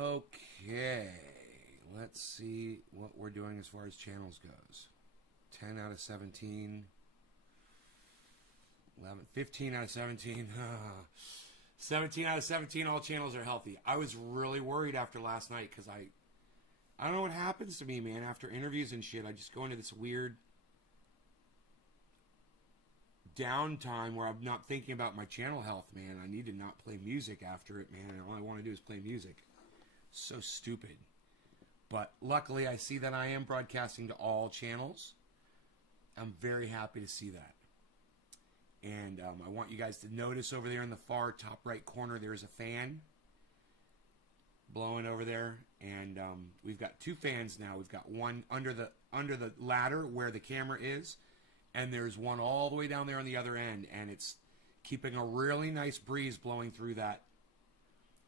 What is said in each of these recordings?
Okay, let's see what we're doing as far as channels goes. 10 out of 17. 11, 15 out of 17. 17 out of 17, all channels are healthy. I was really worried after last night because I don't know what happens to me, man. After interviews and shit, I just go into this weird downtime where I'm not thinking about my channel health, man. I need to not play music after it, man. And all I want to do is play music. So stupid. But luckily, I see that I am broadcasting to all channels. I'm very happy to see that. And I want you guys to notice over there in the far top right corner, there's a fan blowing over there. And we've got two fans now. We've got one under the ladder where the camera is. And there's one all the way down there on the other end. And it's keeping a really nice breeze blowing through that.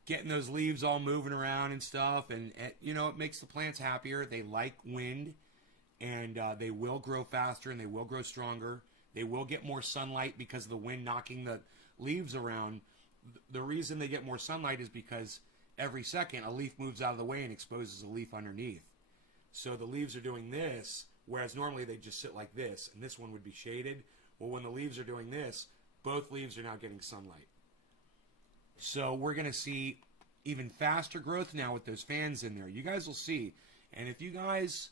Getting those leaves all moving around and stuff. And you know, it makes the plants happier. They like wind. And they will grow faster and they will grow stronger. They will get more sunlight because of the wind knocking the leaves around. The reason they get more sunlight is because every second a leaf moves out of the way and exposes a leaf underneath. So the leaves are doing this, whereas normally they just sit like this, and this one would be shaded. Well, when the leaves are doing this, both leaves are now getting sunlight. So we're going to see even faster growth now with those fans in there. You guys will see. And if you guys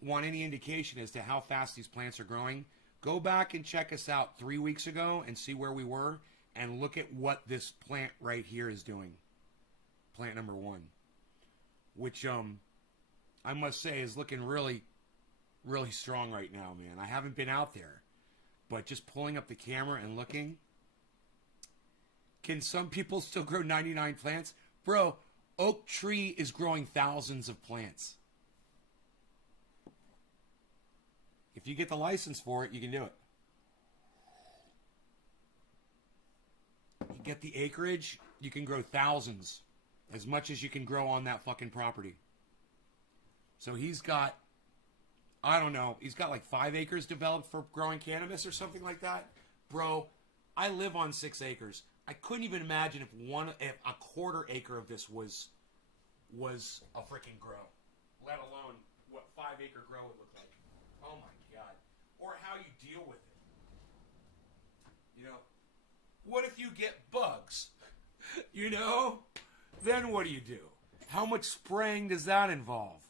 want any indication as to how fast these plants are growing, go back and check us out 3 weeks ago and see where we were and look at what this plant right here is doing. Plant number 1. Which I must say is looking really, really strong right now, man. I haven't been out there, but just pulling up the camera and looking. Can some people still grow 99 plants? Bro, Oak Tree is growing thousands of plants. If you get the license for it, you can do it. You get the acreage, you can grow thousands. As much as you can grow on that fucking property. So he's got, I don't know, he's got like 5 acres developed for growing cannabis or something like that. Bro, I live on 6 acres. I couldn't even imagine if a quarter acre of this was a freaking grow. Let alone what 5 acre grow would look like. Oh my God. Or how you deal with it. You know, what if you get bugs? You know? Then what do you do? How much spraying does that involve?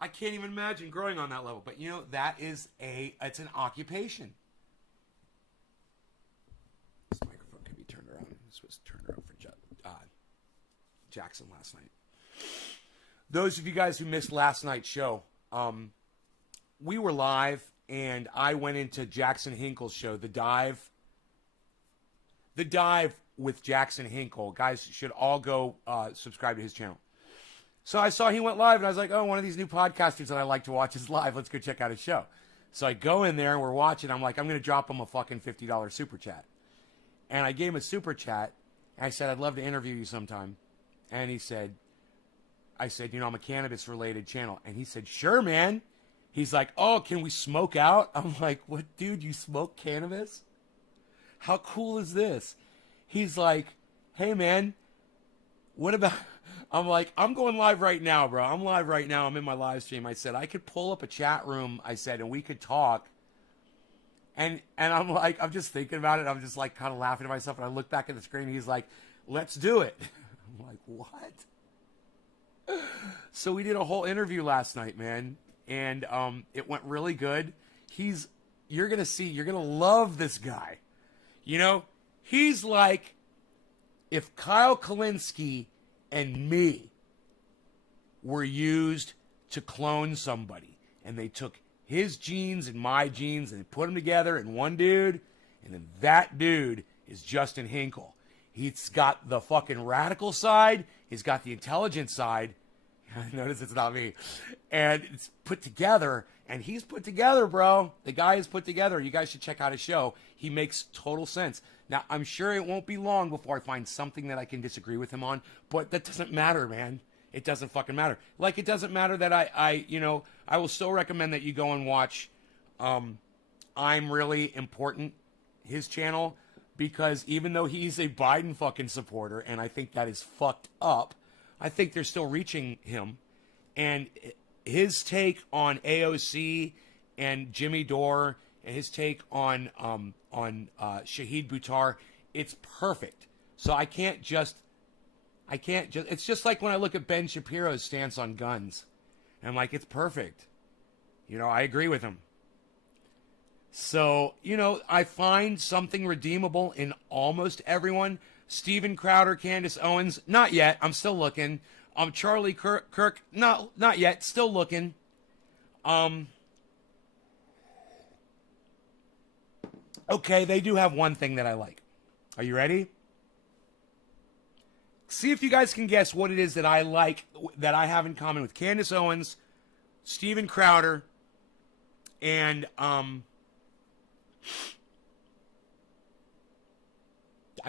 I can't even imagine growing on that level. But you know, that is it's an occupation. This microphone can be turned around. This was turned around for Jackson last night. Those of you guys who missed last night's show, we were live, and I went into Jackson Hinkle's show, The Dive. The Dive with Jackson Hinkle. Guys should all go subscribe to his channel. So I saw he went live, and I was like, oh, one of these new podcasters that I like to watch is live. Let's go check out his show. So I go in there, and we're watching. I'm like, I'm going to drop him a fucking $50 super chat. And I gave him a super chat, and I said, I'd love to interview you sometime. And I said, you know, I'm a cannabis-related channel. And he said, sure, man. He's like, oh, can we smoke out? I'm like, what, dude, you smoke cannabis? How cool is this? He's like, hey, man, what about... I'm like, I'm going live right now, bro. I'm live right now. I'm in my live stream. I said, I could pull up a chat room, I said, and we could talk. And I'm like, I'm just thinking about it. I'm just like kind of laughing to myself. And I look back at the screen. And he's like, let's do it. I'm like, what? So we did a whole interview last night, man. And it went really good. You're going to see, you're going to love this guy. You know, he's like if Kyle Kalinske and me were used to clone somebody. And they took his genes and my genes and they put them together in one dude. And then that dude is Justin Hinkle. He's got the fucking radical side. He's got the intelligent side. Notice it's not me. And it's put together. And he's put together, bro. The guy is put together. You guys should check out his show. He makes total sense. Now, I'm sure it won't be long before I find something that I can disagree with him on. But that doesn't matter, man. It doesn't fucking matter. Like, it doesn't matter that I will still recommend that you go and watch I'm Really Important, his channel. Because even though he's a Biden fucking supporter, and I think that is fucked up, I think they're still reaching him. And his take on AOC and Jimmy Dore and his take on Shahid Buttar, it's perfect. So I can't just, it's just like when I look at Ben Shapiro's stance on guns. And I'm like, it's perfect. You know, I agree with him. So, you know, I find something redeemable in almost everyone. Steven Crowder, Candace Owens, not yet. I'm still looking. Charlie Kirk, not yet. Still looking. Okay, they do have one thing that I like. Are you ready? See if you guys can guess what it is that I like, that I have in common with Candace Owens, Steven Crowder, and I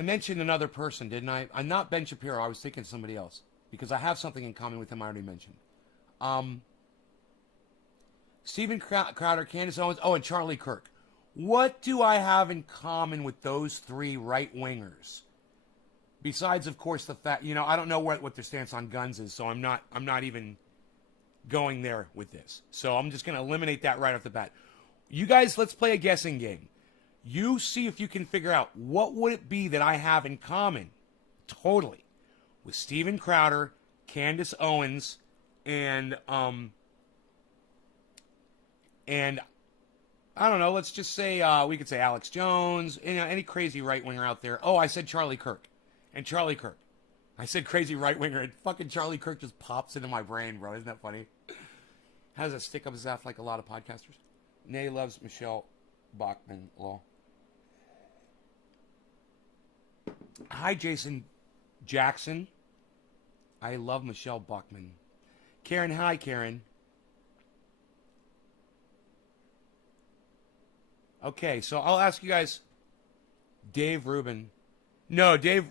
mentioned another person, didn't I? I'm not Ben Shapiro. I was thinking somebody else because I have something in common with him I already mentioned. Steven Crowder, Candace Owens, and Charlie Kirk. What do I have in common with those three right-wingers? Besides, of course, the fact, you know, I don't know what their stance on guns is, so I'm not even going there with this. So I'm just going to eliminate that right off the bat. You guys, let's play a guessing game. You see if you can figure out what would it be that I have in common, totally, with Steven Crowder, Candace Owens, and I don't know, let's just say, we could say Alex Jones, you know, any crazy right-winger out there. Oh, I said Charlie Kirk. And Charlie Kirk. I said crazy right-winger, and fucking Charlie Kirk just pops into my brain, bro. Isn't that funny? How does that stick up his ass like a lot of podcasters? Nay loves Michelle Bachman. Law. Hi, Jason Jackson. I love Michelle Bachman. Karen, hi, Karen. Okay, so I'll ask you guys. Dave Rubin. No, Dave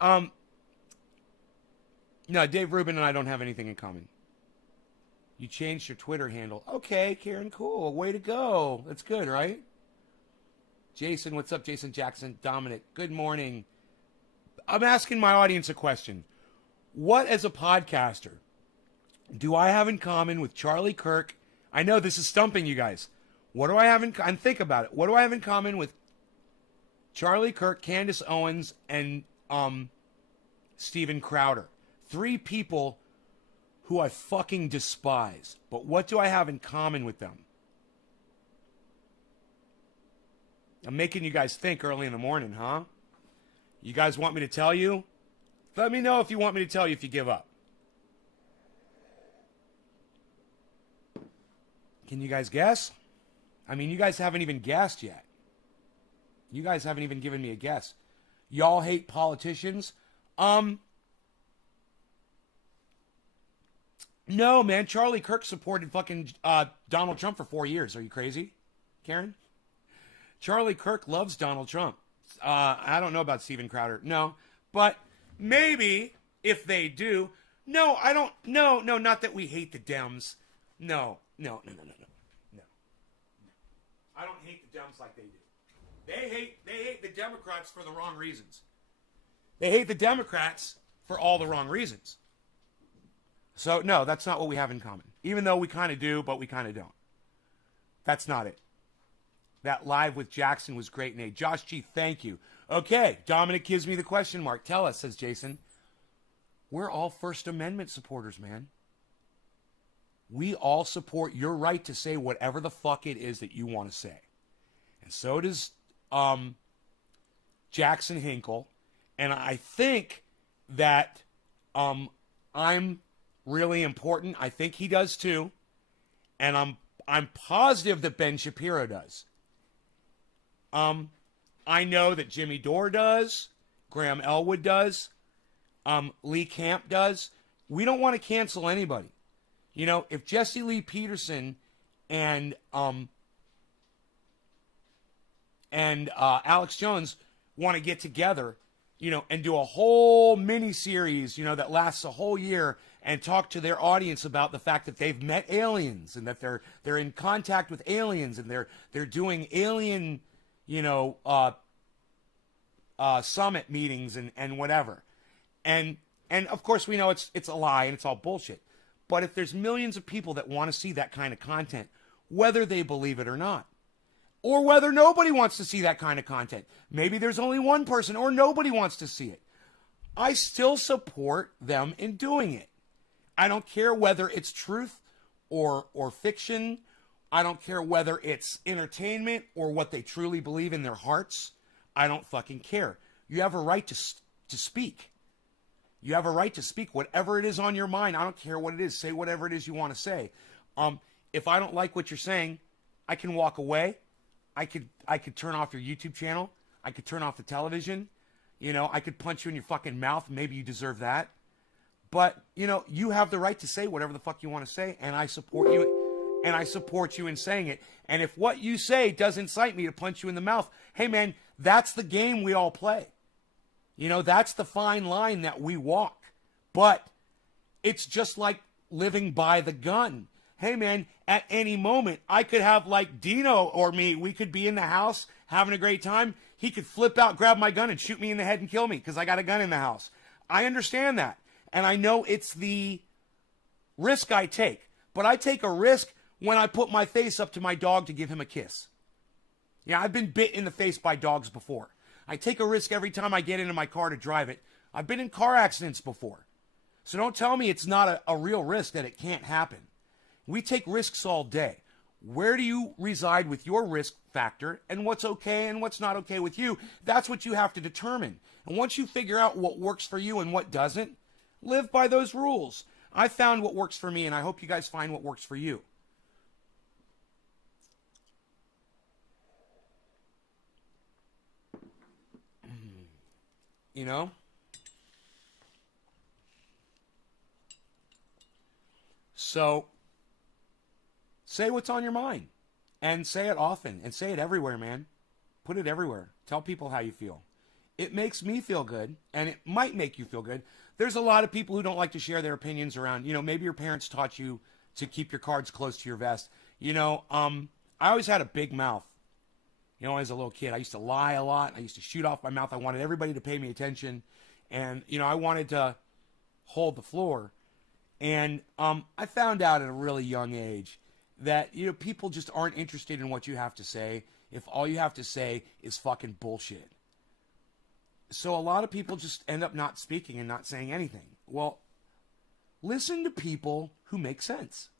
Rubin and I don't have anything in common. You changed your Twitter handle. Okay, Karen, cool. Way to go. That's good, right? Jason, what's up, Jason Jackson? Dominic, good morning. I'm asking my audience a question. What, as a podcaster, do I have in common with Charlie Kirk? I know this is stumping you guys. What do I have in common? Think about it. What do I have in common with Charlie Kirk, Candace Owens, and Steven Crowder? Three people who I fucking despise. But what do I have in common with them? I'm making you guys think early in the morning, huh? You guys want me to tell you? Let me know if you want me to tell you if you give up. Can you guys guess? I mean, you guys haven't even guessed yet. You guys haven't even given me a guess. Y'all hate politicians? No, man. Charlie Kirk supported fucking Donald Trump for 4 years. Are you crazy, Karen? Charlie Kirk loves Donald Trump. I don't know about Steven Crowder. No. But maybe if they do. No, I don't. No, not that we hate the Dems. No. I don't hate the Dems like they do. They hate the Democrats for the wrong reasons. They hate the Democrats for all the wrong reasons. So, no, that's not what we have in common. Even though we kind of do, but we kind of don't. That's not it. That live with Jackson was great, Nate. Josh G, thank you. Okay, Dominic gives me the question mark. Tell us, says Jason. We're all First Amendment supporters, man. We all support your right to say whatever the fuck it is that you want to say. And so does Jackson Hinkle. And I think that I'm really important. I think he does too. And I'm positive that Ben Shapiro does. I know that Jimmy Dore does. Graham Elwood does. Lee Camp does. We don't want to cancel anybody. You know, if Jesse Lee Peterson and Alex Jones want to get together, you know, and do a whole mini series, you know, that lasts a whole year and talk to their audience about the fact that they've met aliens and that they're in contact with aliens and they're doing alien, you know, summit meetings and whatever. And And of course, we know it's a lie and it's all bullshit. But if there's millions of people that want to see that kind of content, whether they believe it or not, or whether nobody wants to see that kind of content, maybe there's only one person or nobody wants to see it, I still support them in doing it. I don't care whether it's truth or fiction. I don't care whether it's entertainment or what they truly believe in their hearts. I don't fucking care. You have a right to speak. You have a right to speak whatever it is on your mind. I don't care what it is. Say whatever it is you want to say. If I don't like what you're saying, I can walk away. I could turn off your YouTube channel. I could turn off the television. You know, I could punch you in your fucking mouth. Maybe you deserve that. But, you know, you have the right to say whatever the fuck you want to say, and I support you, and I support you in saying it. And if what you say does incite me to punch you in the mouth, hey, man, that's the game we all play. You know, that's the fine line that we walk. But it's just like living by the gun. Hey, man, at any moment, I could have, like, Dino or me, we could be in the house having a great time. He could flip out, grab my gun, and shoot me in the head and kill me because I got a gun in the house. I understand that. And I know it's the risk I take. But I take a risk when I put my face up to my dog to give him a kiss. Yeah, I've been bit in the face by dogs before. I take a risk every time I get into my car to drive it. I've been in car accidents before. So don't tell me it's not a real risk that it can't happen. We take risks all day. Where do you reside with your risk factor and what's okay and what's not okay with you? That's what you have to determine. And once you figure out what works for you and what doesn't, live by those rules. I found what works for me, and I hope you guys find what works for you. You know? So, say what's on your mind. And say it often. And say it everywhere, man. Put it everywhere. Tell people how you feel. It makes me feel good, and it might make you feel good. There's a lot of people who don't like to share their opinions around, you know, maybe your parents taught you to keep your cards close to your vest. You know, I always had a big mouth. You know, as a little kid, I used to lie a lot. I used to shoot off my mouth. I wanted everybody to pay me attention. And, you know, I wanted to hold the floor. And I found out at a really young age that, you know, people just aren't interested in what you have to say if all you have to say is fucking bullshit. So a lot of people just end up not speaking and not saying anything. Well, listen to people who make sense.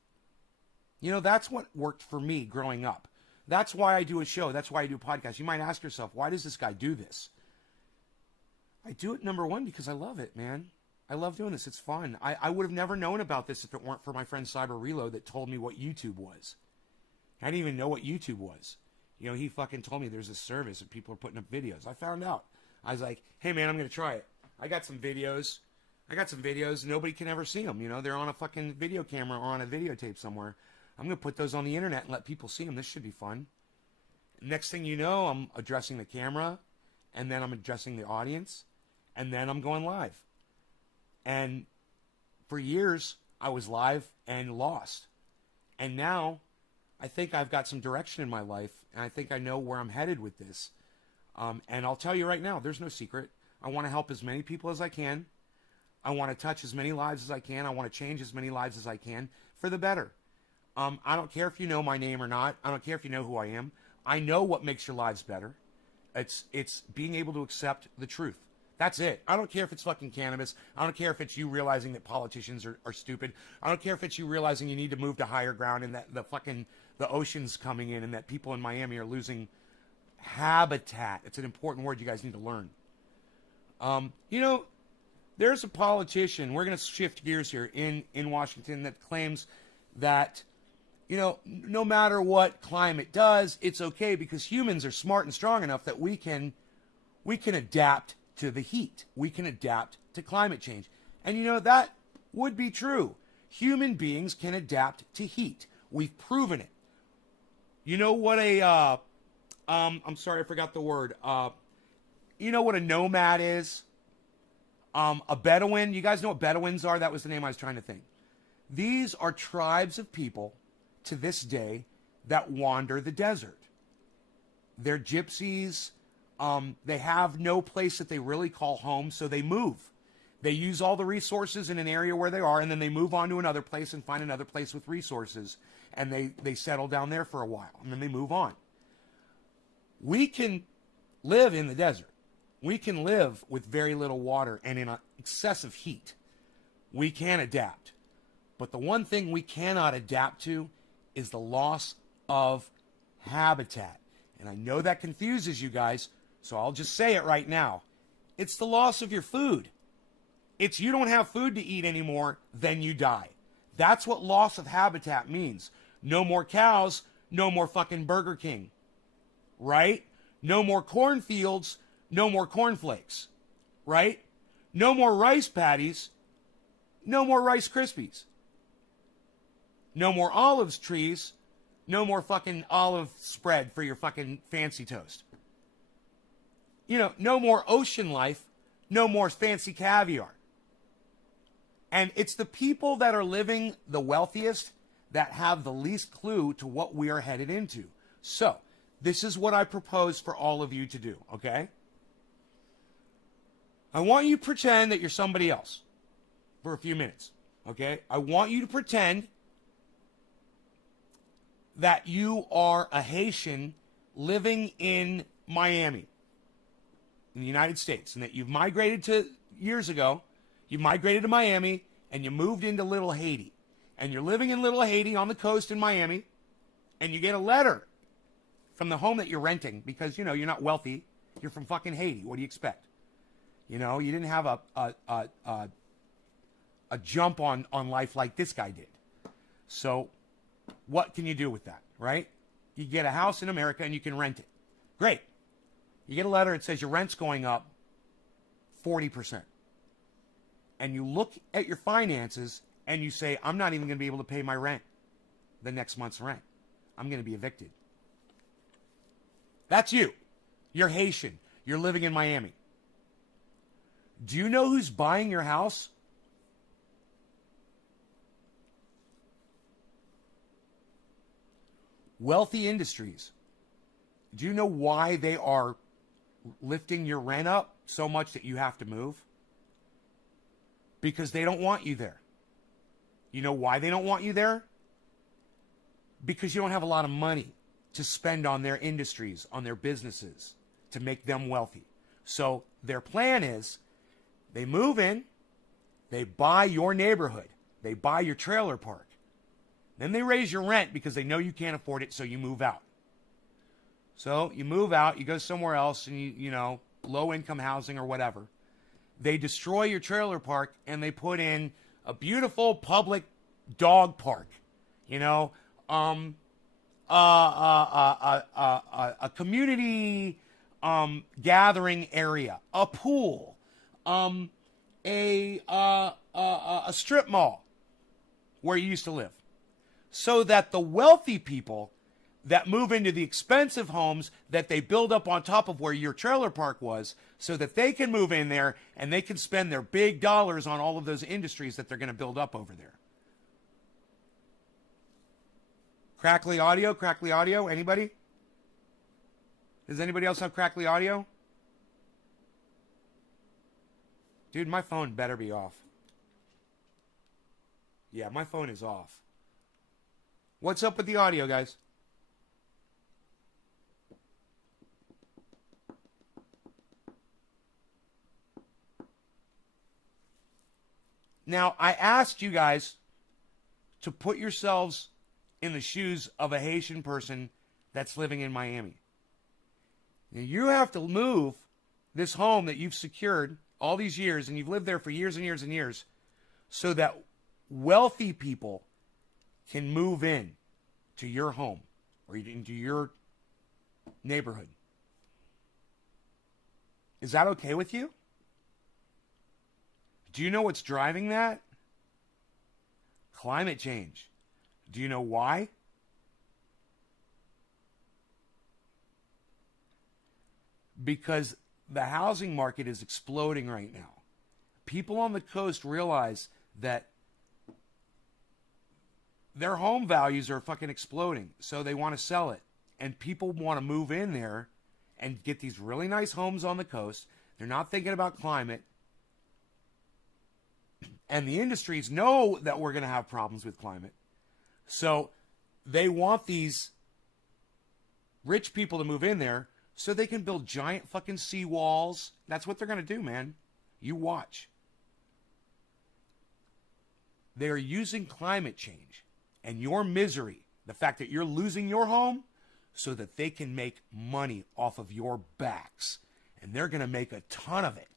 You know, that's what worked for me growing up. That's why I do a show. That's why I do a podcast. You might ask yourself, why does this guy do this? I do it, number one, because I love it, man. I love doing this. It's fun. I would have never known about this if it weren't for my friend Cyber Reload that told me what YouTube was. I didn't even know what YouTube was. You know, he fucking told me there's a service and people are putting up videos. I found out. I was like, hey, man, I'm going to try it. I got some videos. Nobody can ever see them. You know, they're on a fucking video camera or on a videotape somewhere. I'm going to put those on the internet and let people see them. This should be fun. Next thing you know, I'm addressing the camera, and then I'm addressing the audience, and then I'm going live. And for years, I was live and lost. And now, I think I've got some direction in my life, and I think I know where I'm headed with this. And I'll tell you right now, there's no secret. I want to help as many people as I can. I want to touch as many lives as I can. I want to change as many lives as I can for the better. I don't care if you know my name or not. I don't care if you know who I am. I know what makes your lives better. It's being able to accept the truth. That's it. I don't care if it's fucking cannabis. I don't care if it's you realizing that politicians are stupid. I don't care if it's you realizing you need to move to higher ground and that the ocean's coming in and that people in Miami are losing habitat. It's an important word you guys need to learn. You know, there's a politician, we're going to shift gears here, in Washington that claims that, you know, no matter what climate does, it's okay because humans are smart and strong enough that we can adapt to the heat. We can adapt to climate change. And, you know, that would be true. Human beings can adapt to heat. We've proven it. You know what I'm sorry, I forgot the word. You know what a nomad is? A Bedouin. You guys know what Bedouins are? That was the name I was trying to think. These are tribes of people to this day that wander the desert. They're gypsies. They have no place that they really call home, so they move. They use all the resources in an area where they are, and then they move on to another place and find another place with resources, and they settle down there for a while, and then they move on. We can live in the desert. We can live with very little water and in excessive heat. We can adapt. But the one thing we cannot adapt to is the loss of habitat. And I know that confuses you guys, so I'll just say it right now. It's the loss of your food. It's you don't have food to eat anymore, then you die. That's what loss of habitat means. No more cows, no more fucking Burger King. Right? No more cornfields, no more cornflakes. Right? No more rice patties, no more Rice Krispies. No more olives trees, no more fucking olive spread for your fucking fancy toast. You know, no more ocean life, no more fancy caviar. And it's the people that are living the wealthiest that have the least clue to what we are headed into. So, this is what I propose for all of you to do, okay? I want you to pretend that you're somebody else for a few minutes, okay? I want you to pretend that you are a Haitian living in Miami, in the United States, and that you've migrated to, years ago, you migrated to Miami, and you moved into Little Haiti. And you're living in Little Haiti on the coast in Miami, and you get a letter from the home that you're renting because, you know, you're not wealthy. You're from fucking Haiti. What do you expect? You know, you didn't have a jump on life like this guy did. So what can you do with that, right? You get a house in America and you can rent it. Great. You get a letter that says your rent's going up 40%. And you look at your finances and you say, I'm not even going to be able to pay my rent, the next month's rent. I'm going to be evicted. That's you. You're Haitian. You're living in Miami. Do you know who's buying your house? Wealthy industries. Do you know why they are lifting your rent up so much that you have to move? Because they don't want you there. You know why they don't want you there? Because you don't have a lot of money to spend on their industries, on their businesses, to make them wealthy. So their plan is they move in, they buy your neighborhood, they buy your trailer park. Then they raise your rent because they know you can't afford it, so you move out. So you move out, you go somewhere else, and you know, low-income housing or whatever. They destroy your trailer park, and they put in a beautiful public dog park. You know, a community gathering area, a pool, a strip mall where you used to live. So that the wealthy people that move into the expensive homes that they build up on top of where your trailer park was, so that they can move in there and they can spend their big dollars on all of those industries that they're going to build up over there. Crackly audio, anybody? Does anybody else have crackly audio? Dude, my phone better be off. Yeah, my phone is off. What's up with the audio, guys? Now, I asked you guys to put yourselves in the shoes of a Haitian person that's living in Miami. Now, you have to move this home that you've secured all these years, and you've lived there for years and years and years, so that wealthy people can move in to your home or into your neighborhood. Is that okay with you? Do you know what's driving that? Climate change. Do you know why? Because the housing market is exploding right now. People on the coast realize that their home values are fucking exploding, so they want to sell it. And people want to move in there and get these really nice homes on the coast. They're not thinking about climate. And the industries know that we're going to have problems with climate. So they want these rich people to move in there so they can build giant fucking seawalls. That's what they're going to do, man. You watch. They are using climate change and your misery, the fact that you're losing your home, so that they can make money off of your backs. And they're going to make a ton of it.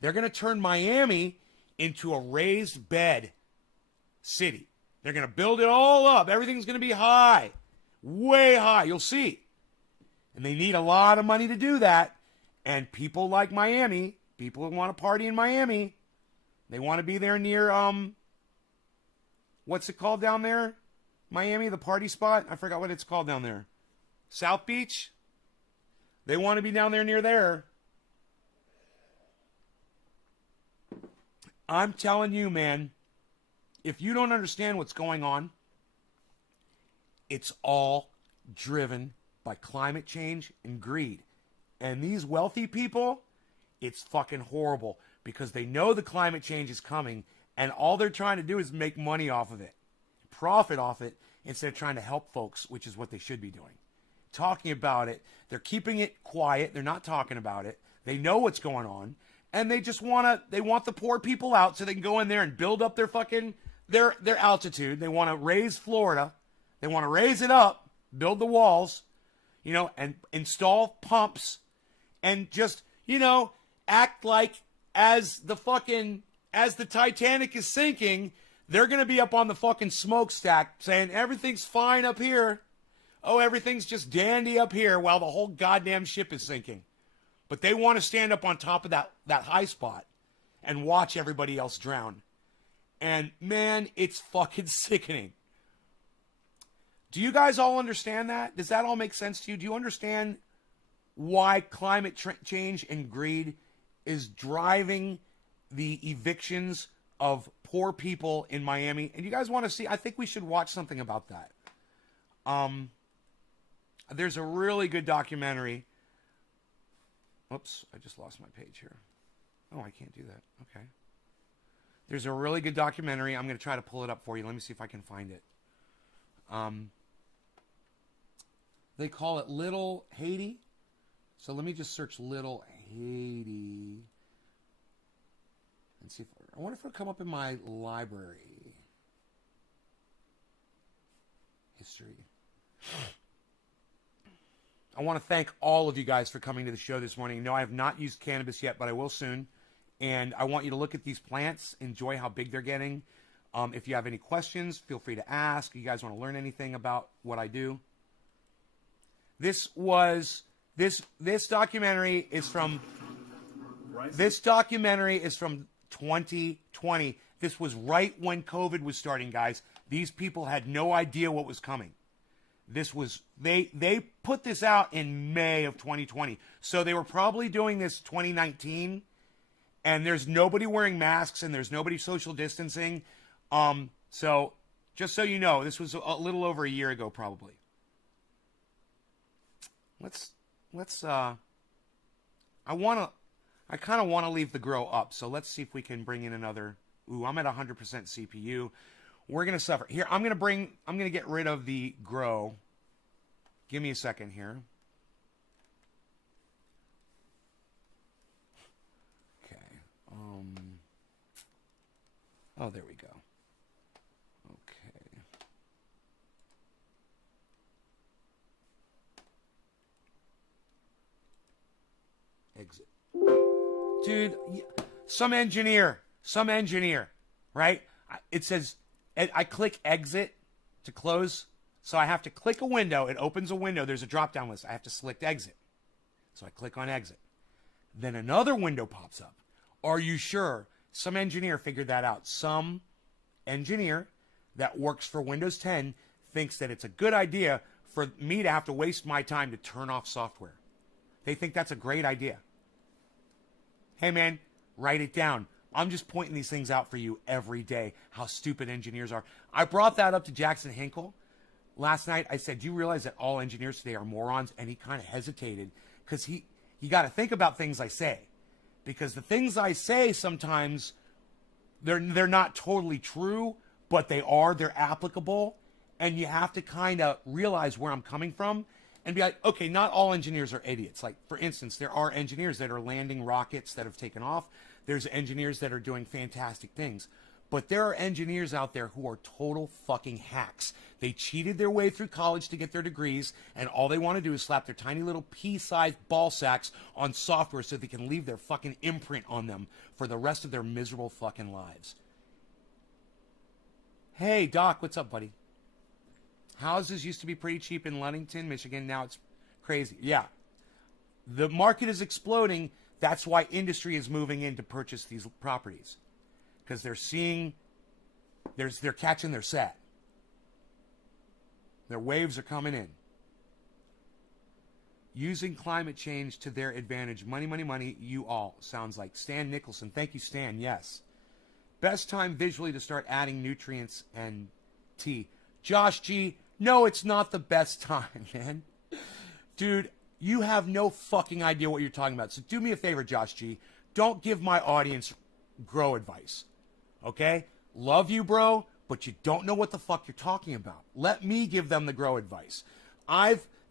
They're going to turn Miami into a raised bed city. They're going to build it all up. Everything's going to be high, way high. You'll see. And they need a lot of money to do that. And people like Miami, people who want to party in Miami, they want to be there near, what's it called down there? Miami, the party spot? I forgot what it's called down there. South Beach? They want to be down there near there. I'm telling you, man, if you don't understand what's going on, it's all driven by climate change and greed. And these wealthy people, it's fucking horrible because they know the climate change is coming and all they're trying to do is make money off of it, profit off it, instead of trying to help folks, which is what they should be doing. Talking about it, they're keeping it quiet, they're not talking about it, they know what's going on, and they just want the poor people out so they can go in there and build up their fucking, their altitude. They want to raise Florida, they want to raise it up, build the walls, you know, and install pumps, and just, you know, act like as the Titanic is sinking, they're going to be up on the fucking smokestack saying everything's fine up here. Oh, everything's just dandy up here while the whole goddamn ship is sinking. But they want to stand up on top of that high spot and watch everybody else drown. And man, it's fucking sickening. Do you guys all understand that? Does that all make sense to you? Do you understand why climate change and greed is driving the evictions of poor people in Miami? And you guys want to see, I think we should watch something about that. There's a really good documentary. Oops, I just lost my page here. Oh, I can't do that. Okay. There's a really good documentary. I'm going to try to pull it up for you. Let me see if I can find it. They call it Little Haiti. So let me just search Little Haiti. And see if I wonder if it'll come up in my library. History. I want to thank all of you guys for coming to the show this morning. No, I have not used cannabis yet, but I will soon. And I want you to look at these plants, enjoy how big they're getting. If you have any questions, feel free to ask. You guys want to learn anything about what I do? This documentary is from 2020. This was right when COVID was starting, guys. These people had no idea what was coming. This was they put this out in May of 2020. So they were probably doing this 2019, and there's nobody wearing masks and there's nobody social distancing. So just so you know, this was a little over a year ago probably. Let's I kind of want to leave the grow up. So let's see if we can bring in another. Ooh, I'm at 100% CPU. We're going to suffer. Here, I'm going to get rid of the grow. Give me a second here. Okay. Oh, there we go. Okay. Exit. Dude, some engineer, right? It says, I click exit to close. So I have to click a window. It opens a window. There's a drop-down list. I have to select exit. So I click on exit. Then another window pops up. Are you sure? Some engineer figured that out. Some engineer that works for Windows 10 thinks that it's a good idea for me to have to waste my time to turn off software. They think that's a great idea. Hey, man, write it down. I'm just pointing these things out for you every day, how stupid engineers are. I brought that up to Jackson Hinkle last night. I said, do you realize that all engineers today are morons? And he kind of hesitated because you got to think about things I say. Because the things I say sometimes They're not totally true, but they are. They're applicable, and you have to kind of realize where I'm coming from and be like, okay, not all engineers are idiots. Like, for instance, there are engineers that are landing rockets that have taken off. There's engineers that are doing fantastic things. But there are engineers out there who are total fucking hacks. They cheated their way through college to get their degrees, and all they want to do is slap their tiny little pea-sized ball sacks on software so they can leave their fucking imprint on them for the rest of their miserable fucking lives. Hey, Doc, what's up, buddy? Houses used to be pretty cheap in Ludington, Michigan. Now it's crazy. Yeah. The market is exploding. That's why industry is moving in to purchase these properties. Because they're seeing, they're catching their set. Their waves are coming in. Using climate change to their advantage. Money, money, money, you all. Sounds like Stan Nicholson. Thank you, Stan. Yes. Best time visually to start adding nutrients and tea. Josh G, no, it's not the best time, man. Dude, you have no fucking idea what you're talking about. So do me a favor, Josh G. Don't give my audience grow advice. Okay? Love you, bro, but you don't know what the fuck you're talking about. Let me give them the grow advice.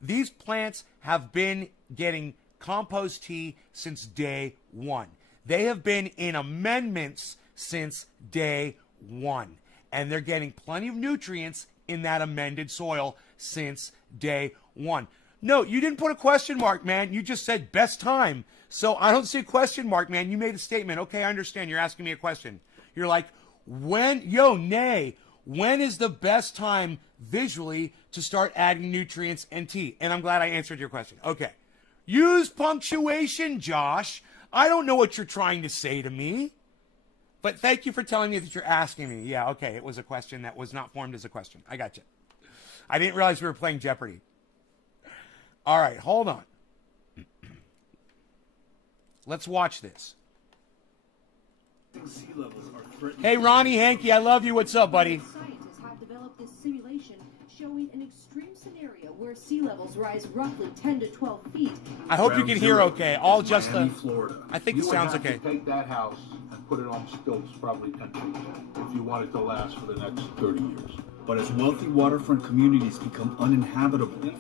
These plants have been getting compost tea since day one. They have been in amendments since day one. And they're getting plenty of nutrients in that amended soil since day one. No, you didn't put a question mark, man. You just said best time. So I don't see a question mark, man. You made a statement. Okay, I understand. You're asking me a question. You're like, when is the best time visually to start adding nutrients and tea? And I'm glad I answered your question. Okay. Use punctuation, Josh. I don't know what you're trying to say to me. But thank you for telling me that you're asking me. Yeah, okay. It was a question that was not formed as a question. I got you. I didn't realize we were playing Jeopardy. All right, hold on. Let's watch this. Sea levels are hey, Ronnie Hankey, I love you. What's up, buddy? Scientists have developed this simulation showing an extreme scenario where sea levels rise roughly 10 to 12 feet. I hope you can hear okay. All just the... Florida. I think it sounds okay. You would have to take that house and put it on stilts probably 10 feet if you want it to last for the next 30 years. But as wealthy waterfront communities become uninhabitable,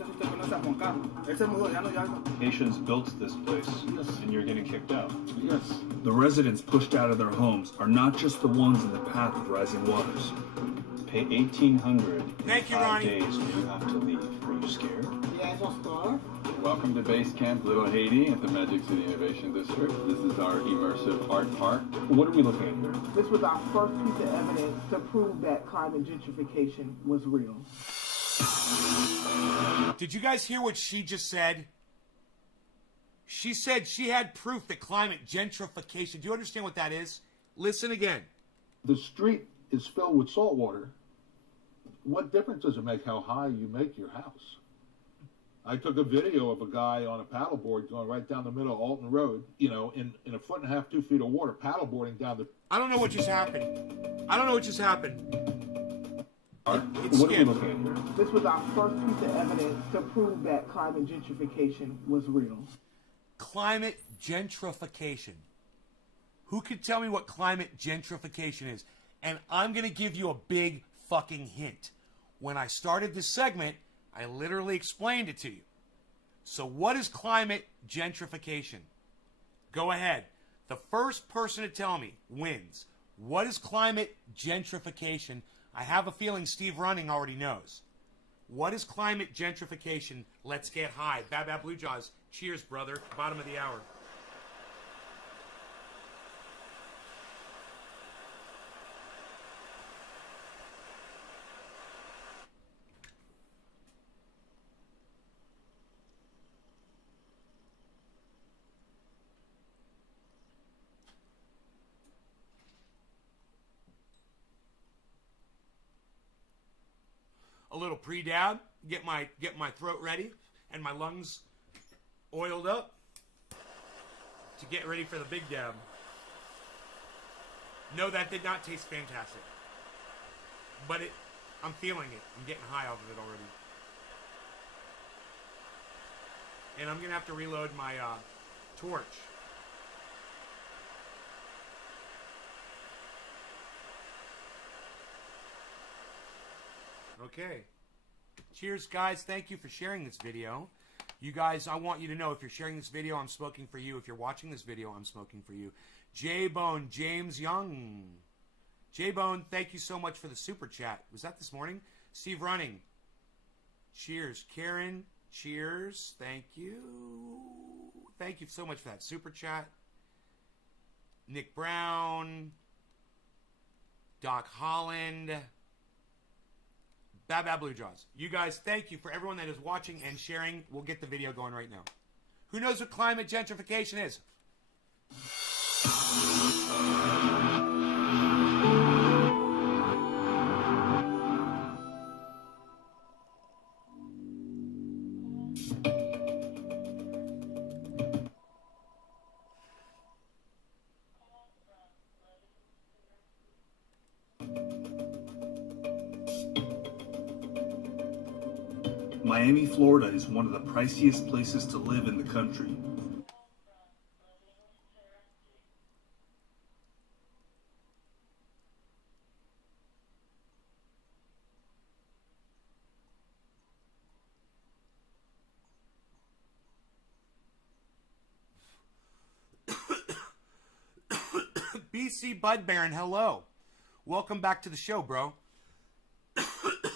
Haitians built this place, and you're getting kicked out. Yes. the residents pushed out of their homes are not just the ones in the path of rising waters. Pay $1,800 Thank you, in 5 Ronnie. days, and you have to leave. Are you scared? Yes, of course. Welcome to Base Camp Little Haiti at the Magic City Innovation District. This is our immersive art park. What are we looking at here? This was our first piece of evidence to prove that climate gentrification was real. Did you guys hear what she just said? She said she had proof that climate gentrification. Do you understand what that is? Listen again. The street is filled with salt water. What difference does it make how high you make your house? I took a video of a guy on a paddleboard going right down the middle of Alton Road, you know, in 1.5 to 2 feet of water, paddleboarding down the... I don't know what just happened. I don't know what just happened. It's What are we scary. looking at here? This was our first piece of evidence to prove that climate gentrification was real. Climate gentrification. Who could tell me what climate gentrification is? And I'm going to give you a big fucking hint. When I started this segment, I literally explained it to you. So what is climate gentrification? Go ahead. The first person to tell me wins. What is climate gentrification? I have a feeling Steve Running already knows. What is climate gentrification? Let's get high. Bab Bab Blue Jaws. Cheers, brother. Bottom of the hour. A little pre-dab, get my throat ready and my lungs oiled up to get ready for the big dab. No, that did not taste fantastic. But I'm feeling it. I'm getting high off of it already. And I'm going to have to reload my torch. Okay. Cheers, guys. Thank you for sharing this video. You guys, I want you to know, if you're sharing this video, I'm smoking for you. If you're watching this video, I'm smoking for you. J-Bone, James Young. J-Bone, thank you so much for the super chat. Was that this morning? Steve Running. Cheers. Karen, cheers. Thank you. Thank you so much for that super chat. Nick Brown. Doc Holland. Bad Blue Jaws. You guys, thank you for everyone that is watching and sharing. We'll get the video going right now. Who knows what climate gentrification is? Miami, Florida is one of the priciest places to live in the country. BC Bud Baron, hello. Welcome back to the show, bro.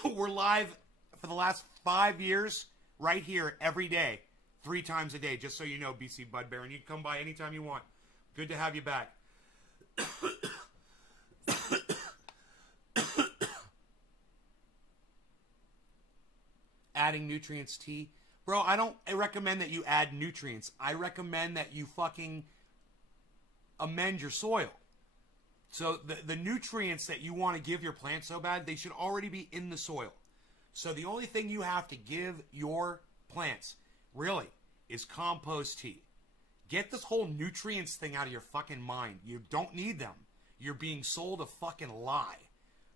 We're live for the last 5 years right here every day, 3 times a day, just so you know, BC Bud Baron. You can come by anytime you want. Good to have you back. Adding nutrients tea. Bro, I don't recommend that you add nutrients. I recommend that you fucking amend your soil. So the nutrients that you want to give your plant so bad, they should already be in the soil. So the only thing you have to give your plants, really, is compost tea. Get this whole nutrients thing out of your fucking mind. You don't need them. You're being sold a fucking lie.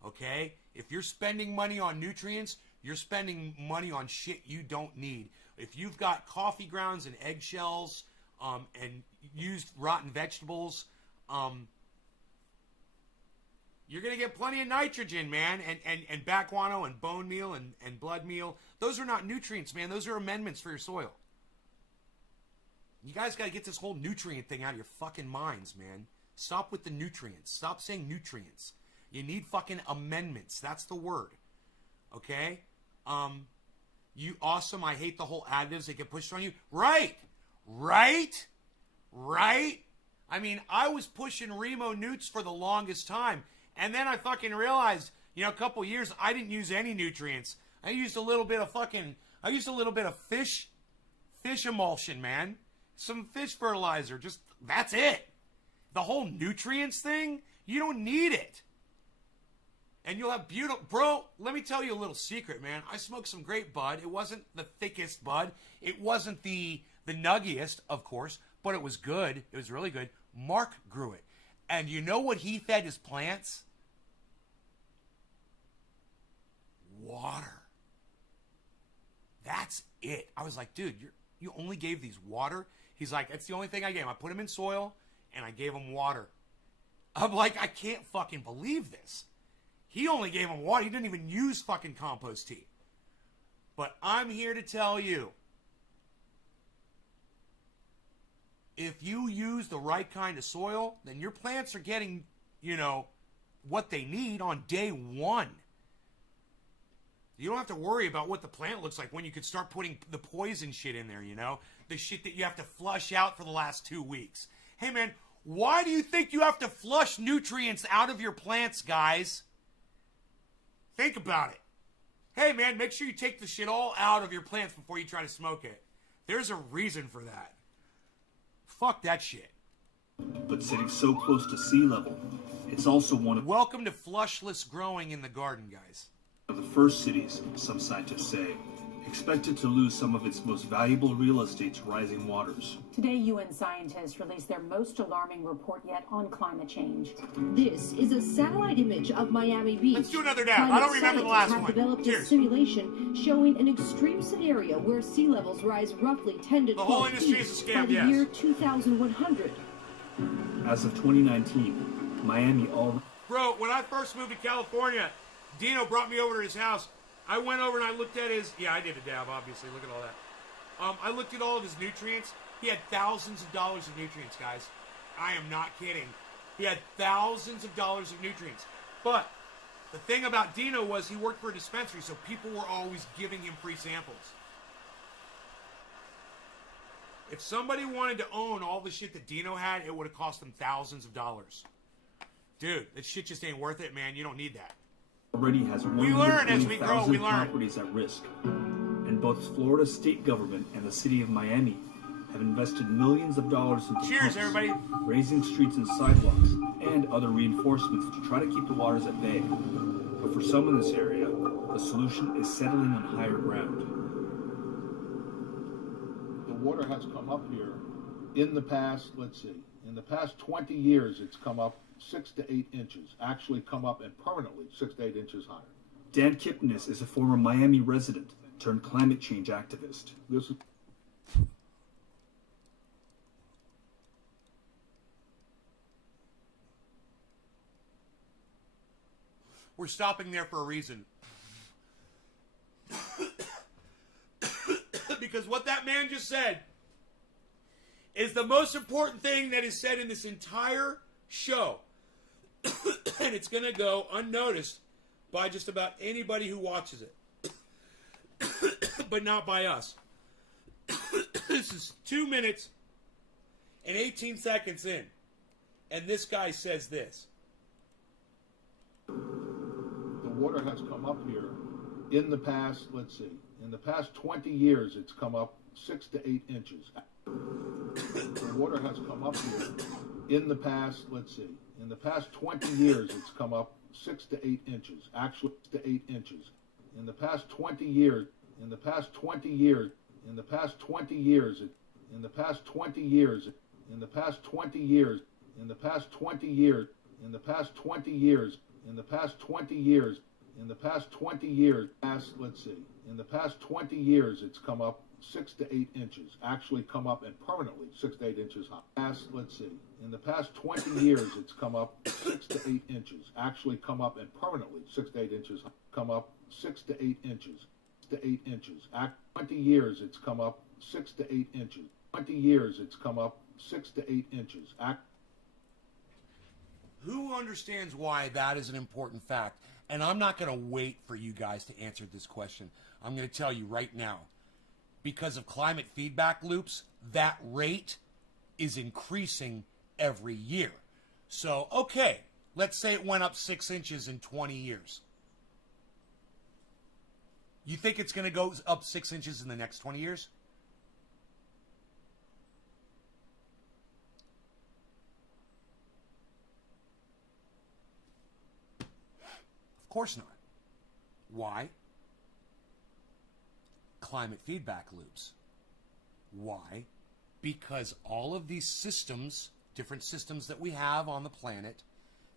Okay? If you're spending money on nutrients, you're spending money on shit you don't need. If you've got coffee grounds and eggshells, and used rotten vegetables, you're going to get plenty of nitrogen, man, and back guano and bone meal and blood meal. Those are not nutrients, man. Those are amendments for your soil. You guys got to get this whole nutrient thing out of your fucking minds, man. Stop with the nutrients. Stop saying nutrients. You need fucking amendments. That's the word. Okay? You awesome. I hate the whole additives that get pushed on you. Right. I mean, I was pushing Remo Newts for the longest time. And then I fucking realized, a couple years, I didn't use any nutrients. I used a little bit of fish emulsion, man. Some fish fertilizer. Just, that's it. The whole nutrients thing, you don't need it. And you'll have beautiful, bro, let me tell you a little secret, man. I smoked some great bud. It wasn't the thickest bud. It wasn't the nuggiest, of course, but it was good. It was really good. Mark grew it. And you know what he fed his plants? Water. That's it. I was like, dude, you only gave these water? He's like, that's the only thing I gave him. I put them in soil, and I gave them water. I'm like, I can't fucking believe this. He only gave them water. He didn't even use fucking compost tea. But I'm here to tell you, if you use the right kind of soil, then your plants are getting, what they need on day one. You don't have to worry about what the plant looks like when you could start putting the poison shit in there, the shit that you have to flush out for the last 2 weeks. Hey, man, why do you think you have to flush nutrients out of your plants, guys? Think about it. Hey, man, make sure you take the shit all out of your plants before you try to smoke it. There's a reason for that. Fuck that shit. But sitting so close to sea level, it's also one of Welcome to flushless growing in the garden, guys. the first cities, some scientists say, expected to lose some of its most valuable real estate to rising waters. Today, UN scientists released their most alarming report yet on climate change. This is a satellite image of Miami Beach. Let's do another dab. I don't remember the last Scientists have one. developed Cheers. a simulation showing an extreme scenario where sea levels rise roughly 10 to 12 The whole industry feet is a scam, by the yes. year 2100. As of 2019, Miami already Bro, when I first moved to California, Dino brought me over to his house. I went over and I looked at his. Yeah, I did a dab, obviously. Look at all that. I looked at all of his nutrients. He had thousands of dollars of nutrients, guys. I am not kidding. He had thousands of dollars of nutrients. But the thing about Dino was he worked for a dispensary, so people were always giving him free samples. If somebody wanted to own all the shit that Dino had, it would have cost them thousands of dollars. Dude, that shit just ain't worth it, man. You don't need that. Already has We learn as we grow, we 120,000 learn. properties at risk. And both Florida state government and the city of Miami have invested millions of dollars into Cheers, pumps, everybody. raising streets and sidewalks, and other reinforcements to try to keep the waters at bay. But for some in this area, the solution is settling on higher ground. The water has come up here in the past, let's see, in the past 20 years, it's come up 6 to 8 inches, actually come up and permanently 6 to 8 inches higher. Dan Kipnis is a former Miami resident turned climate change activist. This is We're stopping there for a reason. Because what that man just said is the most important thing that is said in this entire show. And it's going to go unnoticed by just about anybody who watches it. But not by us. This is 2 minutes and 18 seconds in. And this guy says this. the water has come up here in the past, let's see, in the past 20 years, it's come up 6 to 8 inches. The water has come up here in the past, let's see, in the past 20 years, it's come up 6 to 8 inches, actually 6 to 8 inches. In the past 20 years, in the past 20 years, in the past 20 years, in the past 20 years, in the past 20 years, in the past 20 years, in the past 20 years, in the past 20 years, in the past 20 years, past, let's see, in the past 20 years, it's come up 6 to 8 inches, actually come up and permanently 6 to 8 inches high. Past, let's see, in the past 20 years, it's come up 6 to 8 inches, actually come up and permanently 6 to 8 inches high. Come up 6 to 8 inches, 6 to 8 inches. 20 years, it's come up 6 to 8 inches. 20 years, it's come up 6 to 8 inches. Who understands why that is an important fact? And I'm not going to wait for you guys to answer this question. I'm going to tell you right now. Because of climate feedback loops, that rate is increasing every year. So, okay, let's say it went up 6 inches in 20 years. You think it's going to go up 6 inches in the next 20 years? Of course not. Why? Climate feedback loops. Why? Because all of these systems, different systems that we have on the planet,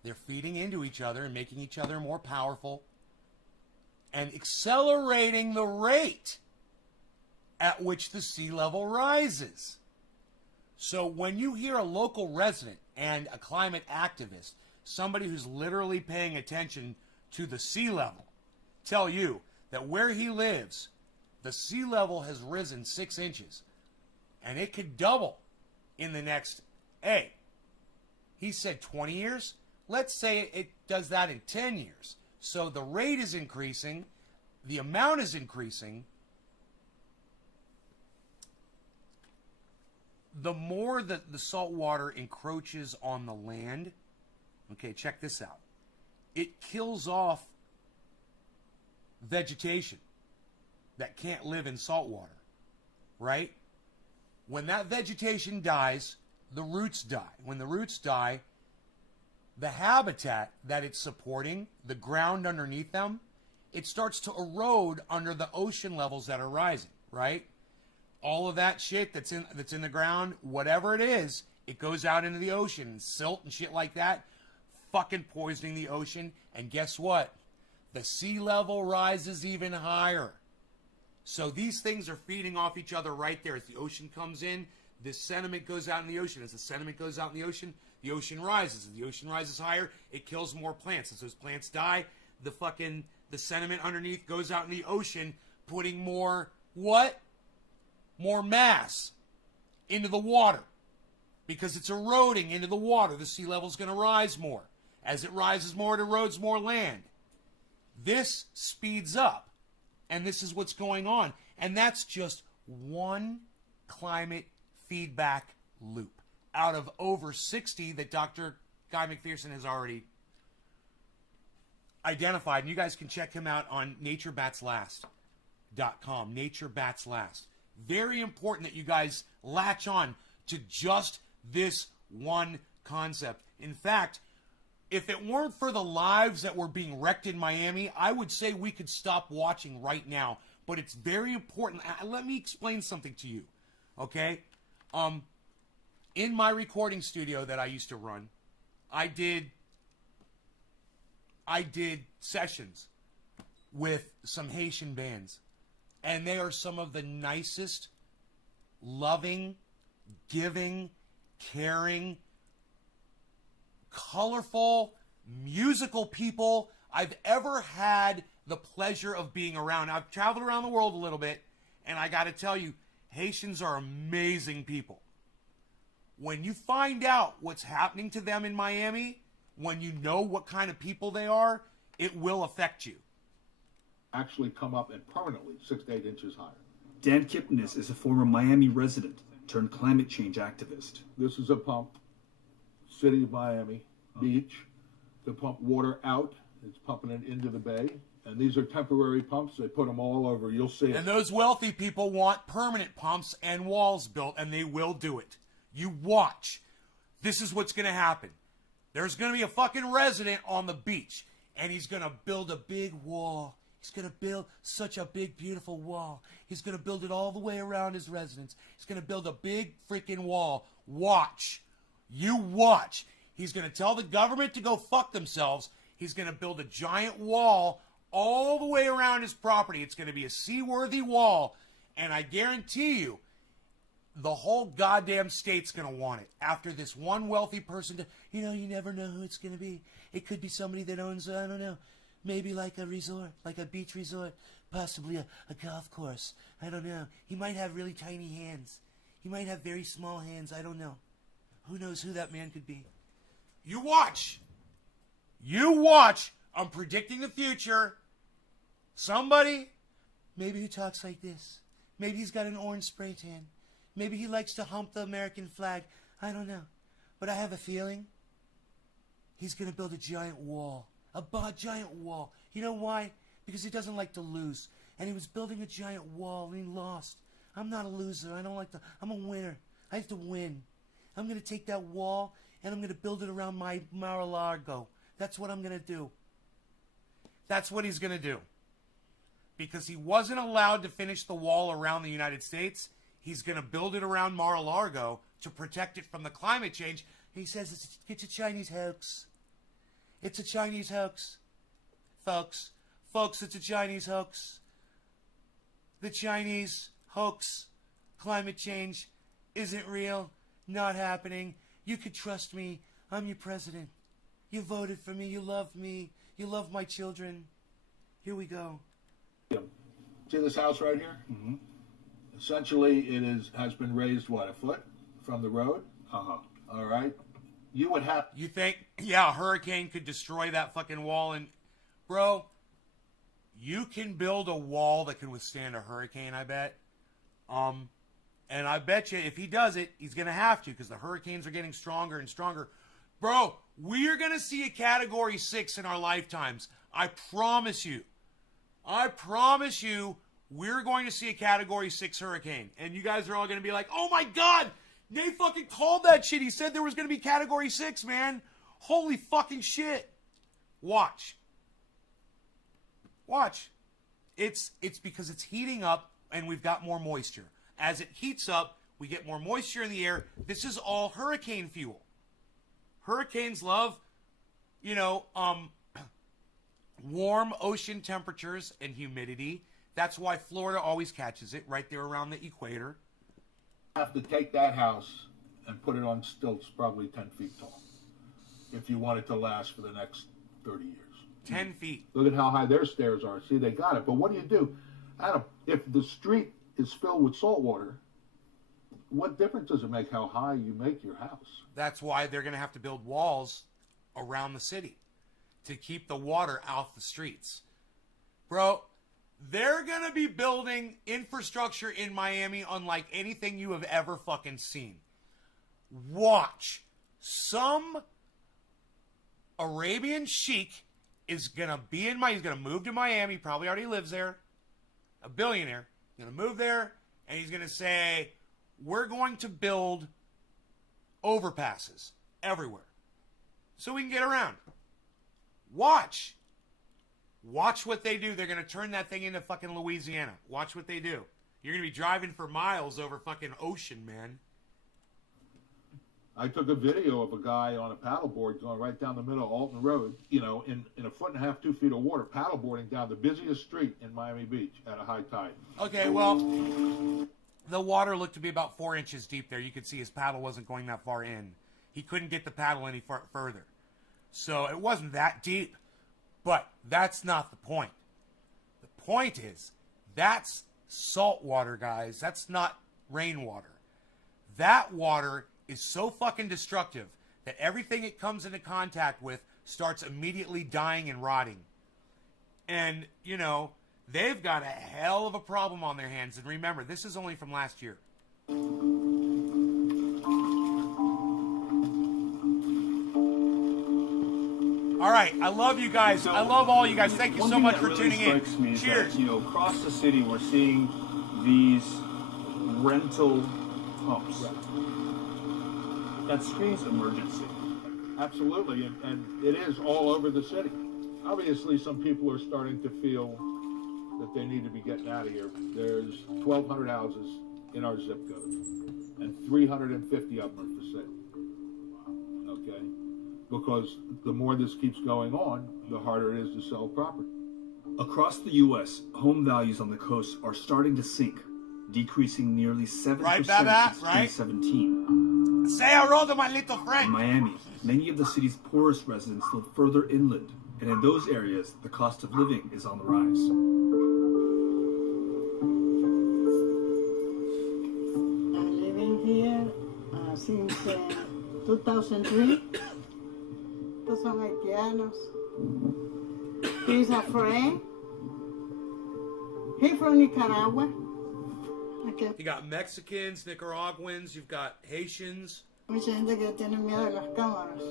they're feeding into each other and making each other more powerful and accelerating the rate at which the sea level rises. So when you hear a local resident and a climate activist, somebody who's literally paying attention to the sea level, tell you that where he lives, the sea level has risen 6 inches, and it could double in the next, he said 20 years? Let's say it does that in 10 years. So the rate is increasing, the amount is increasing. The more that the salt water encroaches on the land, okay, check this out. It kills off vegetation that can't live in salt water, right? When that vegetation dies, the roots die. When the roots die, the habitat that it's supporting, the ground underneath them, it starts to erode under the ocean levels that are rising, right? All of that shit that's in the ground, whatever it is, it goes out into the ocean, and silt and shit like that, fucking poisoning the ocean. And guess what? The sea level rises even higher. So these things are feeding off each other right there. As the ocean comes in, this sediment goes out in the ocean. As the sediment goes out in the ocean rises. As the ocean rises higher, it kills more plants. As those plants die, the the sediment underneath goes out in the ocean, putting more what? More mass into the water. Because it's eroding into the water. The sea level's going to rise more. As it rises more, it erodes more land. This speeds up. And this is what's going on. And that's just one climate feedback loop out of over 60 that Dr. Guy McPherson has already identified. And you guys can check him out on naturebatslast.com. Naturebatslast. Very important that you guys latch on to just this one concept. In fact, if it weren't for the lives that were being wrecked in Miami, I would say we could stop watching right now. But it's very important. Let me explain something to you, okay? In my recording studio that I used to run, I did sessions with some Haitian bands. And they are some of the nicest, loving, giving, caring, colorful, musical people I've ever had the pleasure of being around. I've traveled around the world a little bit, and I got to tell you, Haitians are amazing people. When you find out what's happening to them in Miami, when you know what kind of people they are, it will affect you. Actually come up and permanently 6 to 8 inches higher. Dan Kipnis is a former Miami resident turned climate change activist. This is a pump, city of Miami beach, to pump water out. It's pumping it into the bay. And these are temporary pumps. They put them all over. You'll see it. And those wealthy people want permanent pumps and walls built, and they will do it. You watch. This is what's going to happen. There's going to be a fucking resident on the beach, and he's going to build a big wall. He's going to build such a big, beautiful wall. He's going to build it all the way around his residence. He's going to build a big freaking wall. Watch. You watch. He's going to tell the government to go fuck themselves. He's going to build a giant wall all the way around his property. It's going to be a seaworthy wall. And I guarantee you, the whole goddamn state's going to want it. After this one wealthy person, you never know who it's going to be. It could be somebody that owns, I don't know, maybe like a resort, like a beach resort, possibly a golf course. I don't know. He might have really tiny hands. He might have very small hands. I don't know. Who knows who that man could be? You watch. You watch. I'm predicting the future. Somebody, maybe who talks like this. Maybe he's got an orange spray tan. Maybe he likes to hump the American flag. I don't know. But I have a feeling he's going to build a giant wall. A giant wall. You know why? Because he doesn't like to lose. And he was building a giant wall and he lost. I'm not a loser. I don't like to. I'm a winner. I have to win. I'm going to take that wall and I'm going to build it around my Mar-a-Lago. That's what I'm going to do. That's what he's going to do. Because he wasn't allowed to finish the wall around the United States, he's going to build it around Mar-a-Lago to protect it from the climate change. He says it's a Chinese hoax. It's a Chinese hoax. Folks, it's a Chinese hoax. The Chinese hoax, climate change, isn't real, not happening. You could trust me. I'm your president. You voted for me. You love me. You love my children. Here we go. See this house right here? Mm-hmm. Essentially, it has been raised, what, a foot from the road? Uh-huh. All right. You would have... You think, yeah, a hurricane could destroy that fucking wall? And, bro, you can build a wall that can withstand a hurricane, I bet. And I bet you if he does it, he's going to have to because the hurricanes are getting stronger and stronger. Bro, we are going to see a Category 6 in our lifetimes. I promise you. I promise you we're going to see a Category 6 hurricane. And you guys are all going to be like, oh my God, Nate fucking called that shit. He said there was going to be Category 6, man. Holy fucking shit. Watch. Watch. It's because it's heating up and we've got more moisture. As it heats up, we get more moisture in the air. This is all hurricane fuel. Hurricanes love, warm ocean temperatures and humidity. That's why Florida always catches it right there around the equator. Have to take that house and put it on stilts probably 10 feet tall if you want it to last for the next 30 years. 10 feet. Look at how high their stairs are. See, they got it. But what do? Adam, if the street is filled with salt water, what difference does it make how high you make your house? That's why they're going to have to build walls around the city to keep the water out the streets. Bro, they're going to be building infrastructure in Miami unlike anything you have ever fucking seen. Watch. Some Arabian sheik is going to be in Miami. He's going to move to Miami. Probably already lives there. A billionaire. He's going to move there and he's going to say, we're going to build overpasses everywhere so we can get around. Watch. Watch what they do. They're going to turn that thing into fucking Louisiana. Watch what they do. You're going to be driving for miles over fucking ocean, man. I took a video of a guy on a paddleboard going right down the middle of Alton Road, in a foot and a half, 2 feet of water, paddleboarding down the busiest street in Miami Beach at a high tide. Okay, well, the water looked to be about 4 inches deep there. You could see his paddle wasn't going that far in. He couldn't get the paddle any further. So it wasn't that deep. But that's not the point. The point is, that's salt water, guys. That's not rainwater. That water is so fucking destructive that everything it comes into contact with starts immediately dying and rotting. And, they've got a hell of a problem on their hands. And remember, this is only from last year. All right, I love you guys. I love all you guys. Thank you so much for tuning in. Cheers. That, across the city, we're seeing these rental pumps. That screams emergency. Absolutely, and it is all over the city. Obviously, some people are starting to feel that they need to be getting out of here. There's 1,200 houses in our zip code, and 350 of them are for sale. Okay? Because the more this keeps going on, the harder it is to sell property. Across the U.S., home values on the coast are starting to sink, decreasing nearly 7% Right, Baba? since Right? 2017. Say hello to my little In friend. Miami, many of the city's poorest residents live further inland, and in those areas, the cost of living is on the rise. I'm living here since 2003. Estos son haitianos. He's a friend. He's from Nicaragua. Okay. You got Mexicans, Nicaraguans, you've got Haitians, Mucha gente que tiene miedo de las cámaras.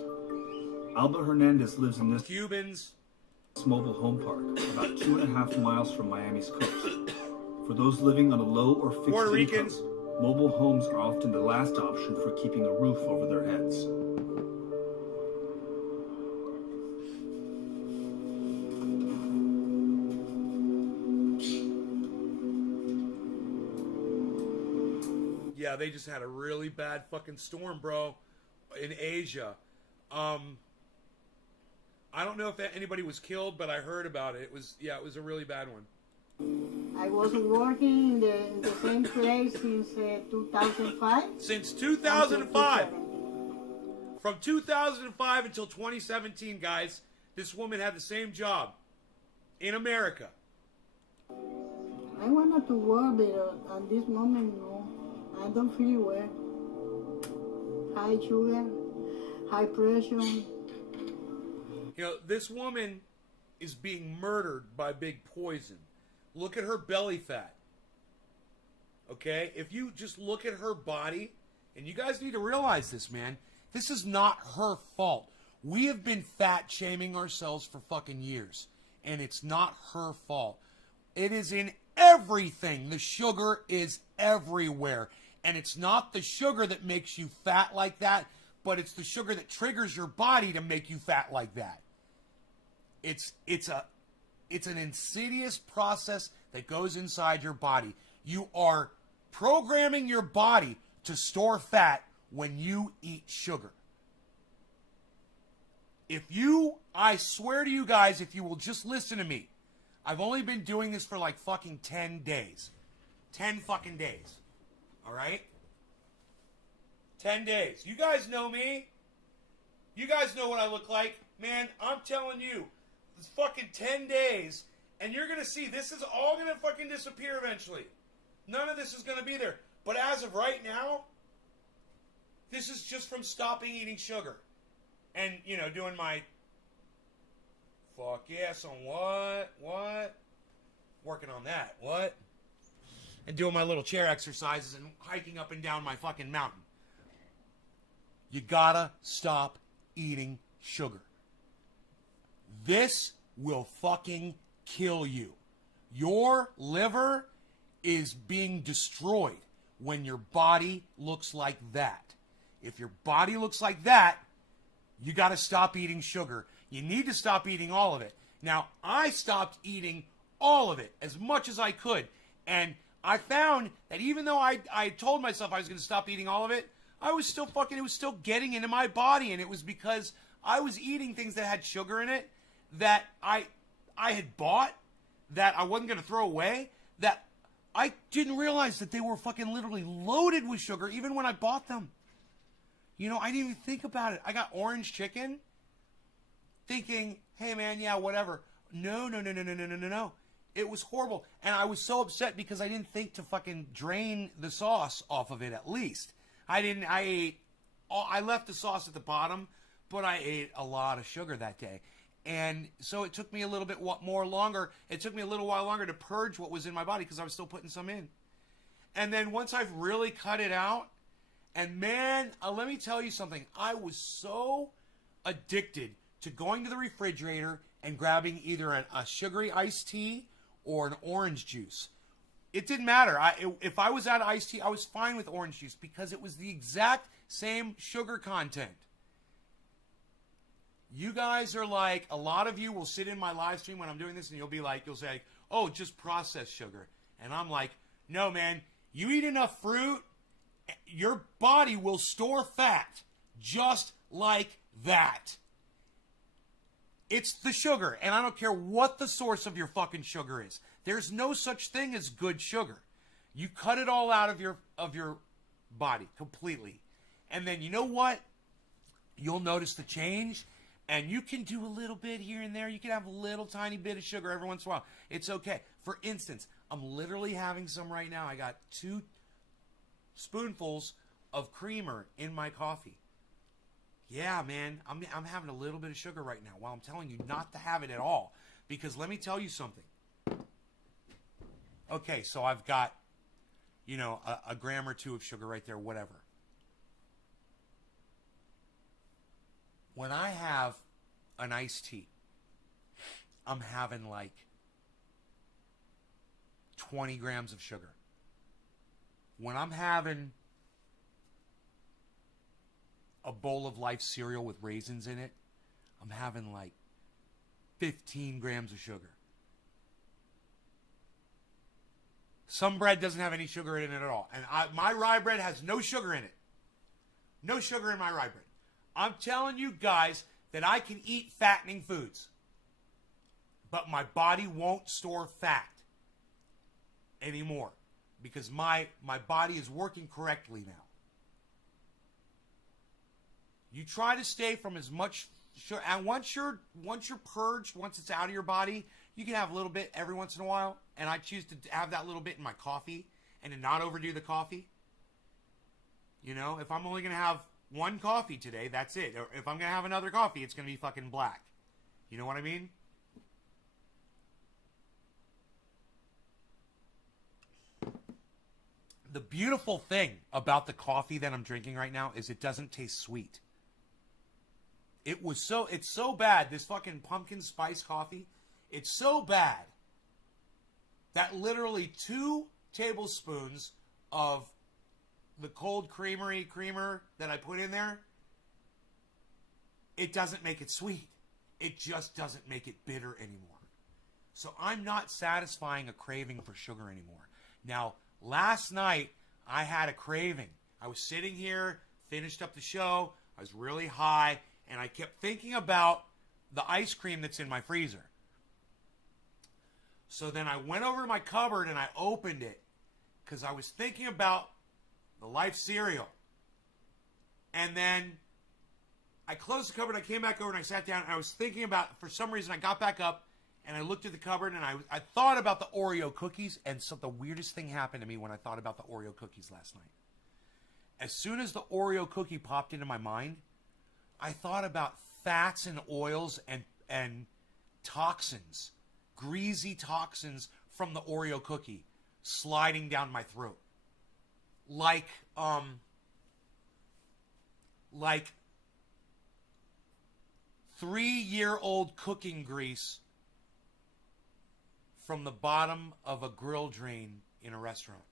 Albert Hernandez lives in this Cubans. mobile home park, about 2.5 miles from Miami's coast. For those living on a low or fixed Puerto income, Ricans. mobile homes are often the last option for keeping a roof over their heads. Yeah, they just had a really bad fucking storm, bro, in Asia. I don't know if anybody was killed, but I heard about it. It was a really bad one. I was working in the same place since 2005. Since 2005. From 2005 until 2017, guys, this woman had the same job in America. I wanted to work, but at this moment, no. I don't feel well. High sugar, high pressure. This woman is being murdered by big poison. Look at her belly fat. Okay? If you just look at her body, and you guys need to realize this, man. This is not her fault. We have been fat shaming ourselves for fucking years. And it's not her fault. It is in everything. The sugar is everywhere. And it's not the sugar that makes you fat like that, but it's the sugar that triggers your body to make you fat like that. It's an insidious process that goes inside your body. You are programming your body to store fat when you eat sugar. I swear to you guys, if you will just listen to me, I've only been doing this for like fucking 10 days. 10 fucking days. All right? 10 days. You guys know me. You guys know what I look like. Man, I'm telling you, It's fucking 10 days, and you're going to see this is all going to fucking disappear eventually. None of this is going to be there. But as of right now, this is just from stopping eating sugar. And, you know, doing my fuck yes on what? Working on that, what? And doing my little chair exercises and hiking up and down my fucking mountain. You gotta stop eating sugar. This will fucking kill you. Your liver is being destroyed when your body looks like that. If your body looks like that, you got to stop eating sugar. You need to stop eating all of it. Now, I stopped eating all of it as much as I could. And I found that even though I told myself I was going to stop eating all of it, I was still fucking, it was still getting into my body. And it was because I was eating things that had sugar in it that I had bought, that I wasn't going to throw away, that I didn't realize that they were fucking literally loaded with sugar even when I bought them. You know, I didn't even think about it. I got orange chicken thinking, hey man, yeah, whatever. No. It was horrible. And I was so upset because I didn't think to fucking drain the sauce off of it at least. I left the sauce at the bottom, but I ate a lot of sugar that day. And so it took me a little bit more longer. It took me a little while longer to purge what was in my body because I was still putting some in. And then once I've really cut it out, and man, let me tell you something. I was so addicted to going to the refrigerator and grabbing either a sugary iced tea or an orange juice. It didn't matter. If I was out of iced tea, I was fine with orange juice because it was the exact same sugar content. You guys are like, a lot of you will sit in my live stream when I'm doing this and you'll say, oh, just processed sugar. And I'm like, no, man, you eat enough fruit, your body will store fat just like that. It's the sugar, and I don't care what the source of your fucking sugar is. There's no such thing as good sugar. You cut it all out of your body completely. And then you know what? You'll notice the change, and you can do a little bit here and there. You can have a little tiny bit of sugar every once in a while. It's okay. For instance, I'm literally having some right now. I got 2 spoonfuls of creamer in my coffee. Yeah, man, I'm having a little bit of sugar right now while I'm telling you not to have it at all. Because let me tell you something. Okay, so I've got, you know, a gram or 2 of sugar right there, whatever. When I have an iced tea, I'm having like 20 grams of sugar. When I'm having a bowl of Life cereal with raisins in it, I'm having like 15 grams of sugar. Some bread doesn't have any sugar in it at all. And my rye bread has no sugar in it. No sugar in my rye bread. I'm telling you guys that I can eat fattening foods. But my body won't store fat anymore. Because my body is working correctly now. You try to stay from as much sugar, and once you're purged, once it's out of your body, you can have a little bit every once in a while. And I choose to have that little bit in my coffee and to not overdo the coffee. You know, if I'm only going to have 1 coffee today, that's it. Or if I'm going to have another coffee, it's going to be fucking black. You know what I mean? The beautiful thing about the coffee that I'm drinking right now is it doesn't taste sweet. It's so bad, this fucking pumpkin spice coffee, it's so bad that literally 2 tablespoons of the cold creamer that I put in there, it doesn't make it sweet. It just doesn't make it bitter anymore. So I'm not satisfying a craving for sugar anymore. Now, last night, I had a craving. I was sitting here, finished up the show, I was really high, and I kept thinking about the ice cream that's in my freezer. So then I went over to my cupboard and I opened it because I was thinking about the Life cereal. And then I closed the cupboard, I came back over and I sat down and I was thinking about, for some reason I got back up and I looked at the cupboard and I thought about the Oreo cookies, and so the weirdest thing happened to me when I thought about the Oreo cookies last night. As soon as the Oreo cookie popped into my mind, I thought about fats and oils and toxins, greasy toxins from the Oreo cookie sliding down my throat. Like 3-year-old cooking grease from the bottom of a grill drain in a restaurant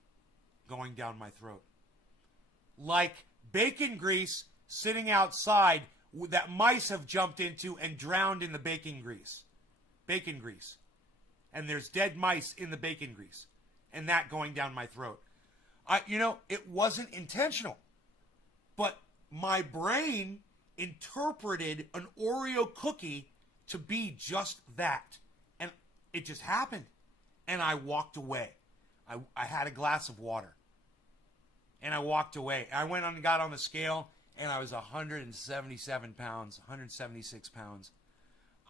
going down my throat. Like bacon grease sitting outside that mice have jumped into and drowned in the bacon grease. Bacon grease. And there's dead mice in the bacon grease. And that going down my throat. It wasn't intentional. But my brain interpreted an Oreo cookie to be just that. And it just happened. And I walked away. I had a glass of water. And I walked away. I went on and got on the scale, and I was 177 pounds, 176 pounds.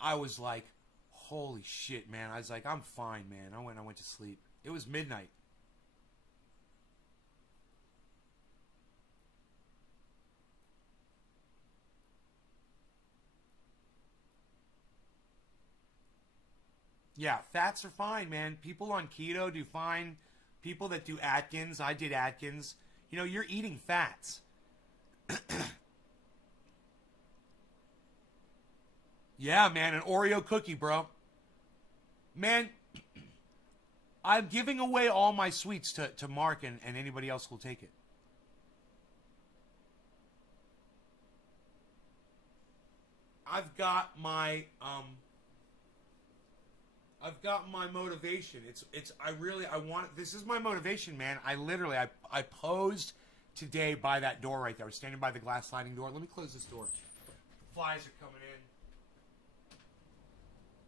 I was like, holy shit, man. I was like, I'm fine, man. I went to sleep. It was midnight. Yeah, fats are fine, man. People on keto do fine. People that do Atkins, I did Atkins. You're eating fats. Yeah, man, an Oreo cookie, bro. Man, I'm giving away all my sweets to Mark and anybody else who will take it. I've got my motivation. This is my motivation, man. I posed today by that door right there. I was standing by the glass sliding door. Let me close this door. Flies are coming in.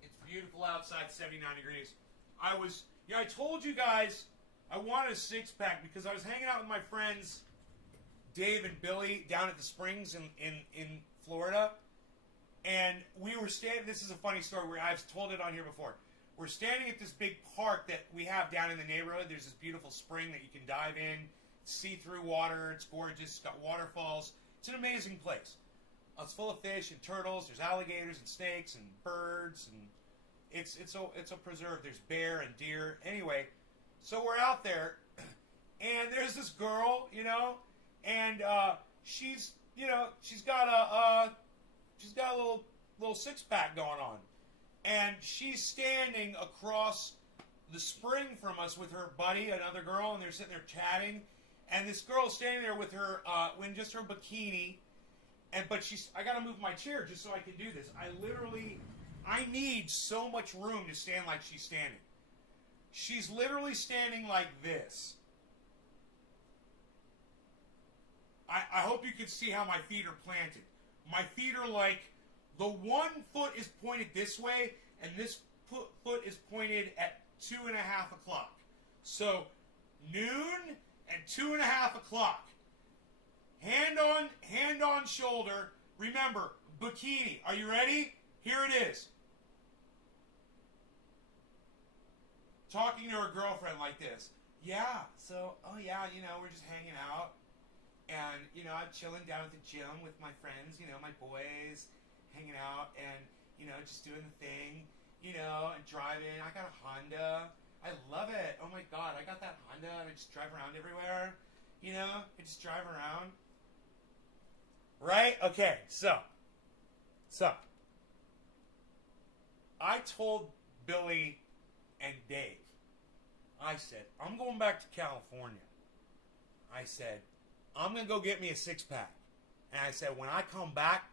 It's beautiful outside, 79 degrees. I told you guys I wanted a six-pack because I was hanging out with my friends Dave and Billy down at the Springs in Florida. And we were standing, this is a funny story where I've told it on here before. We're standing at this big park that we have down in the neighborhood. There's this beautiful spring that you can dive in, see-through water. It's gorgeous. It's got waterfalls. It's an amazing place. It's full of fish and turtles. There's alligators and snakes and birds, and it's a preserve. There's bear and deer. Anyway, so we're out there, and there's this girl, and she's got a little six-pack going on. And she's standing across the spring from us with her buddy, another girl, and they're sitting there chatting. And this girl's standing there with her, in just her bikini. But I gotta move my chair just so I can do this. I need so much room to stand like she's standing. She's literally standing like this. I hope you can see how my feet are planted. My feet are like, the one foot is pointed this way, and this foot is pointed at 2:30 o'clock. So, noon and 2:30 o'clock. Hand on shoulder. Remember, bikini. Are you ready? Here it is. Talking to her girlfriend like this. Yeah, so, we're just hanging out. And, I'm chilling down at the gym with my friends, my boys. Hanging out and, just doing the thing, and driving. I got a Honda. I love it. Oh my God, I got that Honda and I just drive around everywhere. I just drive around. Right? Okay, so. I told Billy and Dave, I said, I'm going back to California. I said, I'm going to go get me a six-pack. And I said, when I come back,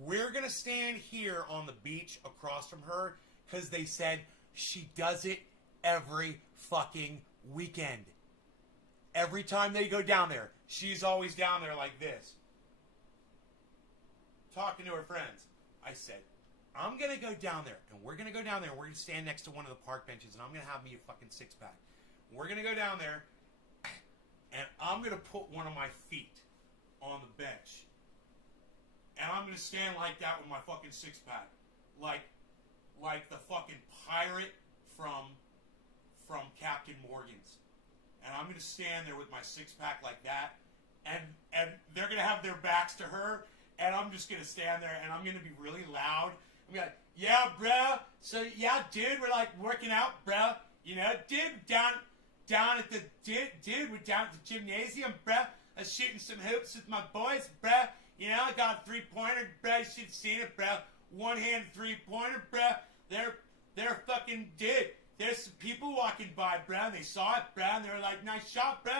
we're going to stand here on the beach across from her because they said she does it every fucking weekend. Every time they go down there, she's always down there like this. Talking to her friends. I said, I'm going to go down there, and we're going to go down there, and we're going to stand next to one of the park benches, and I'm going to have me a fucking six-pack. We're going to go down there, and I'm going to put one of my feet on the bench. And I'm gonna stand like that with my fucking six pack, like the fucking pirate from Captain Morgan's. And I'm gonna stand there with my six pack like that, and they're gonna have their backs to her, and I'm just gonna stand there, and I'm gonna be really loud. I'm gonna be like, yeah, bro. So yeah, dude, we're like working out, bro. You know, dude, down at the dude, we're down at the gymnasium, bro. I'm shooting some hoops with my boys, bro. You know, I got a 3-pointer, bro. You should have seen it, bro. One-hand 3-pointer, bro. They're fucking dude. There's some people walking by, bro, and they saw it, bro, and they were like, nice shot, bro.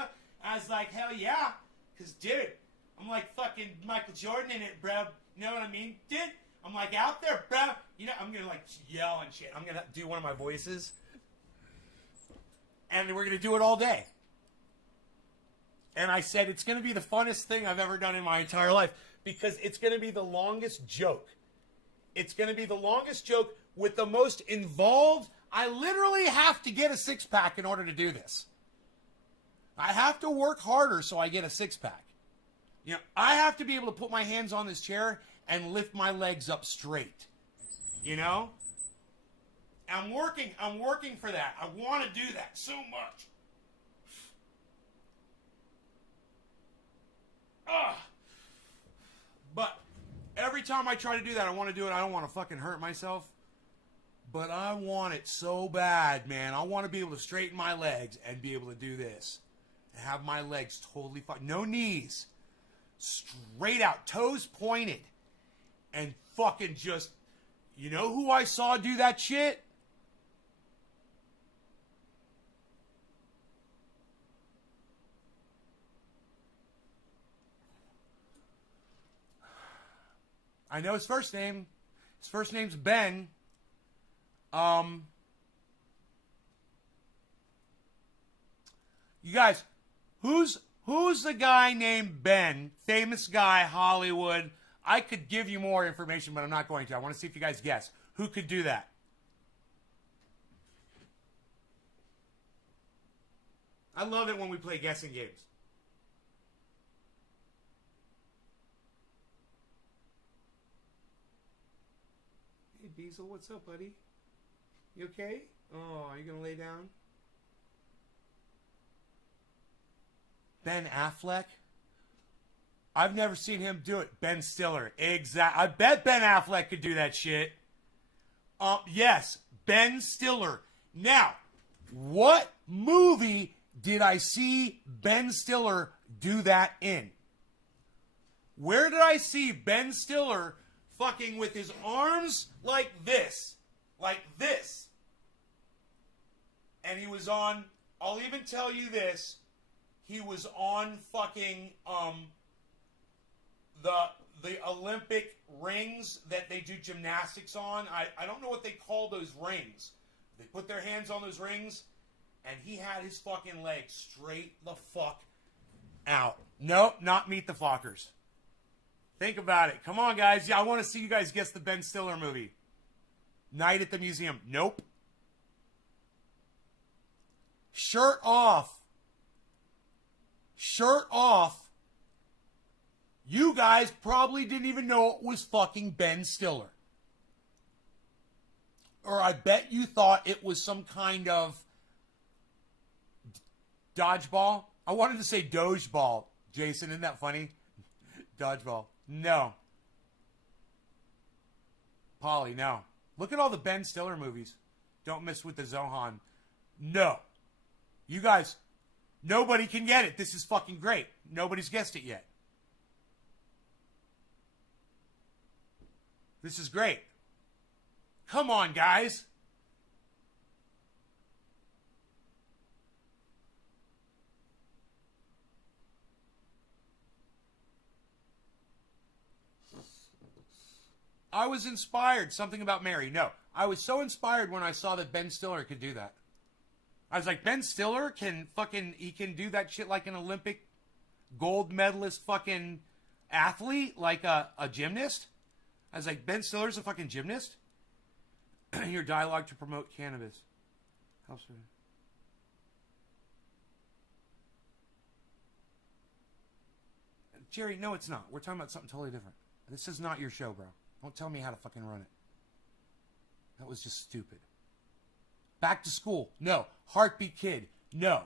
I was like, hell yeah. Because, dude, I'm like fucking Michael Jordan in it, bro. You know what I mean? Dude, I'm like out there, bro. You know, I'm going to like yell and shit. I'm going to do one of my voices. And we're going to do it all day. And I said, it's going to be the funnest thing I've ever done in my entire life. Because it's going to be the longest joke. It's going to be the longest joke with the most involved. I literally have to get a six-pack in order to do this. I have to work harder so I get a six-pack. You know, I have to be able to put my hands on this chair and lift my legs up straight. You know? I'm working for that. I want to do that so much. Ugh. But every time I try to do that, I want to do it. I don't want to fucking hurt myself. But I want it so bad, man. I want to be able to straighten my legs and be able to do this. And have my legs totally fucking... No knees. Straight out. Toes pointed. And fucking just... You know who I saw do that shit? I know his first name. His first name's Ben. You guys, who's the guy named Ben? Famous guy, Hollywood. I could give you more information, but I'm not going to. I want to see if you guys guess. Who could do that? I love it when we play guessing games. Hey, Diesel, what's up, buddy? You okay? Oh, are you going to lay down? Ben Affleck? I've never seen him do it. Ben Stiller. Exactly. I bet Ben Affleck could do that shit. Yes, Ben Stiller. Now, what movie did I see Ben Stiller do that in? Where did I see Ben Stiller fucking with his arms like this? Like this. And he was on, I'll even tell you this, he was on fucking, the Olympic rings that they do gymnastics on. I don't know what they call those rings. They put their hands on those rings, and he had his fucking legs straight the fuck out. Nope, not Meet the Fockers. Think about it. Come on, guys. Yeah, I want to see you guys guess the Ben Stiller movie. Night at the Museum. Nope. Shirt off. Shirt off. You guys probably didn't even know it was fucking Ben Stiller. Or I bet you thought it was some kind of dodgeball. I wanted to say Dogeball. Jason, isn't that funny? Dodgeball. No. Polly, no. Look at all the Ben Stiller movies. Don't miss with the Zohan. No. You guys, nobody can get it. This is fucking great. Nobody's guessed it yet. This is great. Come on, guys. I was inspired. Something about Mary. No. I was so inspired when I saw that Ben Stiller could do that. I was like, Ben Stiller he can do that shit like an Olympic gold medalist fucking athlete, like a gymnast. I was like, Ben Stiller's a fucking gymnast? Your dialogue to promote cannabis. Helps me. Jerry, no, it's not. We're talking about something totally different. This is not your show, bro. Don't tell me how to fucking run it. That was just stupid. Back to school. No. Heartbeat Kid. No.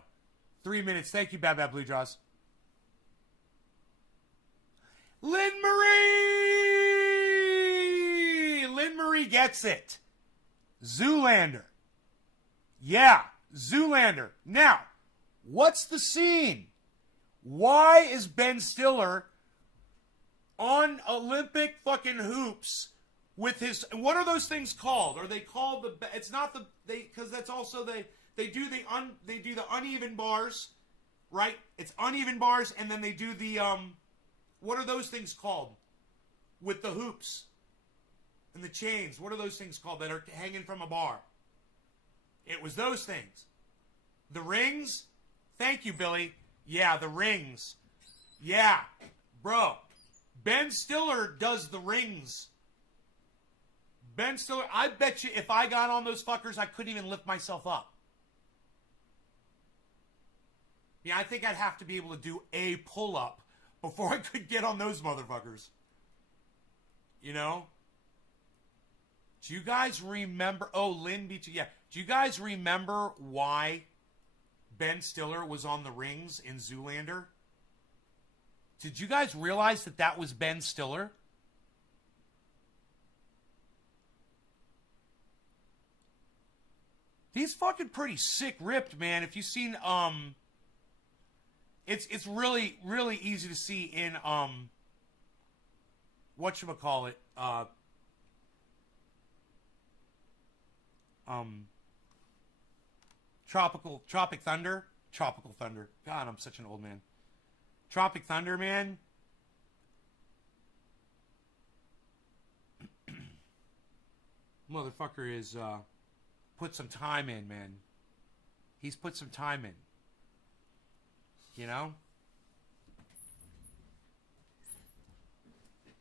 3 minutes. Thank you, Bad Bad Blue Jaws. Lynn Marie! Lynn Marie gets it. Zoolander. Yeah, Zoolander. Now, what's the scene? Why is Ben Stiller on Olympic fucking hoops with his, what are those things called? Are they called the, it's not the, because that's also, they do the uneven bars, right? It's uneven bars, and then they do the, what are those things called? With the hoops and the chains. What are those things called that are hanging from a bar? It was those things. The rings? Thank you, Billy. Yeah, the rings. Yeah, bro. Ben Stiller does the rings. Ben Stiller, I bet you if I got on those fuckers, I couldn't even lift myself up. Yeah, I think I'd have to be able to do a pull-up before I could get on those motherfuckers. You know? Do you guys remember... Oh, Lynn Beach... Yeah. Do you guys remember why Ben Stiller was on the rings in Zoolander? Did you guys realize that that was Ben Stiller? He's fucking pretty sick ripped, man. If you've seen... It's really, really easy to see in, whatchamacallit, Tropic Thunder. God, I'm such an old man. Tropic Thunder, man. Motherfucker is, put some time in, man. He's put some time in. You know?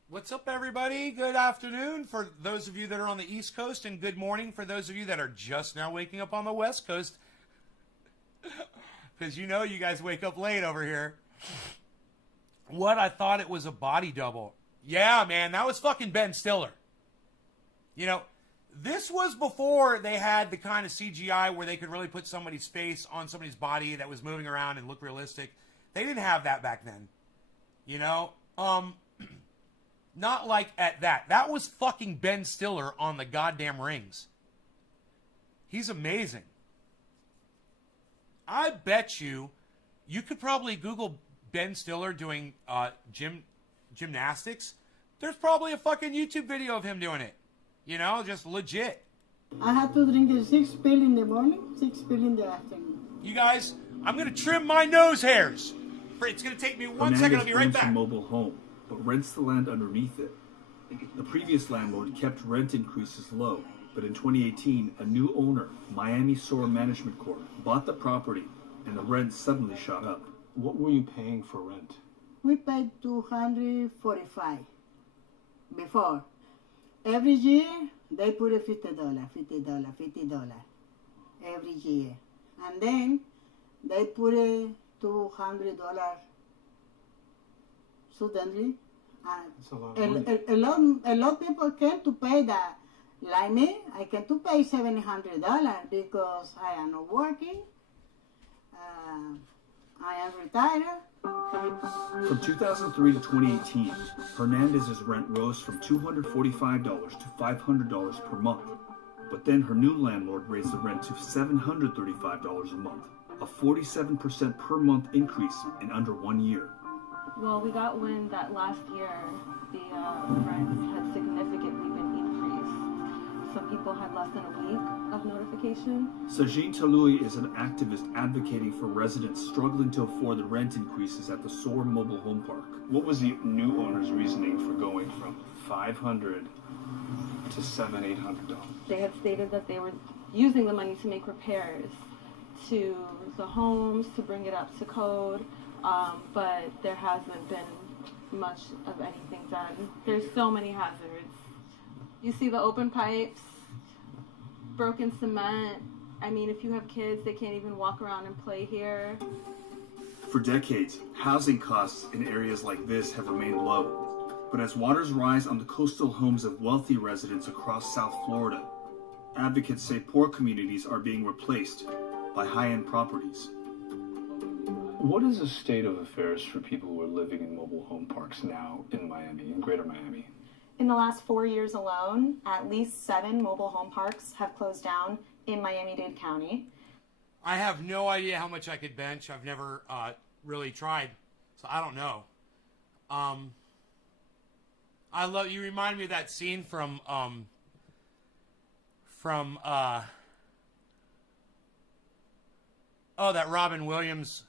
What's up, everybody? Good afternoon for those of you that are on the East Coast, and good morning for those of you that are just now waking up on the West Coast. Because you know you guys wake up late over here. What? I thought it was a body double. Yeah, man, that was fucking Ben Stiller. You know, this was before they had the kind of CGI where they could really put somebody's face on somebody's body that was moving around and look realistic. They didn't have that back then. You know? Not like at that. That was fucking Ben Stiller on the goddamn rings. He's amazing. I bet you could probably Google Ben Stiller doing gymnastics. There's probably a fucking YouTube video of him doing it. You know, just legit. I had to drink 6 pills in the morning, 6 pills in the afternoon. You guys, I'm going to trim my nose hairs. It's going to take me 1 second. I'll be right back. A mobile home, but rents the land underneath it. The previous landlord kept rent increases low, but in 2018, a new owner, Miami Soar Management Corp., bought the property, and the rent suddenly shot up. What were you paying for rent? We paid $245 before. Every year, they put a $50 every year. And then they put a $200 suddenly. That's a lot And of money. a lot of people came to pay that. Like me, I came to pay $700 because I am not working. I am retired. From 2003 to 2018, Hernandez's rent rose from $245 to $500 per month. But then her new landlord raised the rent to $735 a month, a 47% per month increase in under 1 year. Well, we got wind that last year the rents had significantly been increased. Some people had less than a week of notification. Sajin Talui is an activist advocating for residents struggling to afford the rent increases at the Soar Mobile Home Park. What was the new owner's reasoning for going from $500 to $700-800? They had stated that they were using the money to make repairs to the homes, to bring it up to code, but there hasn't been much of anything done. There's so many hazards. You see the open pipes, broken cement. I mean, if you have kids, they can't even walk around and play here. For decades, housing costs in areas like this have remained low. But as waters rise on the coastal homes of wealthy residents across South Florida, advocates say poor communities are being replaced by high-end properties. What is the state of affairs for people who are living in mobile home parks now in Miami, in greater Miami? In the last 4 years alone, at least 7 mobile home parks have closed down in Miami-Dade County. I have no idea how much I could bench. I've never really tried, so I don't know. I love you. Remind me of that scene from that Robin Williams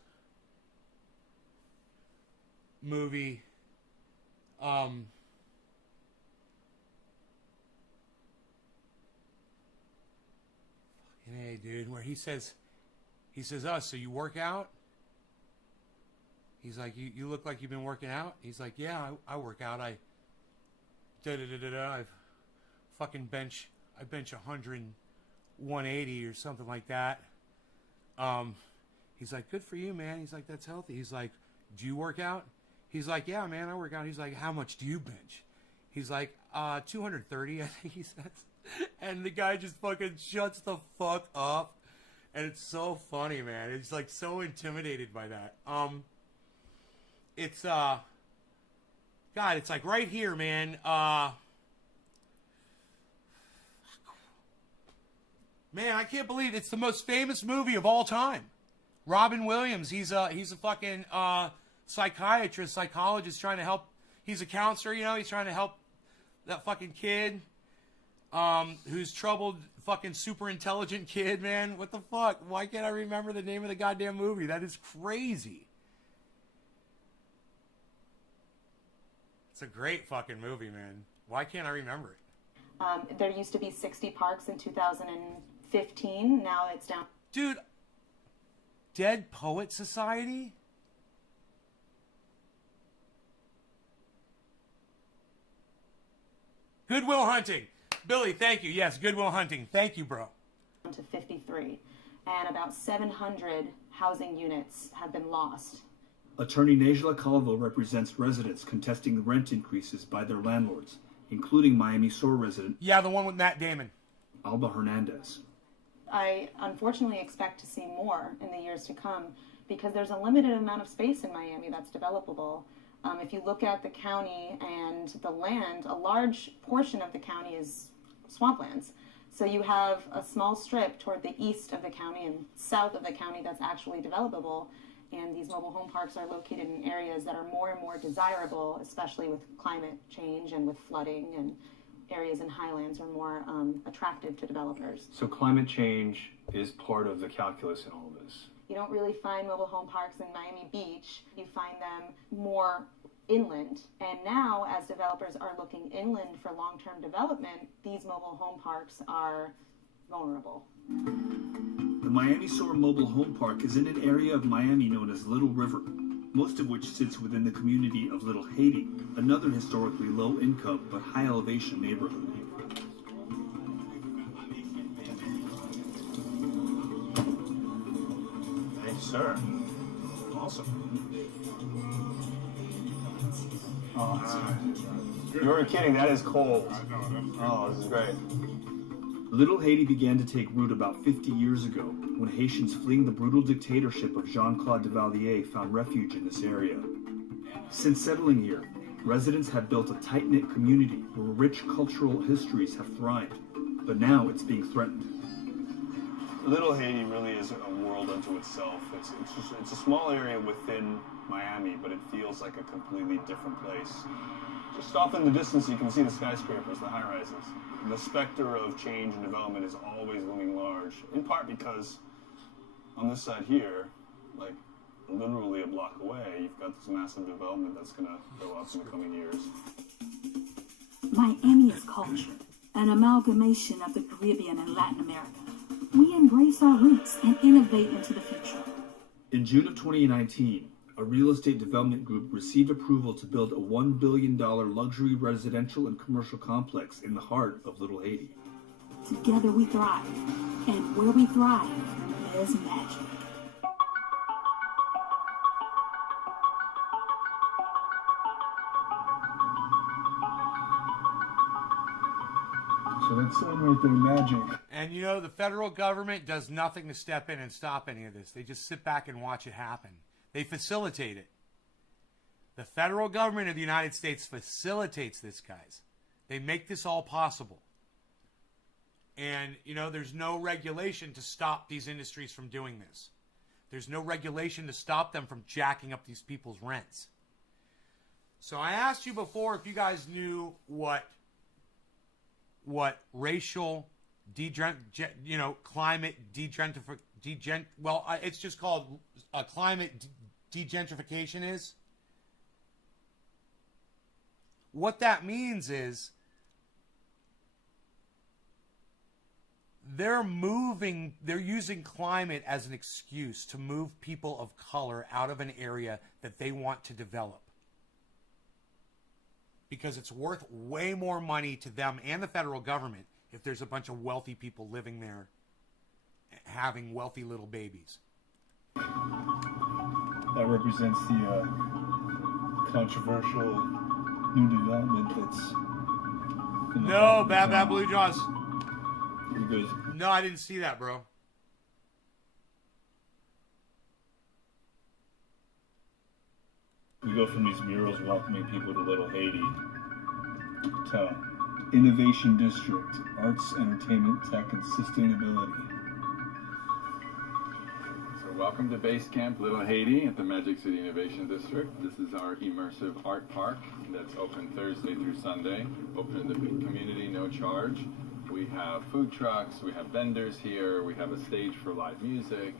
movie. Hey, dude, where he says, "Oh, so you work out?" He's like, "You look like you've been working out." He's like, "Yeah, I work out. I fucking bench 100, 180 or something like that." He's like, "Good for you, man." He's like, "That's healthy." He's like, "Do you work out?" He's like, "Yeah, man, I work out." He's like, "How much do you bench?" He's like, 230, I think he says. And the guy just fucking shuts the fuck up. And it's so funny, man. It's like so intimidated by that. It's God, it's like right here, man. Man, I can't believe it's the most famous movie of all time. Robin Williams, he's a fucking psychiatrist, psychologist trying to help. He's a counselor, you know, he's trying to help that fucking kid who's troubled, fucking super intelligent kid, man. What the fuck? Why can't I remember the name of the goddamn movie? That is crazy. It's a great fucking movie, man. Why can't I remember it? There used to be 60 parks in 2015. Now it's down. Dude, Dead Poet Society? Good Will Hunting. Billy, thank you. Yes, Good Will Hunting. Thank you, bro. To 53, and about 700 housing units have been lost. Attorney Najla Calvo represents residents contesting the rent increases by their landlords, including Miami Sur resident. Yeah, the one with Matt Damon. Alba Hernandez. I unfortunately expect to see more in the years to come because there's a limited amount of space in Miami that's developable. If you look at the county and the land, a large portion of the county is swamplands. So you have a small strip toward the east of the county and south of the county that's actually developable. And these mobile home parks are located in areas that are more and more desirable, especially with climate change and with flooding, and areas in highlands are more attractive to developers. So climate change is part of the calculus in all of this. You don't really find mobile home parks in Miami Beach. You find them more inland. And now, as developers are looking inland for long-term development, these mobile home parks are vulnerable. The Miami Sur Mobile Home Park is in an area of Miami known as Little River, most of which sits within the community of Little Haiti, another historically low-income but high-elevation neighborhood. Thank you, sir. Awesome. Oh, you weren't kidding. That is cold. Oh, this is great. Little Haiti began to take root about 50 years ago when Haitians fleeing the brutal dictatorship of Jean-Claude Duvalier found refuge in this area. Since settling here, residents have built a tight-knit community where rich cultural histories have thrived, but now it's being threatened. Little Haiti really is a world unto itself. It's a small area within Miami, but it feels like a completely different place. Just off in the distance, you can see the skyscrapers, the high-rises. The specter of change and development is always looming large, in part because on this side here, like literally a block away, you've got this massive development that's going to go up in the coming years. Miami is culture, an amalgamation of the Caribbean and Latin America. We embrace our roots and innovate into the future. In June of 2019, a real estate development group received approval to build a $1 billion luxury residential and commercial complex in the heart of Little Haiti. Together we thrive, and where we thrive, there's magic. That's right there, magic. And you know, the federal government does nothing to step in and stop any of this. They just sit back and watch it happen. They facilitate it. The federal government of the United States facilitates this, guys. They make this all possible. And, you know, there's no regulation to stop these industries from doing this. There's no regulation to stop them from jacking up these people's rents. So I asked you before if you guys knew what racial climate it's just called climate degentrification is. What that means is they're using climate as an excuse to move people of color out of an area that they want to develop. Because it's worth way more money to them and the federal government if there's a bunch of wealthy people living there having wealthy little babies. That represents the controversial new development that's... No, Bad Blue Jaws. Because No, I didn't see that, bro. we go from these murals welcoming people to Little Haiti to Innovation District, Arts, Entertainment, Tech, and Sustainability. So welcome to Base Camp Little Haiti at the Magic City Innovation District. This is our immersive art park that's open Thursday through Sunday. Open to the community, no charge. We have food trucks, we have vendors here, we have a stage for live music.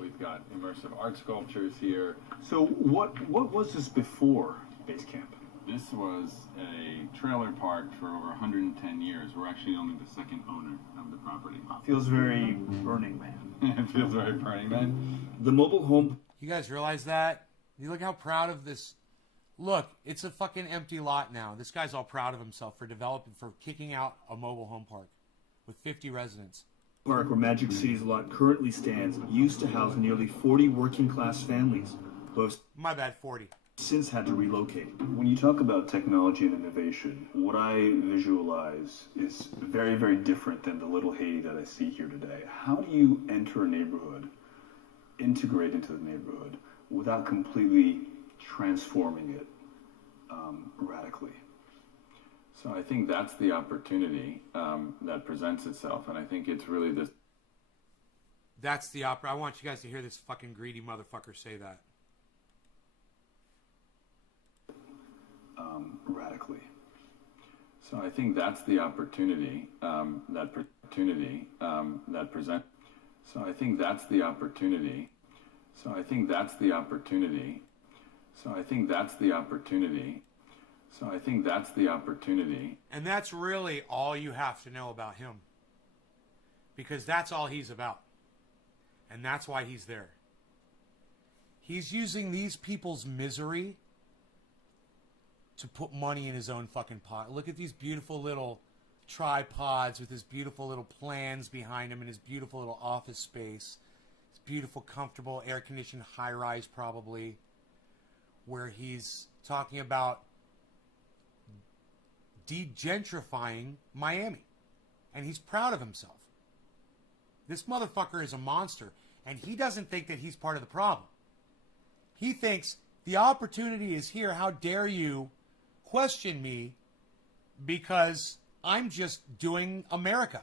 We've got immersive art sculptures here. So what was this before Base Camp? This was a trailer park for over 110 years. We're actually only the second owner of the property. Feels very Burning Man. It feels very Burning Man. The mobile home... You guys realize that? You look how proud of this... Look, it's a fucking empty lot now. This guy's all proud of himself for kicking out a mobile home park with 50 residents. Park where Magic City's lot currently stands used to house nearly 40 working-class families who have... My bad, 40. ...since had to relocate. When you talk about technology and innovation, what I visualize is very, very different than the Little Haiti that I see here today. How do you enter a neighborhood, integrate into the neighborhood, without completely transforming it radically? So I think that's the opportunity that presents itself, and I think it's really this. That's the opera. I want you guys to hear this fucking greedy motherfucker say that. Radically. So I think that's the opportunity that present. So I think that's the opportunity. So I think that's the opportunity. So I think that's the opportunity. So I think that's the opportunity. And that's really all you have to know about him. Because that's all he's about. And that's why he's there. He's using these people's misery to put money in his own fucking pot. Look at these beautiful little tripods with his beautiful little plans behind him and his beautiful little office space. His beautiful, comfortable, air-conditioned high-rise probably. Where he's talking about degentrifying Miami. And he's proud of himself. This motherfucker is a monster. And he doesn't think that he's part of the problem. He thinks the opportunity is here. How dare you question me because I'm just doing America.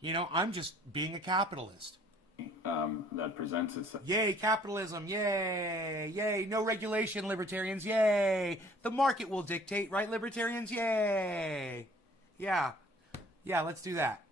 You know, I'm just being a capitalist. That presents itself. Yay, capitalism. Yay. Yay. No regulation, libertarians. Yay. The market will dictate, right, libertarians? Yay. Yeah. Yeah, let's do that.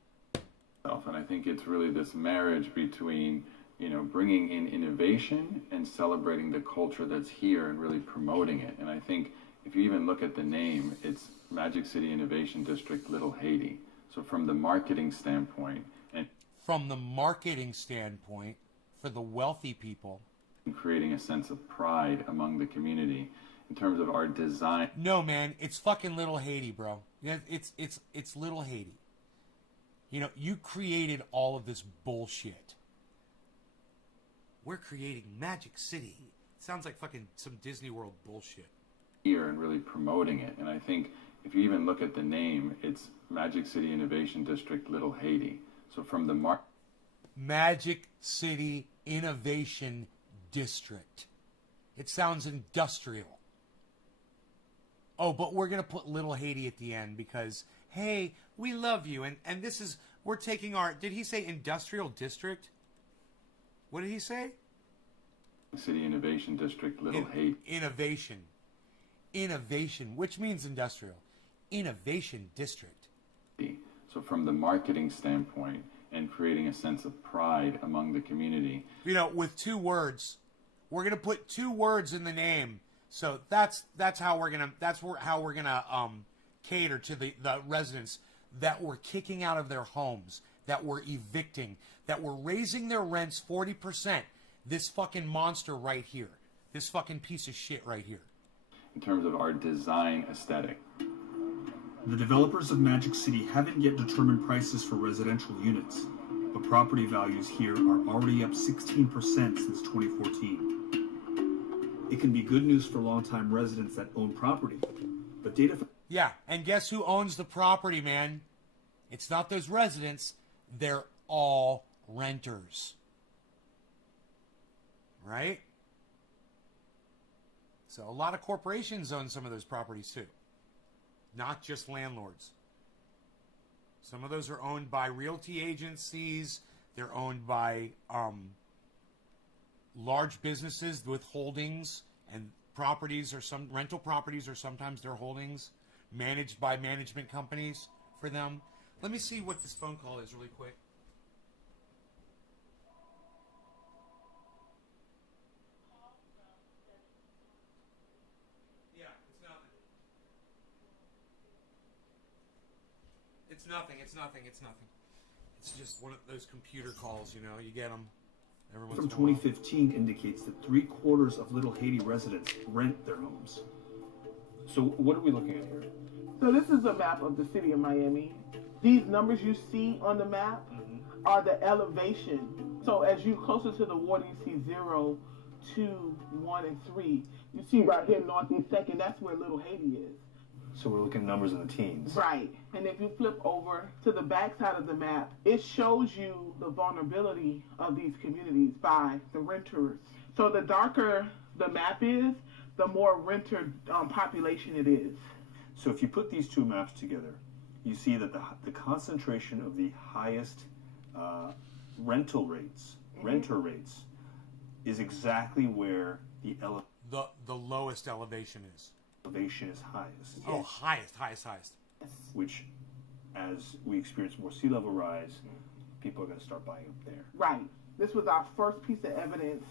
And I think it's really this marriage between, you know, bringing in innovation and celebrating the culture that's here and really promoting it. And I think if you even look at the name, it's Magic City Innovation District Little Haiti. So from the marketing standpoint, and from the marketing standpoint, for the wealthy people, creating a sense of pride among the community in terms of our design. No, man, it's fucking Little Haiti, bro. It's Little Haiti. You know, you created all of this bullshit. We're creating Magic City. It sounds like fucking some Disney World bullshit. Here and really promoting it. And I think If you even look at the name, it's Magic City Innovation District Little Haiti. So from the Magic City Innovation District. It sounds industrial. Oh, but we're going to put Little Haiti at the end because, hey, we love you. And this is, we're taking our, did he say industrial district? What did he say? City Innovation District Little Haiti. Innovation. Innovation, which means industrial. Innovation District. So from the marketing standpoint and creating a sense of pride among the community. You know, with 2 words, we're going to put 2 words in the name. So that's how we're going to cater to the residents that we're kicking out of their homes, that we're evicting, that we're raising their rents 40%. This fucking monster right here. This fucking piece of shit right here. In terms of our design aesthetic. The developers of Magic City haven't yet determined prices for residential units, but property values here are already up 16% since 2014. It can be good news for longtime residents that own property, but data... Yeah, and guess who owns the property, man? It's not those residents. They're all renters. Right? So a lot of corporations own some of those properties too. Not just landlords. Some of those are owned by realty agencies. They're owned by large businesses with holdings, and properties or some rental properties, or sometimes their holdings managed by management companies for them. Let me see what this phone call is really quick. It's nothing. It's just one of those computer calls, you know, you get them. From 2015 indicates that 3/4 of Little Haiti residents rent their homes. So what are we looking at here? So this is a map of the city of Miami. These numbers you see on the map are the elevation. So as you closer to the water, you see 0, 2, 1, and 3. You see right here, Northeast 2nd, that's where Little Haiti is. So we're looking at numbers in the teens. Right. And if you flip over to the back side of the map, it shows you the vulnerability of these communities by the renters. So the darker the map is, the more renter population it is. So if you put these 2 maps together, you see that the concentration of the highest renter rates is exactly where the lowest elevation is. Elevation is highest. Oh, highest. Which, as we experience more sea level rise, people are going to start buying up there. Right. This was our first piece of evidence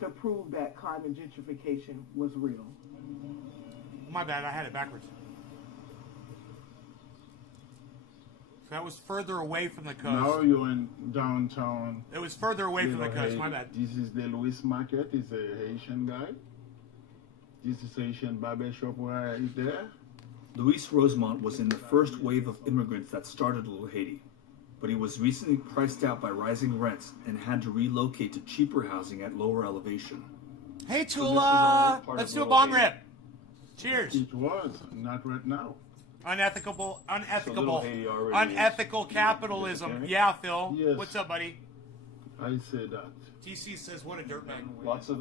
to prove that climate gentrification was real. My bad, I had it backwards. So that was further away from the coast. Now you're in downtown. It was further away from the coast, my bad. This is the Louis Market, is a Haitian guy. This is Haitian barber shop right there. Luis Rosemont was in the first wave of immigrants that started Little Haiti, but he was recently priced out by rising rents and had to relocate to cheaper housing at lower elevation. Hey Tula, let's do a bong rip. Cheers. It was, not right now. Unethical So capitalism. Yeah, Phil. Yes. What's up, buddy? I say that. TC says, what a dirtbag.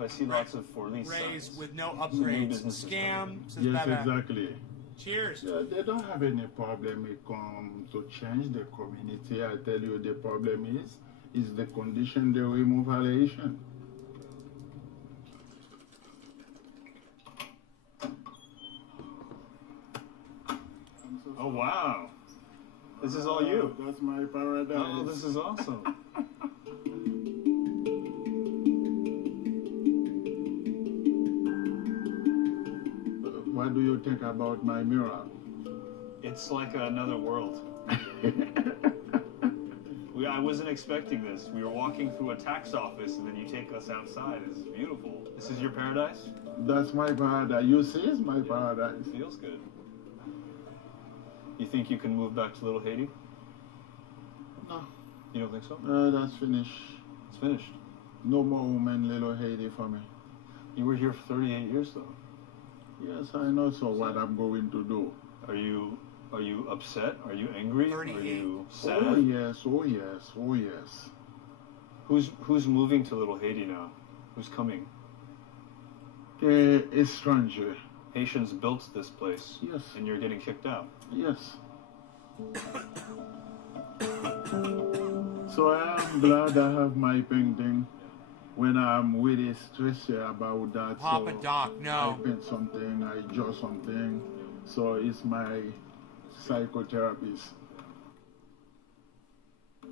I see lots of for lease raise signs. with no upgrades. Scam. Says Yes, bye-bye. exactly. Cheers. Yeah, they don't have any problem with to change the community. I tell you, the problem is the condition they remove Haitian. Oh wow, this is all you. That's my paradise. Oh, this is awesome. What do you think about my mirror? It's like another world. I wasn't expecting this. We were walking through a tax office, and then you take us outside. It's beautiful. This is your paradise? That's my paradise. You see, it's my paradise. It feels good. You think you can move back to Little Haiti? No. You don't think so? That's finished. It's finished. No more home in Little Haiti for me. You were here for 38 years, though. Yes, I know. So what I'm going to do? Are you upset? Are you angry? Are you sad? Oh yes, oh yes, oh yes. Who's moving to Little Haiti now? Who's coming? A stranger. Haitians built this place. Yes. And you're getting kicked out. Yes. So I am glad I have my painting when I'm really stressed about that. Papa so Doc, no. I paint something, I draw something. So it's my psychotherapist.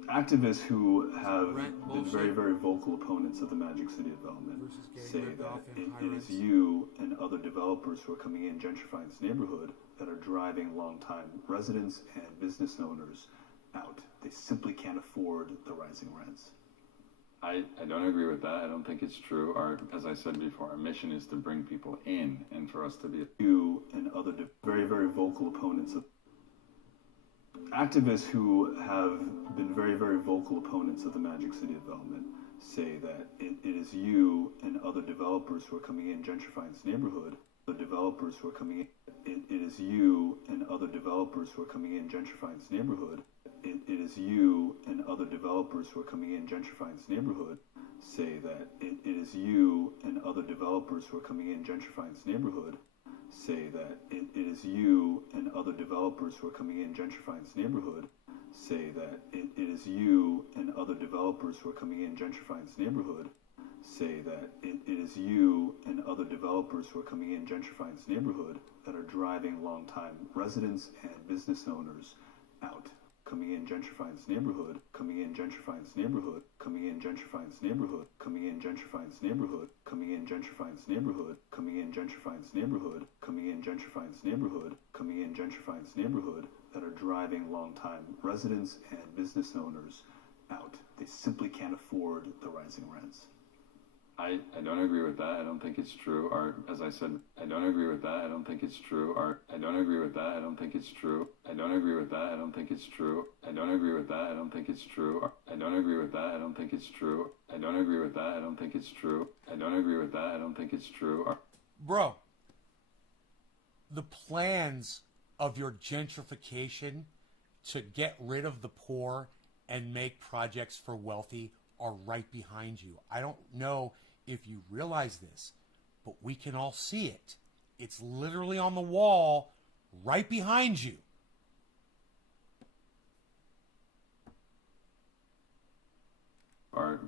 Activists who have been very, very vocal opponents of the Magic City development say that it is you and other developers who are coming in gentrifying this neighborhood that are driving longtime residents and business owners out. They simply can't afford the rising rents. I don't agree with that. I don't think it's true. As I said before, our mission is to bring people in and for us to be you and other very, very vocal opponents of activists who have been very, very vocal opponents of the Magic City development say that it is you and other developers who are coming in gentrifying this neighborhood. The developers who are coming in, it is you and other developers who are coming in gentrifying this neighborhood. It is you and other developers who are coming in gentrifying this neighborhood say that it is you and other developers who are coming in gentrifying this neighborhood say that it is you and other developers who are coming in gentrifying this neighborhood say that it is you and other developers who are coming in gentrifying this neighborhood say that it is you and other developers who are coming in gentrifying this neighborhood that are driving longtime residents and business owners out. Coming in gentrifying this neighborhood, coming in gentrifying this neighborhood, coming in gentrifying this neighborhood, coming in gentrifying this neighborhood, coming in gentrifying this neighborhood, coming in gentrifying this neighborhood, coming in gentrifying this neighborhood, coming in gentrifying this neighborhood that are driving longtime residents and business owners out. They simply can't afford the rising rents. I don't agree with that. I don't think it's true. As I said, I don't agree with that. I don't think it's true. I don't agree with that. I don't think it's true. I don't agree with that. I don't think it's true. I don't agree with that. I don't think it's true. I don't agree with that. I don't think it's true. I don't agree with that. I don't think it's true. I don't agree with that. I don't think it's true. Bro, the plans of your gentrification to get rid of the poor and make projects for wealthy are right behind you. I don't know if you realize this, but we can all see it. It's literally on the wall right behind you.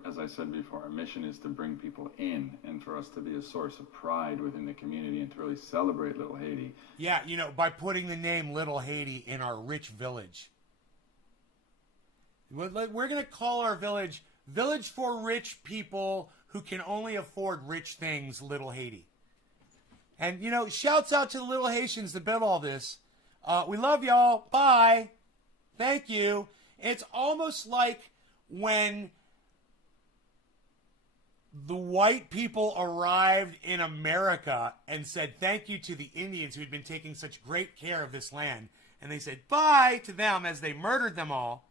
As I said before, our mission is to bring people in and for us to be a source of pride within the community and to really celebrate Little Haiti. Yeah, by putting the name Little Haiti in our rich village. We're going to call our village Village for Rich People Who Can Only Afford Rich Things, Little Haiti. And, shouts out to the little Haitians that built all this. We love y'all. Bye. Thank you. It's almost like when the white people arrived in America and said thank you to the Indians who had been taking such great care of this land. And they said bye to them as they murdered them all.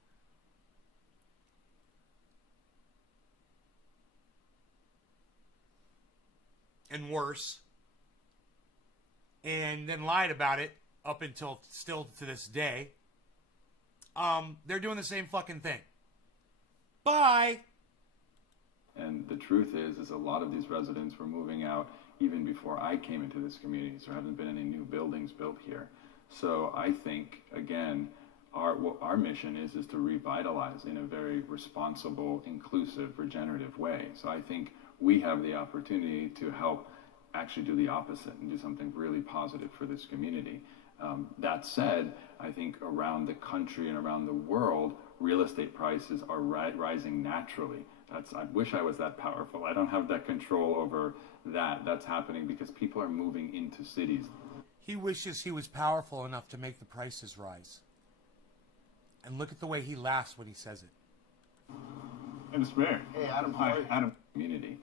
And worse, and then lied about it up until still to this day. They're doing the same fucking thing. Bye. And the truth is a lot of these residents were moving out even before I came into this community. So there haven't been any new buildings built here. So I think, again, our mission is to revitalize in a very responsible, inclusive, regenerative way. So I think we have the opportunity to help actually do the opposite and do something really positive for this community. That said, I think around the country and around the world, real estate prices are rising naturally. I wish I was that powerful. I don't have that control over that. That's happening because people are moving into cities. He wishes he was powerful enough to make the prices rise. And look at the way he laughs when he says it. And it's Mayor. Hey, Adam. Hi, Adam. Community.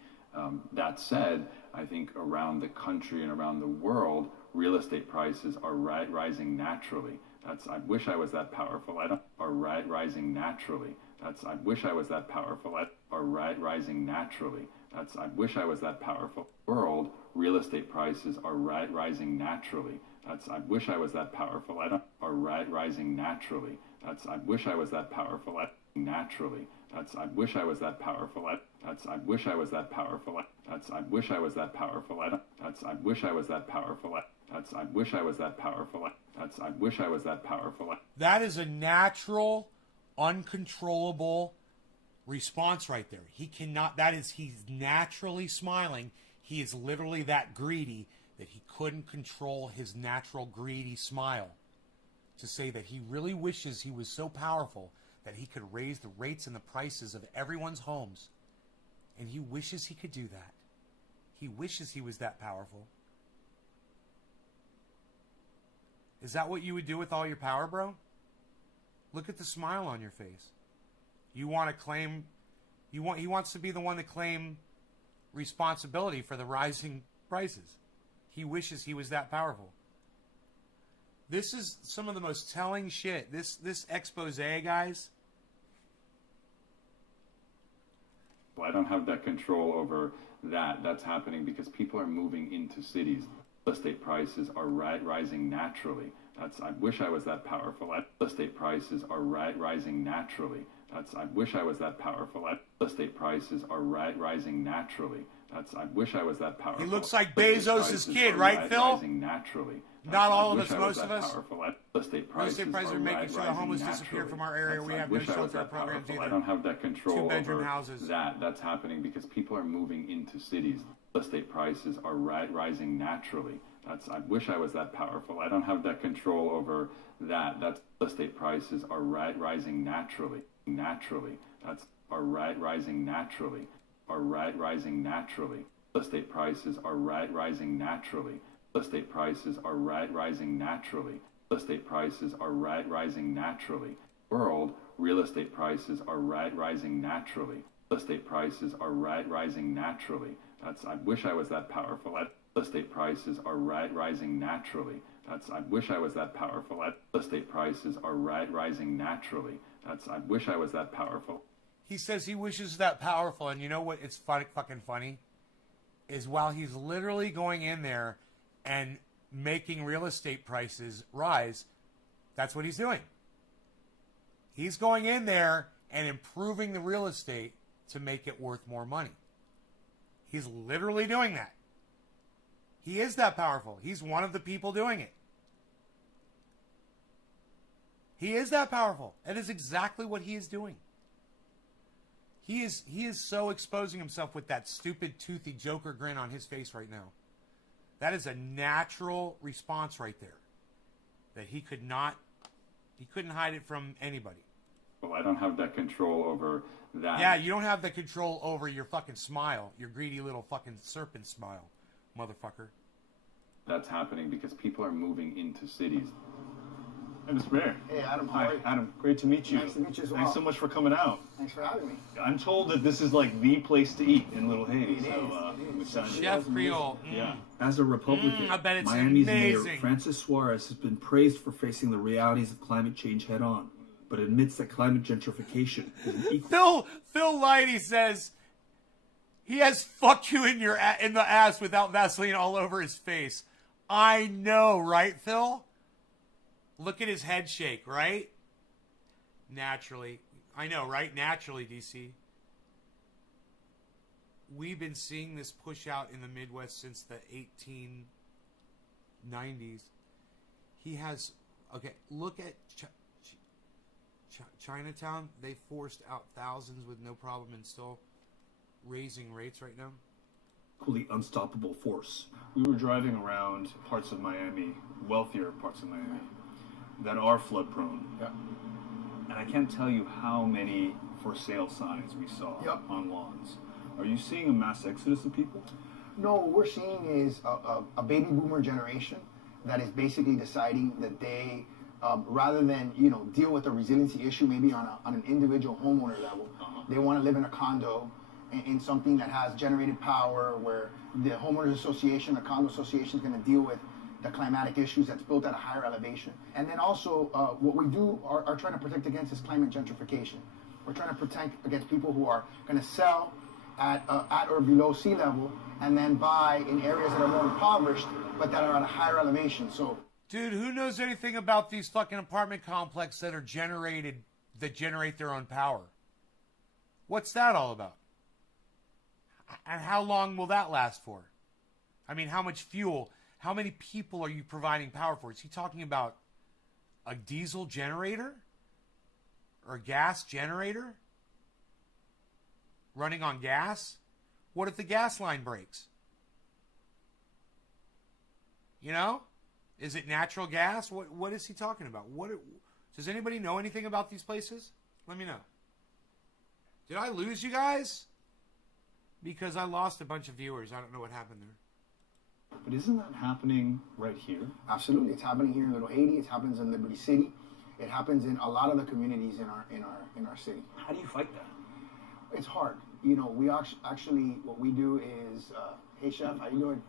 That said, I think around the country and around the world, real estate prices are rising naturally. I wish I was that powerful. Rising naturally. I wish I was that powerful. Rising naturally. I wish I was that powerful. World, real estate prices are rising naturally. I wish I was that powerful. Are rising naturally. I wish I was that powerful. Naturally. I wish I was that powerful. I wish I was that powerful. I wish I was that powerful. I wish I was that powerful. I wish I was that powerful. I wish I was that powerful. That is a natural, uncontrollable response right there. He cannot, he's naturally smiling. He is literally that greedy that he couldn't control his natural greedy smile. To say that he really wishes he was so powerful that he could raise the rates and the prices of everyone's homes. And he wishes he could do that. He wishes he was that powerful. Is that what you would do with all your power, bro? Look at the smile on your face. You want to claim, he wants to be the one to claim responsibility for the rising prices. He wishes he was that powerful. This is some of the most telling shit. This expose, guys. Well, I don't have that control over that. That's happening because people are moving into cities. Real estate prices are rising naturally. I wish I was that powerful. Real estate prices are rising naturally. I wish I was that powerful. Real estate prices are rising naturally. I wish I was that powerful. He looks like Bezos' kid, right, Phil? Rising naturally. Not all of us, most of us. Real estate prices are making sure the homeless disappear from our area. We have no shelter programs either. I don't have that control over houses. That's happening because people are moving into cities. Real estate prices are rising naturally. I wish I was that powerful. I don't have that control over that. Real estate prices are rising naturally. Naturally. Rising naturally. Rising naturally. Real estate prices are rising naturally. Real estate prices are rising naturally. Real estate prices are rising naturally. World, real estate prices are rising naturally. Real estate prices are rising naturally. I wish I was that powerful. Real estate prices are rising naturally. I wish I was that powerful. Real estate prices are rising naturally. I wish I was that powerful. He says he wishes that powerful, and you know what? It's fucking funny. Is while he's literally going in there and making real estate prices rise, that's what he's doing. He's going in there and improving the real estate to make it worth more money. He's literally doing that. He is that powerful. He's one of the people doing it. He is that powerful. That is exactly what he is doing. He is so exposing himself with that stupid, toothy Joker grin on his face right now. That is a natural response right there. That he couldn't hide it from anybody. Well, I don't have that control over that. Yeah, you don't have the control over your fucking smile. Your greedy little fucking serpent smile, motherfucker. That's happening because people are moving into cities. Hey, Mr. Mayor. Hey, Adam. Hi, Adam. Great to meet you. Nice to meet you as well. Thanks so much for coming out. Thanks for having me. I'm told that this is like the place to eat in Little Haiti. Chef Creole. Yeah. As a Republican, I bet it's Miami's amazing. Mayor Francis Suarez has been praised for facing the realities of climate change head on, but admits that climate gentrification is an equal. Phil Lighty says he has "fuck you" in the ass without Vaseline all over his face. I know, right, Phil? Look at his head shake, right? Naturally. I know, right? Naturally, DC. We've been seeing this push out in the Midwest since the 1890s. He has... Okay, look at Chinatown. They forced out thousands with no problem and still raising rates right now. Equally unstoppable force. We were driving around parts of Miami, wealthier parts of Miami, that are flood prone. Yeah. And I can't tell you how many for sale signs we saw on lawns. Are you seeing a mass exodus of people? No, what we're seeing is a baby boomer generation that is basically deciding that they, rather than deal with a resiliency issue maybe on an individual homeowner level, they want to live in a condo in something that has generated power, where the homeowners association, the condo association is going to deal with the climatic issues that's built at a higher elevation. And then also what we do are trying to protect against is climate gentrification. We're trying to protect against people who are going to sell at or below sea level and then buy in areas that are more impoverished but that are at a higher elevation. So Dude, who knows anything about these fucking apartment complexes that generate their own power? What's that all about? And how long will that last for? I mean, how much fuel, how many people are you providing power for? Is he talking about a diesel generator? Or a gas generator? Running on gas? What if the gas line breaks? You know? Is it natural gas? What is he talking about? Does anybody know anything about these places? Let me know. Did I lose you guys? Because I lost a bunch of viewers. I don't know what happened there. But isn't that happening right here? Absolutely, it's happening here in Little Haiti. It happens in Liberty City. It happens in a lot of the communities in our city. How do you fight that? It's hard. You know, we actually what we do is, hey chef, how you doing?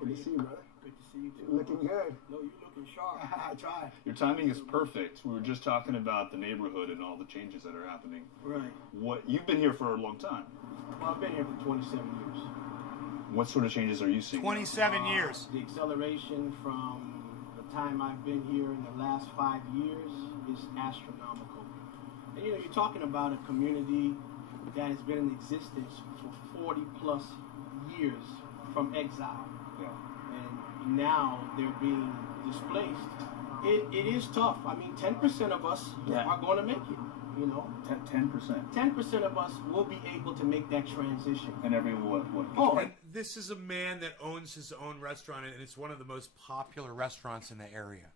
Good to see you, brother. Good to see you too. Looking good. No, you're looking sharp. I try. Your timing is perfect. We were just talking about the neighborhood and all the changes that are happening. Right. You've been here for a long time. Well, I've been here for 27 years. What sort of changes are you seeing? 27 years. The acceleration from the time I've been here in the last 5 years is astronomical. And you know, you're talking about a community that has been in existence for 40 plus years from exile. Yeah. And now they're being displaced. It is tough. I mean, 10% of us are going to make it. You know, 10%. 10% of us will be able to make that transition. And everyone, And this is a man that owns his own restaurant, and it's one of the most popular restaurants in the area.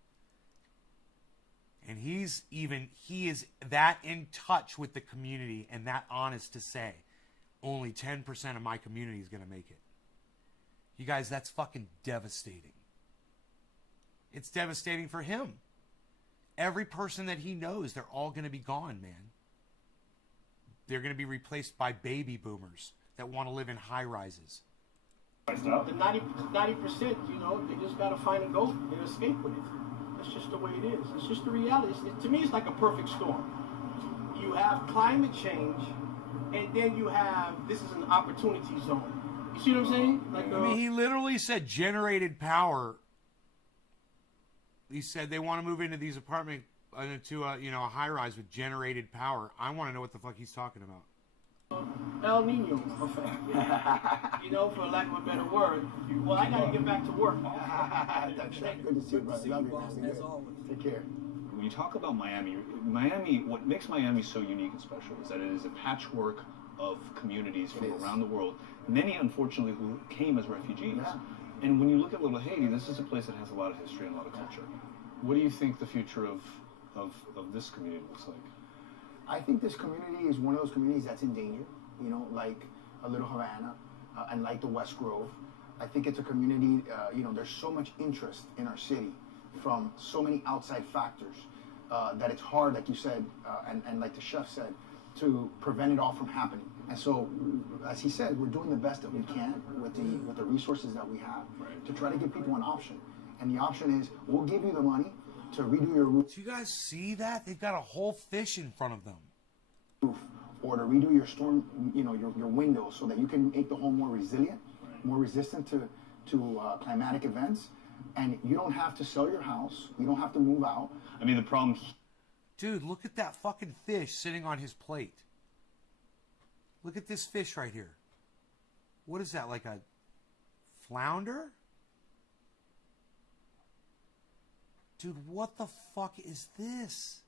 And he is that in touch with the community and that honest to say, only 10% of my community is going to make it. You guys, that's fucking devastating. It's devastating for him. Every person that he knows, they're all going to be gone, man. They're going to be replaced by baby boomers that want to live in high rises. The 90%, you know, they just got to find a goat and escape with it. That's just the way it is. It's just the reality. To me, it's like a perfect storm. You have climate change, and then you have, this is an opportunity zone. You see what I'm saying? Like, I mean, he literally said generated power. He said they want to move into these apartment, into a high rise with generated power. I want to know what the fuck he's talking about. El Nino effect. You know, for lack of a better word. Well, I got to get back to work. Good to see you, brother. Love you, as always. Take care. When you talk about Miami, what makes Miami so unique and special is that it is a patchwork of communities from around the world. Many, unfortunately, who came as refugees. Yeah. And when you look at Little Haiti, this is a place that has a lot of history and a lot of culture. What do you think the future of this community looks like? I think this community is one of those communities that's in danger, you know, like a Little Havana and like the West Grove. I think it's a community, you know, there's so much interest in our city from so many outside factors that it's hard, like you said, and like the chef said, to prevent it all from happening. And so, as he said, we're doing the best that we can with the resources that we have to try to give people an option. And the option is, we'll give you the money to redo your roof. Do you guys see that? They've got a whole fish in front of them. Or to redo your storm, you know, your windows so that you can make the home more resilient, more resistant to climatic events. And you don't have to sell your house. You don't have to move out. I mean, the problem... Dude, look at that fucking fish sitting on his plate. Look at this fish right here. What is that, like a flounder? Dude, what the fuck is this?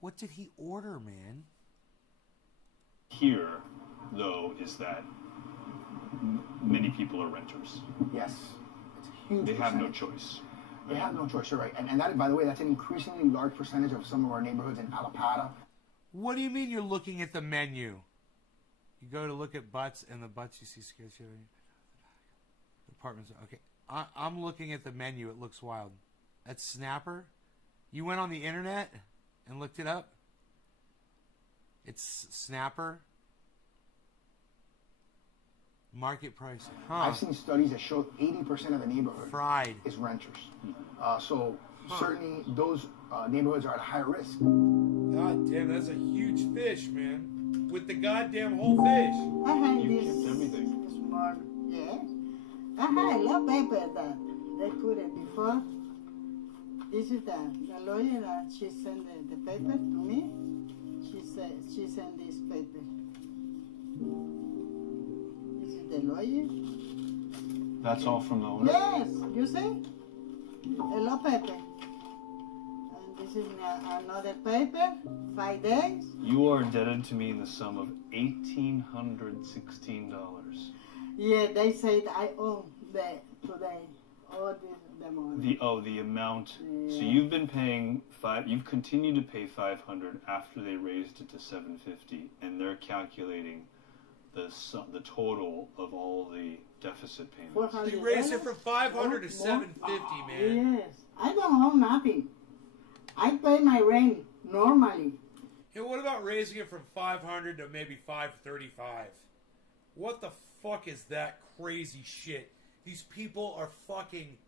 What did he order, man? Here, though, is that many people are renters. Yes. It's a huge They have no percentage. choice. They have no choice, you're right. And that, by the way, that's an increasingly large percentage of some of our neighborhoods in Alapata. What do you mean you're looking at the menu? You go to look at butts, and the butts you see scared shit. Apartments. Okay, I'm looking at the menu. It looks wild. That's Snapper. You went on the internet and looked it up. It's Snapper. Market price. Huh. I've seen studies that show 80% of the neighborhood is renters. So certainly those neighborhoods are at higher risk. God damn, that's a huge fish, man. With the goddamn whole fish. I had You this, kept everything. this morning, yeah. I had a lot of paper that they put it before This is the lawyer that she sent the paper to me. She said she sent this paper. This is the lawyer. That's all from the owner? Yes, you see? A law paper. And this is another paper, 5 days. You are indebted to me in the sum of $1,816. Yeah, they said I owe today all the money. The amount. Yeah. So you've been paying you've continued to pay $500 after they raised it to $750, and they're calculating the total of all the deficit payments. They raised it from $500 to $750, man. Yes, I don't owe nothing. I pay my rent normally. Hey, what about raising it from $500 to maybe $535? What the fuck is that crazy shit? These people are fucking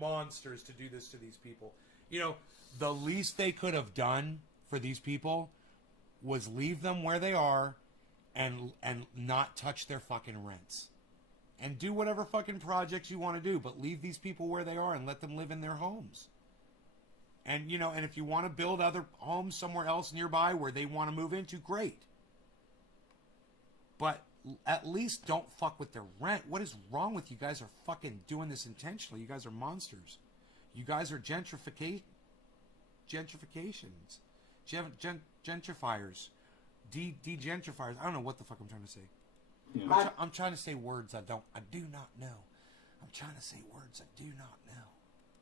monsters to do this to these people. You know, the least they could have done for these people was leave them where they are and not touch their fucking rents. And do whatever fucking projects you want to do, but leave these people where they are and let them live in their homes. And, you know, and if you want to build other homes somewhere else nearby where they want to move into, great. But at least don't fuck with their rent. What is wrong with you guys? Are fucking doing this intentionally? You guys are monsters. You guys are gentrifications, gentrifiers, degentrifiers. I don't know what the fuck I'm trying to say. Yeah. I'm trying to say words I do not know. I'm trying to say words I do not know.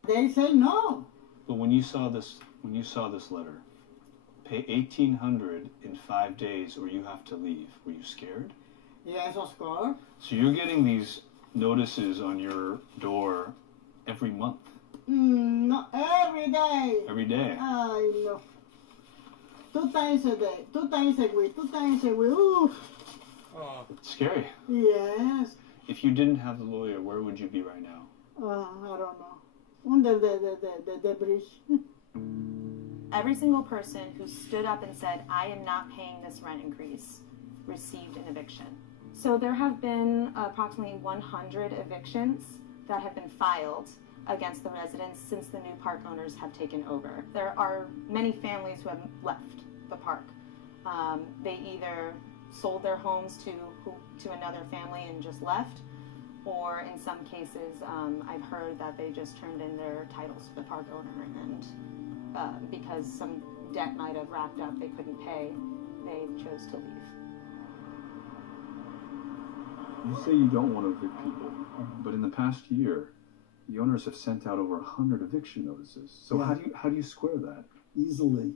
They say no. But when you saw this letter, pay $1,800 in 5 days, or you have to leave. Were you scared? Yes, of course. So you're getting these notices on your door every month? No, every day. Every day? I know. 2 times a day, 2 times a week, 2 times a week. Ooh. It's scary. Yes. If you didn't have the lawyer, where would you be right now? I don't know. Under the bridge. Every single person who stood up and said, I am not paying this rent increase, received an eviction. So there have been approximately 100 evictions that have been filed against the residents since the new park owners have taken over. There are many families who have left the park. They either sold their homes to another family and just left, or in some cases, I've heard that they just turned in their titles to the park owner, and because some debt might have wrapped up they couldn't pay, they chose to leave. You say you don't want to evict people, but in the past year, the owners have sent out over 100 eviction notices. So Yeah. how do you square that? Easily.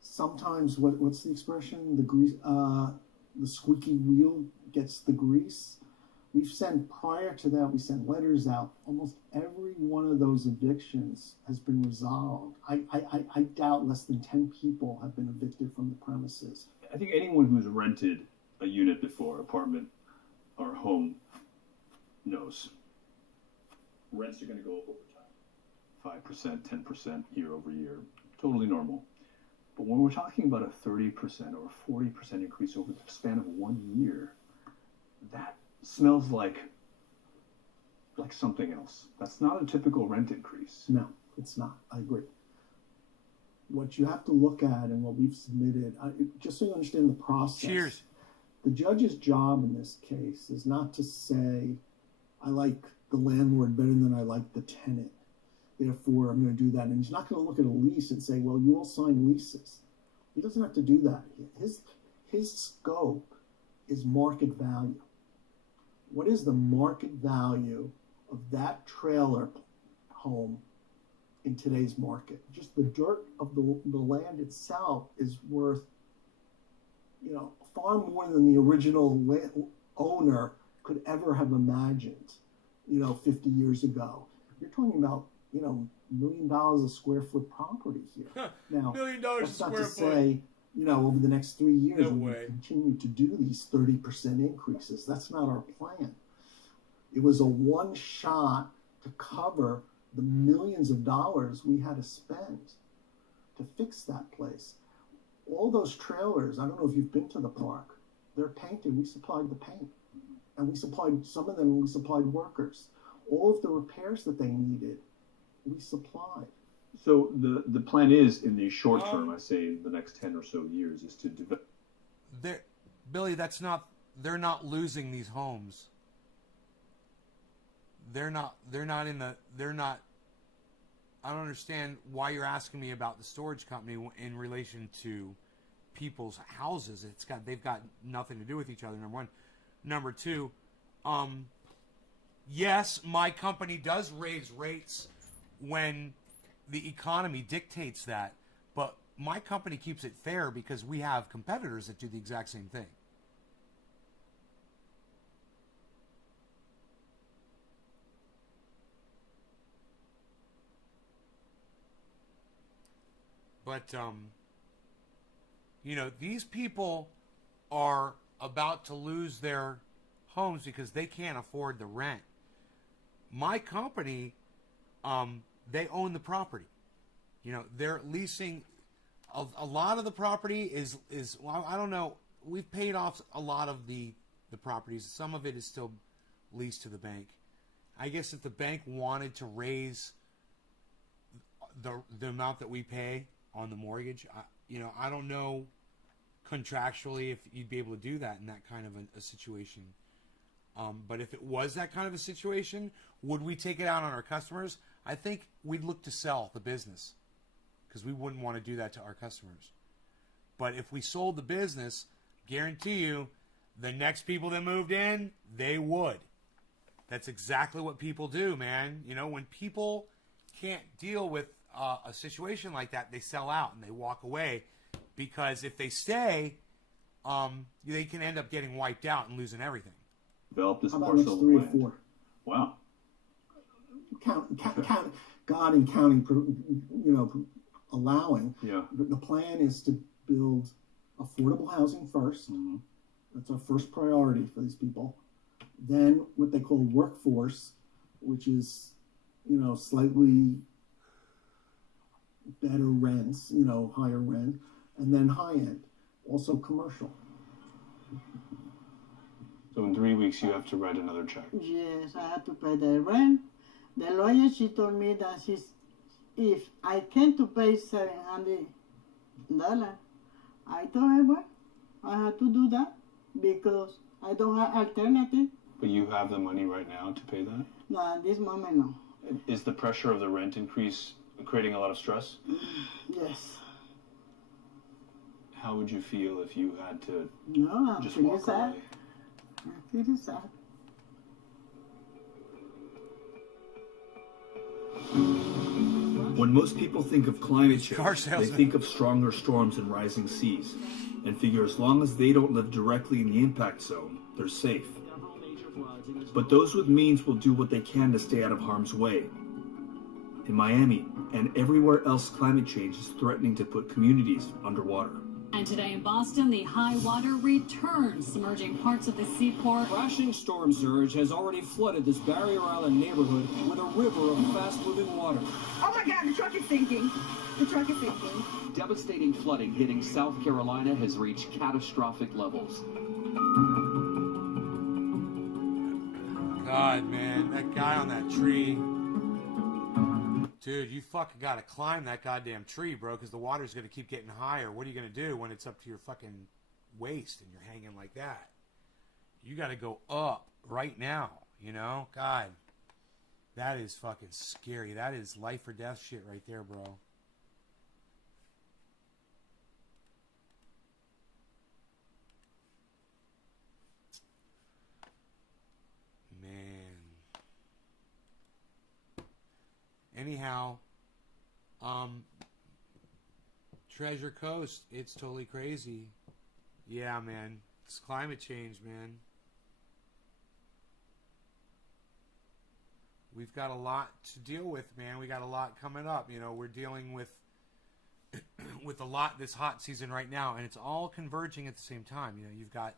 Sometimes, what's the expression? The grease, the squeaky wheel gets the grease. We've sent, prior to that, we sent letters out. Almost every one of those evictions has been resolved. I doubt less than 10 people have been evicted from the premises. I think anyone who's rented a unit before, apartment or home, knows rents are going to go up over time. 5%, 10% year over year. Totally normal. But when we're talking about a 30% or a 40% increase over the span of 1 year, that smells like something else. That's not a typical rent increase. No, it's not. I agree. What you have to look at and what we've submitted, just so you understand the process. Cheers. The judge's job in this case is not to say, I like the landlord better than I like the tenant, therefore I'm going to do that. And he's not going to look at a lease and say, well, you all sign leases. He doesn't have to do that. His scope is market value. What is the market value of that trailer home in today's market? Just the dirt of the land itself is worth, far more than the original owner could ever have imagined, 50 years ago. You're talking about, $1 million a square foot property here. Now, $1 million a that's not square to foot. say, over the next 3 years, No we way. continue to do these 30% increases. That's not our plan. It was a one shot to cover the millions of dollars we had to spend to fix that place. All those trailers, I don't know if you've been to the park, they're painted. We supplied the paint. And we supplied, some of them, we supplied workers. All of the repairs that they needed, we supplied. So the plan is in the short term, I say the next 10 or so years, is to develop. Billy, that's not. They're not losing these homes. They're not in the. They're not. I don't understand why you're asking me about the storage company in relation to people's houses. They've got nothing to do with each other. Number one. Number two. Yes, my company does raise rates when the economy dictates that, but my company keeps it fair because we have competitors that do the exact same thing. But, these people are about to lose their homes because they can't afford the rent. My company, they own the property. They're leasing. A lot of the property is well, I don't know. We've paid off a lot of the properties. Some of it is still leased to the bank. I guess if the bank wanted to raise the amount that we pay on the mortgage, I don't know contractually if you'd be able to do that in that kind of a situation. But if it was that kind of a situation, would we take it out on our customers? I think we'd look to sell the business because we wouldn't want to do that to our customers. But if we sold the business, guarantee you, the next people that moved in, they would. That's exactly what people do, man. When people can't deal with a situation like that, they sell out and they walk away because if they stay, they can end up getting wiped out and losing everything. Develop this How about parcel next 3 or of 4? land. Wow. Count God and counting, allowing. Yeah. The plan is to build affordable housing first. Mm-hmm. That's our first priority for these people. Then what they call workforce, which is, slightly better rents, higher rent, and then high end, also commercial. So in 3 weeks, you have to write another check. Yes, I have to pay the rent. The lawyer, she told me that if I came to pay $700, I told her, well, I have to do that because I don't have alternative. But you have the money right now to pay that? No, at this moment, no. Is the pressure of the rent increase creating a lot of stress? Yes. How would you feel if you had to No, just I feel walk sad. away? I feel sad. When most people think of climate change, Car they salesman. think of stronger storms and rising seas, and figure as long as they don't live directly in the impact zone, they're safe. But those with means will do what they can to stay out of harm's way. In Miami and everywhere else, climate change is threatening to put communities underwater. And today in Boston, the high water returns, submerging parts of the seaport. Crashing storm surge has already flooded this Barrier Island neighborhood with a river of fast-moving water. Oh my God, the truck is sinking. The truck is sinking. Devastating flooding hitting South Carolina has reached catastrophic levels. God, man, that guy on that tree. Dude, you fucking gotta climb that goddamn tree, bro, because the water's gonna keep getting higher. What are you gonna do when it's up to your fucking waist and you're hanging like that? You gotta go up right now, God, that is fucking scary. That is life or death shit right there, bro. Man. Anyhow, Treasure Coast, it's totally crazy. Yeah, man. It's climate change, man. We've got a lot to deal with, man. We got a lot coming up. We're dealing with a lot this hot season right now, and it's all converging at the same time. You've got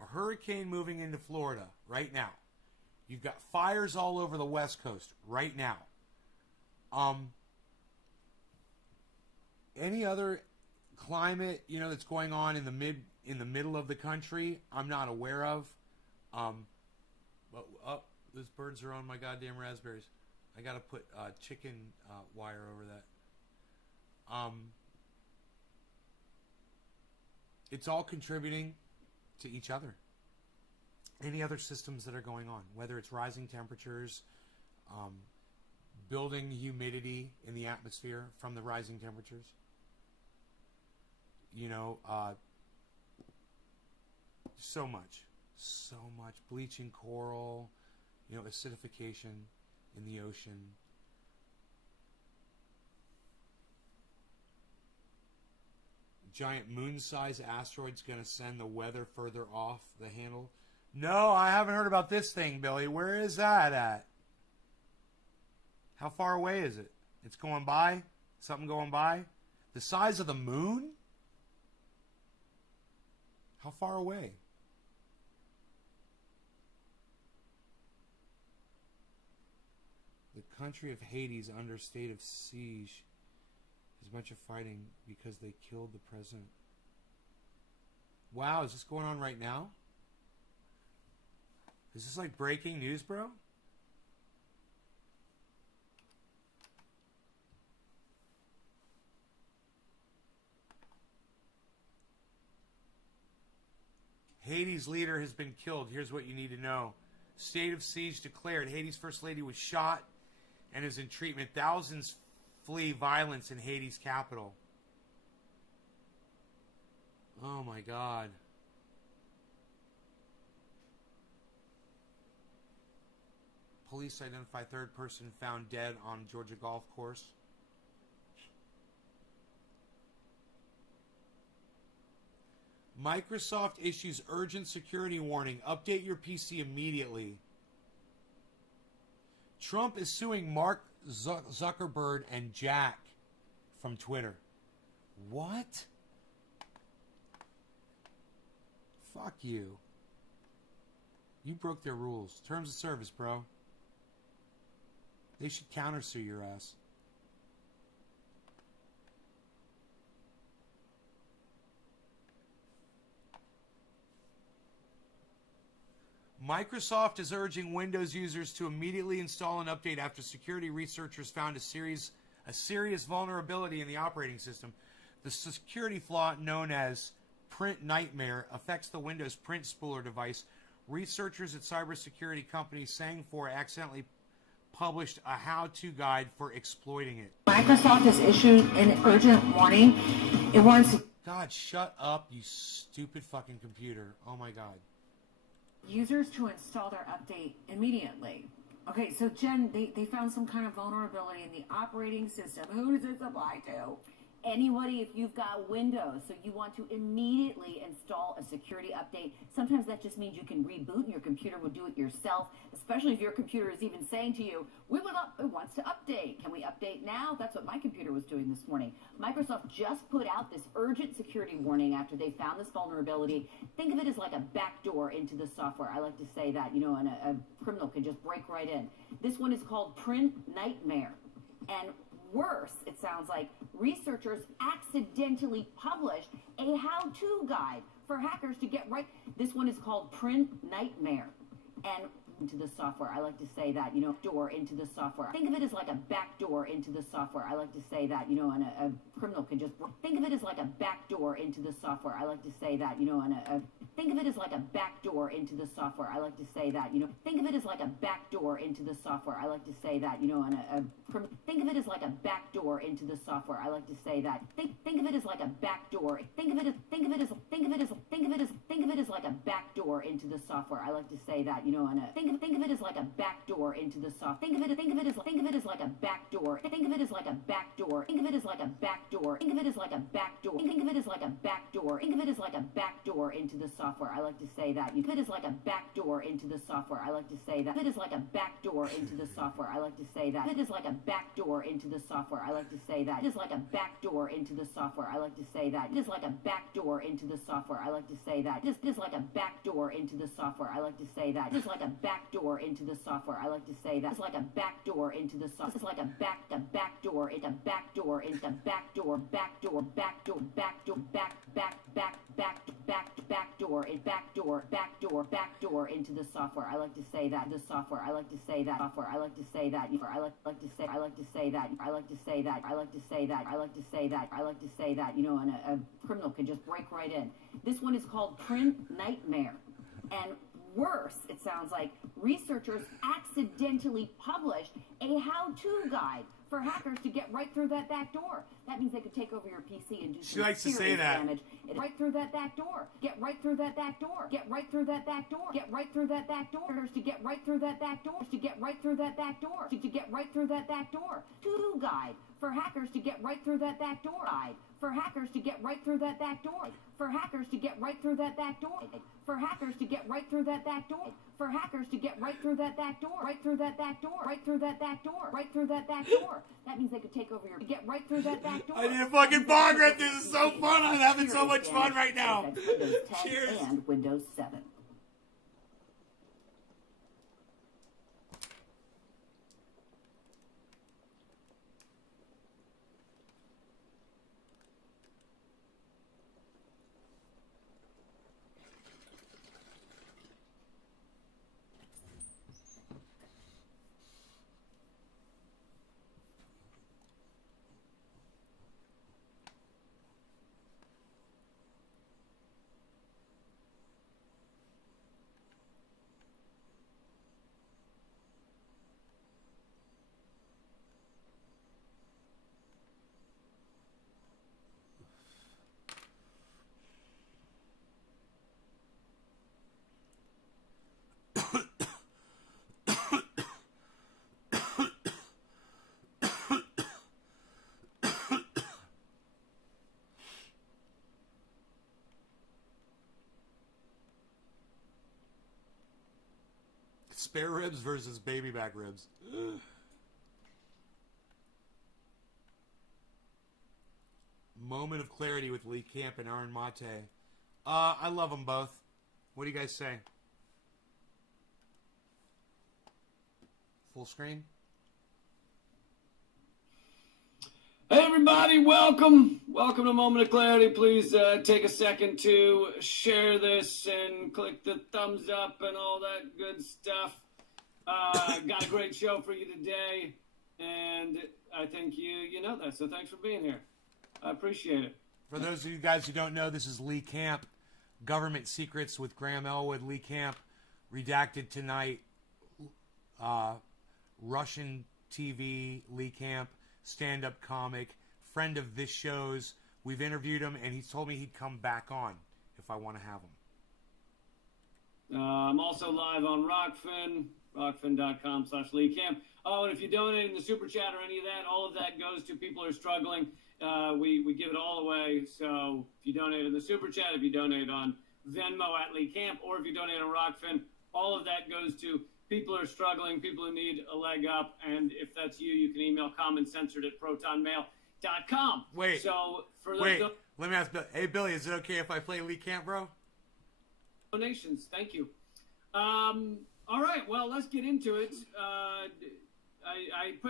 a hurricane moving into Florida right now. You've got fires all over the West Coast right now. Any other climate, that's going on in the middle of the country, I'm not aware of. But those birds are on my goddamn raspberries. I gotta put chicken wire over that. It's all contributing to each other. Any other systems that are going on, whether it's rising temperatures, building humidity in the atmosphere from the rising temperatures, so much bleaching coral, acidification in the ocean. Giant moon-sized asteroid's going to send the weather further off the handle. No, I haven't heard about this thing, Billy. Where is that at? How far away is it? It's going by? Something going by? The size of the moon? How far away? The country of Haiti is under state of siege. There's a bunch of fighting because they killed the president. Wow, is this going on right now? Is this like breaking news, bro? Haiti's leader has been killed. Here's what you need to know. State of siege declared. Haiti's first lady was shot and is in treatment. Thousands flee violence in Haiti's capital. Oh my God. Police identify third person found dead on Georgia golf course. Microsoft issues urgent security warning. Update your PC immediately. Trump is suing Mark Zuckerberg and Jack from Twitter. What? Fuck you. You broke their rules. Terms of service, bro. They should countersue your ass. Microsoft is urging Windows users to immediately install an update after security researchers found a serious vulnerability in the operating system. The security flaw, known as Print Nightmare, affects the Windows Print Spooler device. Researchers at cybersecurity company Sang4 accidentally published a how-to guide for exploiting it. Microsoft has issued an urgent warning. It wants... God, shut up, you stupid fucking computer. Oh my God. Users to install their update immediately. Okay, so Jen, they found some kind of vulnerability in the operating system. Who does this apply to? Anybody, if you've got Windows, so you want to immediately install a security update. Sometimes that just means you can reboot and your computer will do it yourself, especially if your computer is even saying to you, it wants to update. Can we update now? That's what my computer was doing this morning. Microsoft just put out this urgent security warning after they found this vulnerability. Think of it as like a backdoor into the software. I like to say that, and a criminal can just break right in. This one is called Print Nightmare. And worse, it sounds like, researchers accidentally published a how-to guide for hackers to get right. This one is called Print Nightmare. And into the software, I like to say that, door into the software. Think of it as like a backdoor into the software. I like to say that, and a criminal can just think of it as like a backdoor into the software. I like to say that, think of it as like a backdoor into the software. I like to say that, think of it as like a backdoor into the software. I like to say that, think of it as like a backdoor into the software. I like to say that. Think of it as like a backdoor. Think of it as like a backdoor into the software. I like to say that, think of it as like a backdoor into the software. Think of it as like a backdoor. Think of it as like a backdoor. Think of it as like a backdoor. Think of it as like a backdoor. Think of it as like a backdoor. Think of it as like a backdoor into the software. I like to say that. Think of it as like a backdoor into the software. I like to say that. It is like a backdoor into the software. I like to say that. It is like a backdoor into the software. I like to say that. It is like a backdoor into the software. I like to say that. It is like a backdoor into the software. I like to say that. It is like a backdoor into the software. I like to say that. It is like a backdoor backdoor into the software. I like to say that it's like a backdoor into the software. It's like a backdoor, it's a backdoor, it's a backdoor, backdoor, backdoor into the software. I like to say that the software. I like to say that software. I like to say that. I like to say. I like to say that. I like to say that. I like to say that. I like to say that. I like to say that. You know, and a criminal could just break right in. This one is called Print Nightmare, and worse, it sounds like researchers accidentally published a how-to guide for hackers to get right through that back door. That means they could take over your PC and do She some likes to say serious that. damage. Right through that back door. Get right through that back door. Get right through that back door. Get right through that back door. To get right through that back door. To get right through that back door. To get right through that back door. To guide for hackers to get right through that back door. Guide for hackers to get right through that back door. For hackers to get right through that back door. For hackers to get right through that back door. For hackers to get right through that back door. Right through that back door. Right through that back door. Right through that back door. That means they could take over your. To get right through that back door. I need a fucking bong rip. This is so fun. I'm having so much fun right now. Windows 10 Cheers. and Windows 7. Spare ribs versus baby back ribs. Ugh. Moment of clarity with Lee Camp and Aaron Mate. I love them both. What do you guys say? Full screen? Hey everybody, welcome. Welcome to Moment of Clarity. Please take a second to share this and click the thumbs up and all that good stuff. Got a great show for you today, and I think you know that, so thanks for being here. I appreciate it. For those of you guys who don't know, this is Lee Camp, Government Secrets with Graham Elwood. Lee Camp, redacted tonight. Russian TV, Lee Camp, stand-up comic, friend of this show's. We've interviewed him, and he's told me he'd come back on if I want to have him. I'm also live on Rockfin, rockfin.com/LeeCamp. Oh, and if you donate in the Super Chat or any of that, all of that goes to people who are struggling. We give it all away. So if you donate in the Super Chat, if you donate on Venmo at Lee Camp, or if you donate on Rockfin, all of that goes to people who are struggling, people who need a leg up. And if that's you, you can email commoncensored@protonmail.com. Wait. So for those Wait. Let me ask Billy. Hey, Billy, is it okay if I play Lee Camp, bro? donations, thank you. All right, well, let's get into it.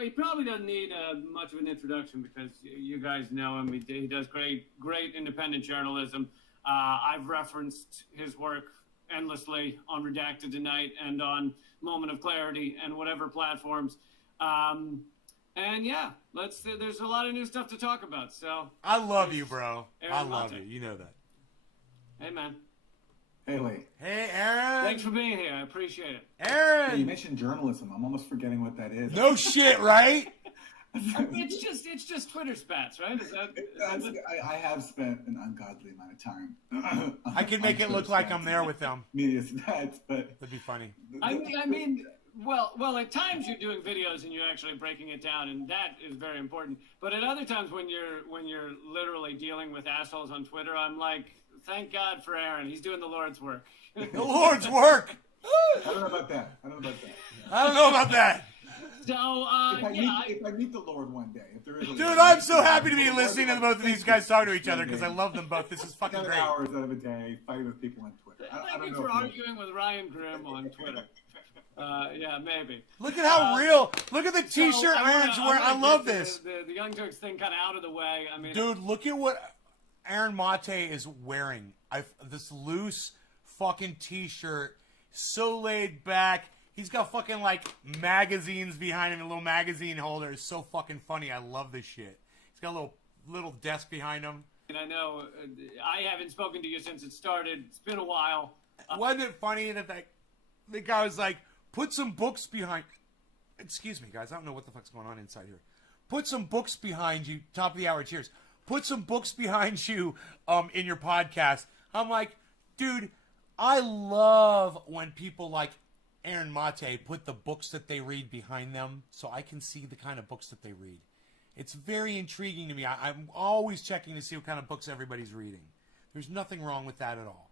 He probably doesn't need much of an introduction because you guys know him. He does great independent journalism. I've referenced his work endlessly on Redacted Tonight and on Moment of Clarity and whatever platforms. And yeah, there's a lot of new stuff to talk about. So I love you, bro. Aaron I love Monte. you. You know that. Hey, man. Hey, Lee. Hey, Aaron. Thanks for being here. I appreciate it. Aaron. Hey, you mentioned journalism. I'm almost forgetting what that is. No shit, right? It's just Twitter spats, right? I have spent an ungodly amount of time. I can make it look like I'm there with them. Media spats, but that'd be funny. I mean, well, at times you're doing videos and you're actually breaking it down, and that is very important. But at other times when you're literally dealing with assholes on Twitter, I'm like, thank God for Aaron. He's doing the Lord's work. The Lord's work. I don't know about that. I don't know about that. So, if I meet the Lord one day, if there is a Dude, Lord, I'm so happy to be listening to both of these guys talk to each other because I love them both. This is fucking 7 great. hours out of a day fighting with people on Twitter. I Thank don't you know for if arguing with Ryan Grimm on Twitter. Yeah, maybe. Look at how real. Look at the T-shirt Aaron's wearing. I love this. The Young Turks thing kind of out of the way. I mean, Dude, look at what Aaron Mate is wearing. This loose fucking T-shirt, so laid back. He's got fucking like magazines behind him, a little magazine holder. It's so fucking funny. I love this shit. He's got a little desk behind him. And I know I haven't spoken to you since it started. It's been a while. Wasn't it funny that the guy was like, put some books behind... Excuse me, guys. I don't know what the fuck's going on inside here. Put some books behind you. Top of the hour. Cheers. Put some books behind you in your podcast. I'm like, dude, I love when people like Aaron Mate put the books that they read behind them so I can see the kind of books that they read. It's very intriguing to me. I'm always checking to see what kind of books everybody's reading. There's nothing wrong with that at all.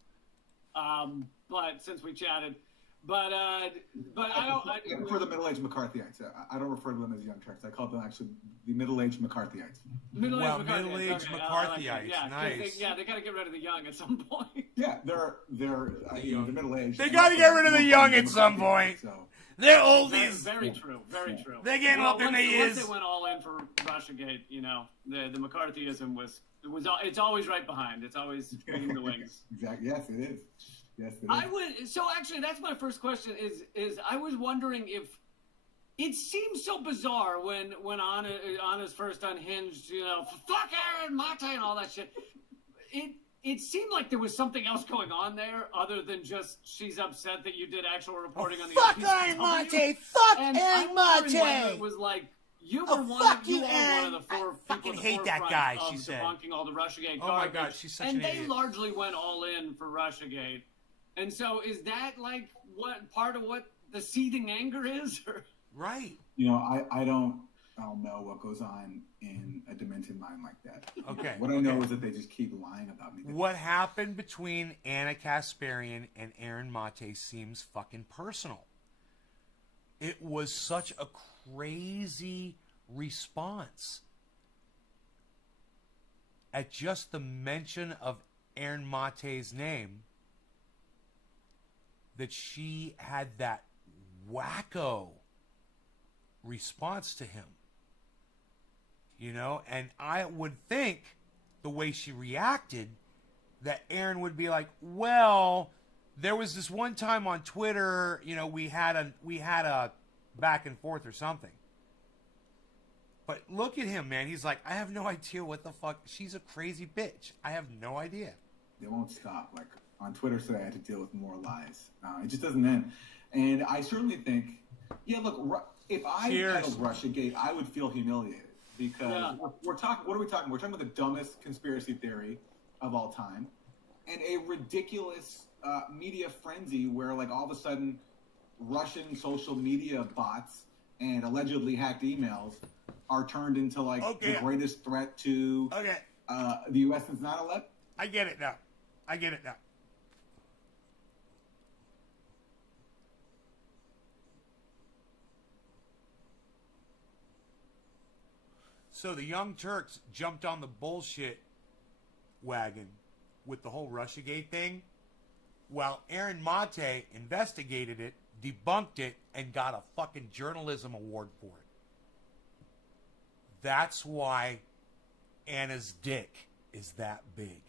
But since we chatted, but I don't. For the middle-aged McCarthyites, I don't refer to them as Young Turks. I call them actually the middle-aged McCarthyites. Middle-aged McCarthyites. Yeah, Nice. they got to get rid of the young at some point. Yeah, they're middle-aged. They got to get rid of the young at some point. So. They're oldies. Very true. Very true. They're getting up in the years. Once they went all in for Russiagate, you know, the McCarthyism it's always right behind. It's always in the wings. Exactly. Yes, it is. Yes, it is. I would. So actually, that's my first question. Is I was wondering if it seems so bizarre when Anna's first unhinged, you know, fuck Aaron Mate and all that shit. It seemed like there was something else going on there other than just she's upset that you did actual reporting on the fuck Aaron Mate! Fuck Aaron Mate! It was like you were one of the four fucking people hate that guy. She said debunking all the Russiagate garbage. Oh my god, she's such an idiot. And they largely went all in for Russiagate. And so is that like what part of what the seething anger is? Or? Right. You know, I don't know what goes on in a demented mind like that. Okay. What I know is that they just keep lying about me. What happened between Anna Kasparian and Aaron Mate seems fucking personal. It was such a crazy response at just the mention of Aaron Mate's name that she had that wacko response to him. You know, and I would think the way she reacted that Aaron would be like, well, there was this one time on Twitter, you know, we had a back and forth or something. But look at him, man. He's like, I have no idea what the fuck. She's a crazy bitch. I have no idea. They won't stop. Like on Twitter today, I had to deal with more lies. It just doesn't end. And I certainly think, yeah, look, if I handled Russiagate, I would feel humiliated. Because we're talking, what are we talking? We're talking about the dumbest conspiracy theory of all time, and a ridiculous media frenzy where, like, all of a sudden, Russian social media bots and allegedly hacked emails are turned into like the greatest threat to the U.S. since 9/11. I get it now. So the Young Turks jumped on the bullshit wagon with the whole Russiagate thing, while Aaron Mate investigated it, debunked it, and got a fucking journalism award for it. That's why Anna's dick is that big.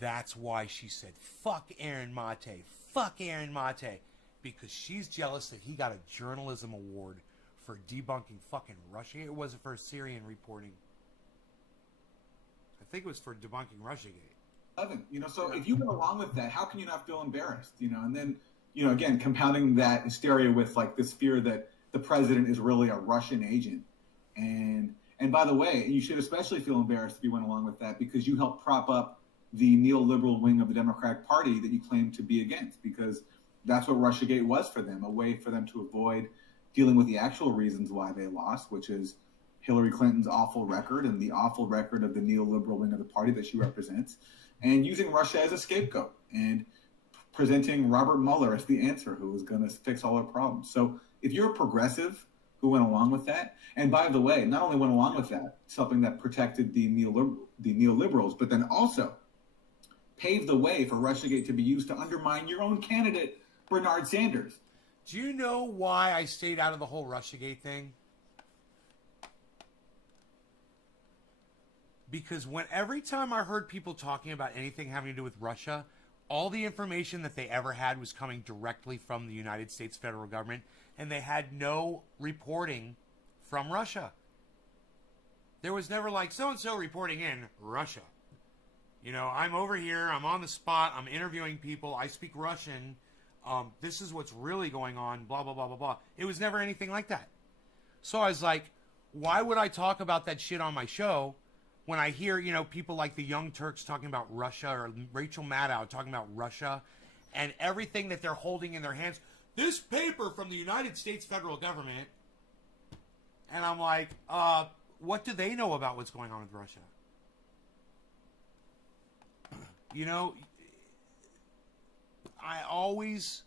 That's why she said, fuck Aaron Mate, because she's jealous that he got a journalism award for debunking fucking Russia. It wasn't for Syrian reporting. I think it was for debunking Russiagate. You know, so if you went along with that, how can you not feel embarrassed? You know, and then, you know, again, compounding that hysteria with like this fear that the president is really a Russian agent. And by the way, you should especially feel embarrassed if you went along with that because you helped prop up the neoliberal wing of the Democratic Party that you claim to be against, because that's what Russiagate was for them, a way for them to avoid dealing with the actual reasons why they lost, which is Hillary Clinton's awful record and the awful record of the neoliberal wing of the party that she represents, and using Russia as a scapegoat and presenting Robert Mueller as the answer who was going to fix all our problems. So if you're a progressive who went along with that. And by the way, not only went along with that, something that protected the neoliberals, but then also paved the way for Russiagate to be used to undermine your own candidate, Bernard Sanders. Do you know why I stayed out of the whole Russiagate thing? Because every time I heard people talking about anything having to do with Russia, all the information that they ever had was coming directly from the United States federal government, and they had no reporting from Russia. There was never like, so-and-so reporting in Russia. You know, I'm over here, I'm on the spot, I'm interviewing people, I speak Russian, this is what's really going on, blah, blah, blah, blah, blah. It was never anything like that. So I was like, why would I talk about that shit on my show when I hear, you know, people like the Young Turks talking about Russia, or Rachel Maddow talking about Russia, and everything that they're holding in their hands? This paper from the United States federal government. And I'm like, what do they know about what's going on with Russia? You know, I always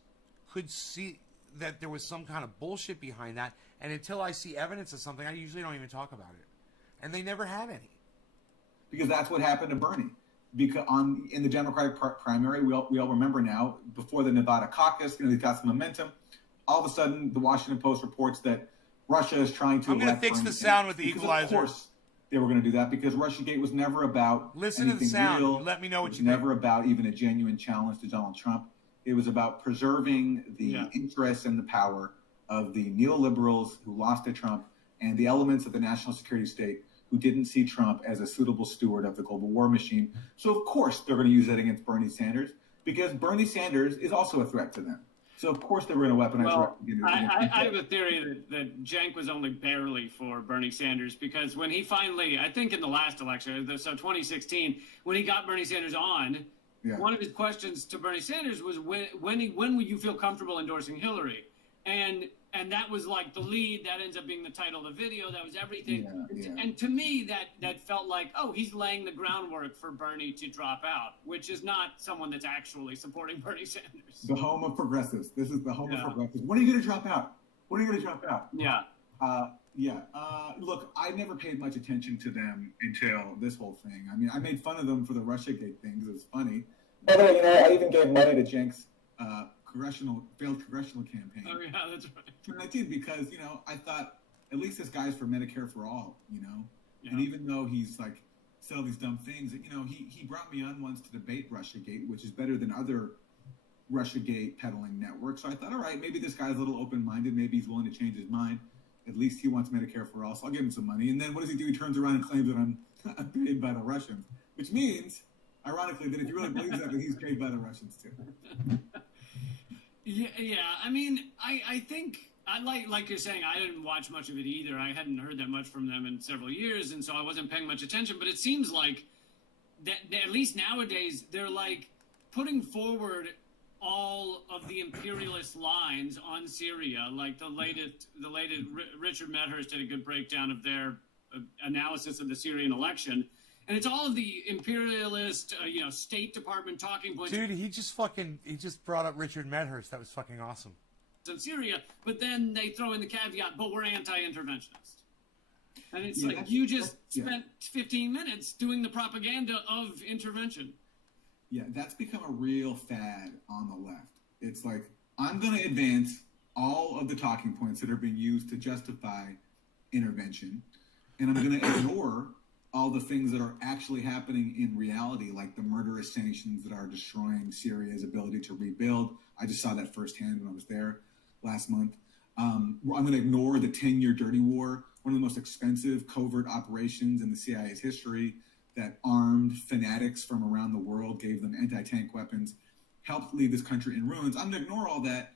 could see that there was some kind of bullshit behind that, and until I see evidence of something, I usually don't even talk about it. And they never had any. Because that's what happened to Bernie. Because in the Democratic primary, we all remember now, before the Nevada caucus, you know, he got some momentum. All of a sudden, the Washington Post reports that Russia is trying to. I'm going to fix the sound with the equalizer. Of course, they were going to do that because Russiagate was never about listen to the sound. Real. Let me know what you think. It was never about even a genuine challenge to Donald Trump. It was about preserving the interests and the power of the neoliberals who lost to Trump and the elements of the national security state who didn't see Trump as a suitable steward of the global war machine. So, of course, they're going to use that against Bernie Sanders because Bernie Sanders is also a threat to them. So, of course, they were going to weaponize. Well, I have a theory that Cenk was only barely for Bernie Sanders because when he finally, I think in the last election, so 2016, when he got Bernie Sanders on, one of his questions to Bernie Sanders was, when will you feel comfortable endorsing Hillary? And that was like the lead. That ends up being the title of the video. That was everything. And to me, that felt like, oh, he's laying the groundwork for Bernie to drop out, which is not someone that's actually supporting Bernie Sanders. The home of progressives. This is the home of progressives. When are you going to drop out? When are you going to drop out? Look, I never paid much attention to them until this whole thing. I mean, I made fun of them for the Russiagate things. It was funny. By the way, you know, I even gave money to Cenk's failed congressional campaign. Oh, yeah, that's right. And I did because, you know, I thought at least this guy's for Medicare for all, you know? Yeah. And even though he's like said all these dumb things, you know, he brought me on once to debate Russiagate, which is better than other Russiagate peddling networks. So I thought, all right, maybe this guy's a little open-minded. Maybe he's willing to change his mind. At least he wants Medicare for all, so I'll give him some money. And then what does he do? He turns around and claims that I'm paid by the Russians, which means, ironically, that if he really believes that he's paid by the Russians too. Yeah. I mean, I think like you're saying, I didn't watch much of it either. I hadn't heard that much from them in several years, and so I wasn't paying much attention. But it seems like that at least nowadays they're like putting forward all of the imperialist lines on Syria. Like the latest Richard Medhurst did a good breakdown of their analysis of the Syrian election. And it's all of the imperialist, State Department talking points. Dude, he just brought up Richard Medhurst. That was fucking awesome. In Syria, but then they throw in the caveat, but we're anti-interventionist. And it's like you just spent 15 minutes doing the propaganda of intervention. Yeah, that's become a real fad on the left. It's like, I'm going to advance all of the talking points that are being used to justify intervention, and I'm going to ignore all the things that are actually happening in reality, like the murderous sanctions that are destroying Syria's ability to rebuild. I just saw that firsthand when I was there last month. I'm going to ignore the 10-year dirty war, one of the most expensive covert operations in the CIA's history that armed fanatics from around the world, gave them anti-tank weapons, helped leave this country in ruins. I'm going to ignore all that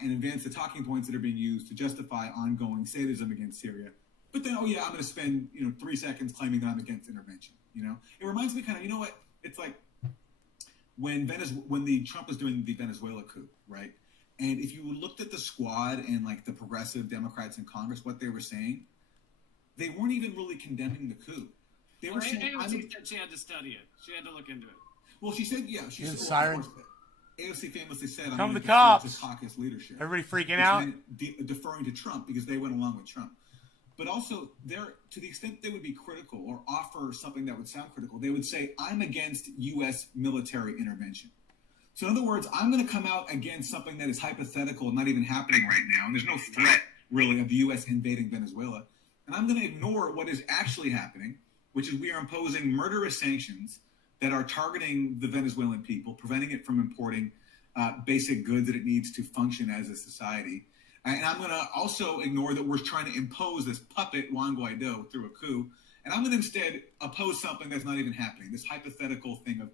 and advance the talking points that are being used to justify ongoing sadism against Syria. But then, I'm going to spend 3 seconds claiming that I'm against intervention. It reminds me kind of, what? It's like when Trump was doing the Venezuela coup, right? And if you looked at the squad and like the progressive Democrats in Congress, what they were saying, they weren't even really condemning the coup. They were saying, AOC said she had to study it. She had to look into it. Well, she said, she said, siren. AOC famously said, "I'm Come going the to cops." defer to caucus leadership." Everybody freaking which out. meant deferring to Trump because they went along with Trump. But also, to the extent they would be critical or offer something that would sound critical, they would say, "I'm against U.S. military intervention." So in other words, I'm going to come out against something that is hypothetical and not even happening right now, and there's no threat really of the U.S. invading Venezuela. And I'm going to ignore what is actually happening, which is we are imposing murderous sanctions that are targeting the Venezuelan people, preventing it from importing basic goods that it needs to function as a society. And I'm going to also ignore that we're trying to impose this puppet, Juan Guaido, through a coup. And I'm going to instead oppose something that's not even happening, this hypothetical thing of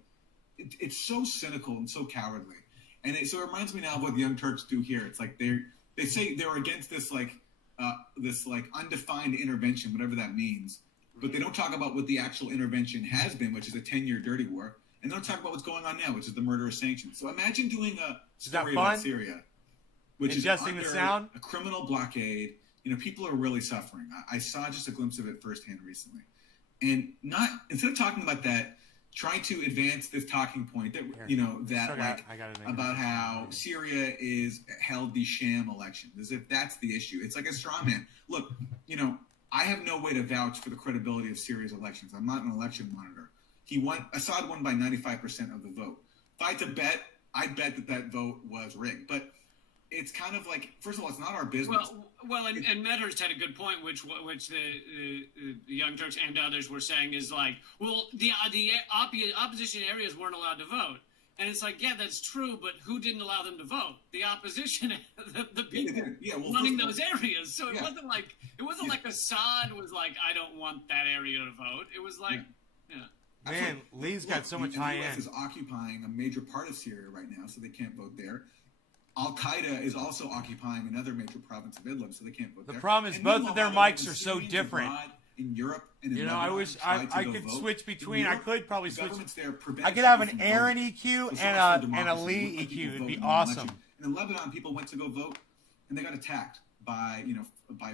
it's so cynical and so cowardly. And so it reminds me now of what the Young Turks do here. It's like they say they're against this undefined intervention, whatever that means. But they don't talk about what the actual intervention has been, which is a 10-year dirty war. And they don't talk about what's going on now, which is the murderous sanctions. So imagine doing a story about Syria, which is under the sound? a criminal blockade. People are really suffering. I saw just a glimpse of it firsthand recently. And instead of talking about that, trying to advance this talking point about how Syria is held the sham election, as if that's the issue. It's like a straw man. Look, I have no way to vouch for the credibility of Syria's elections. I'm not an election monitor. Assad won by 95% of the vote. If I had to bet, I'd bet that vote was rigged. But it's kind of like, first of all, it's not our business. And Medhurst had a good point, which the Young Turks and others were saying is like, well, the opposition areas weren't allowed to vote. And it's like, yeah, that's true, but who didn't allow them to vote? The opposition, the people running those areas. So it wasn't like Assad was like, I don't want that area to vote. It was like, Man, Lee's got so much high end. The U.S. end. is occupying a major part of Syria right now, so they can't vote there. Al-Qaeda is also occupying another major province of Idlib, so they can't vote there. The problem is both of their mics are so different. In Europe and in I wish I could vote. switch between. Europe, I could probably switch. There I could have an Aaron EQ and a Lee EQ. It'd be awesome. And in Lebanon, people went to go vote, and they got attacked by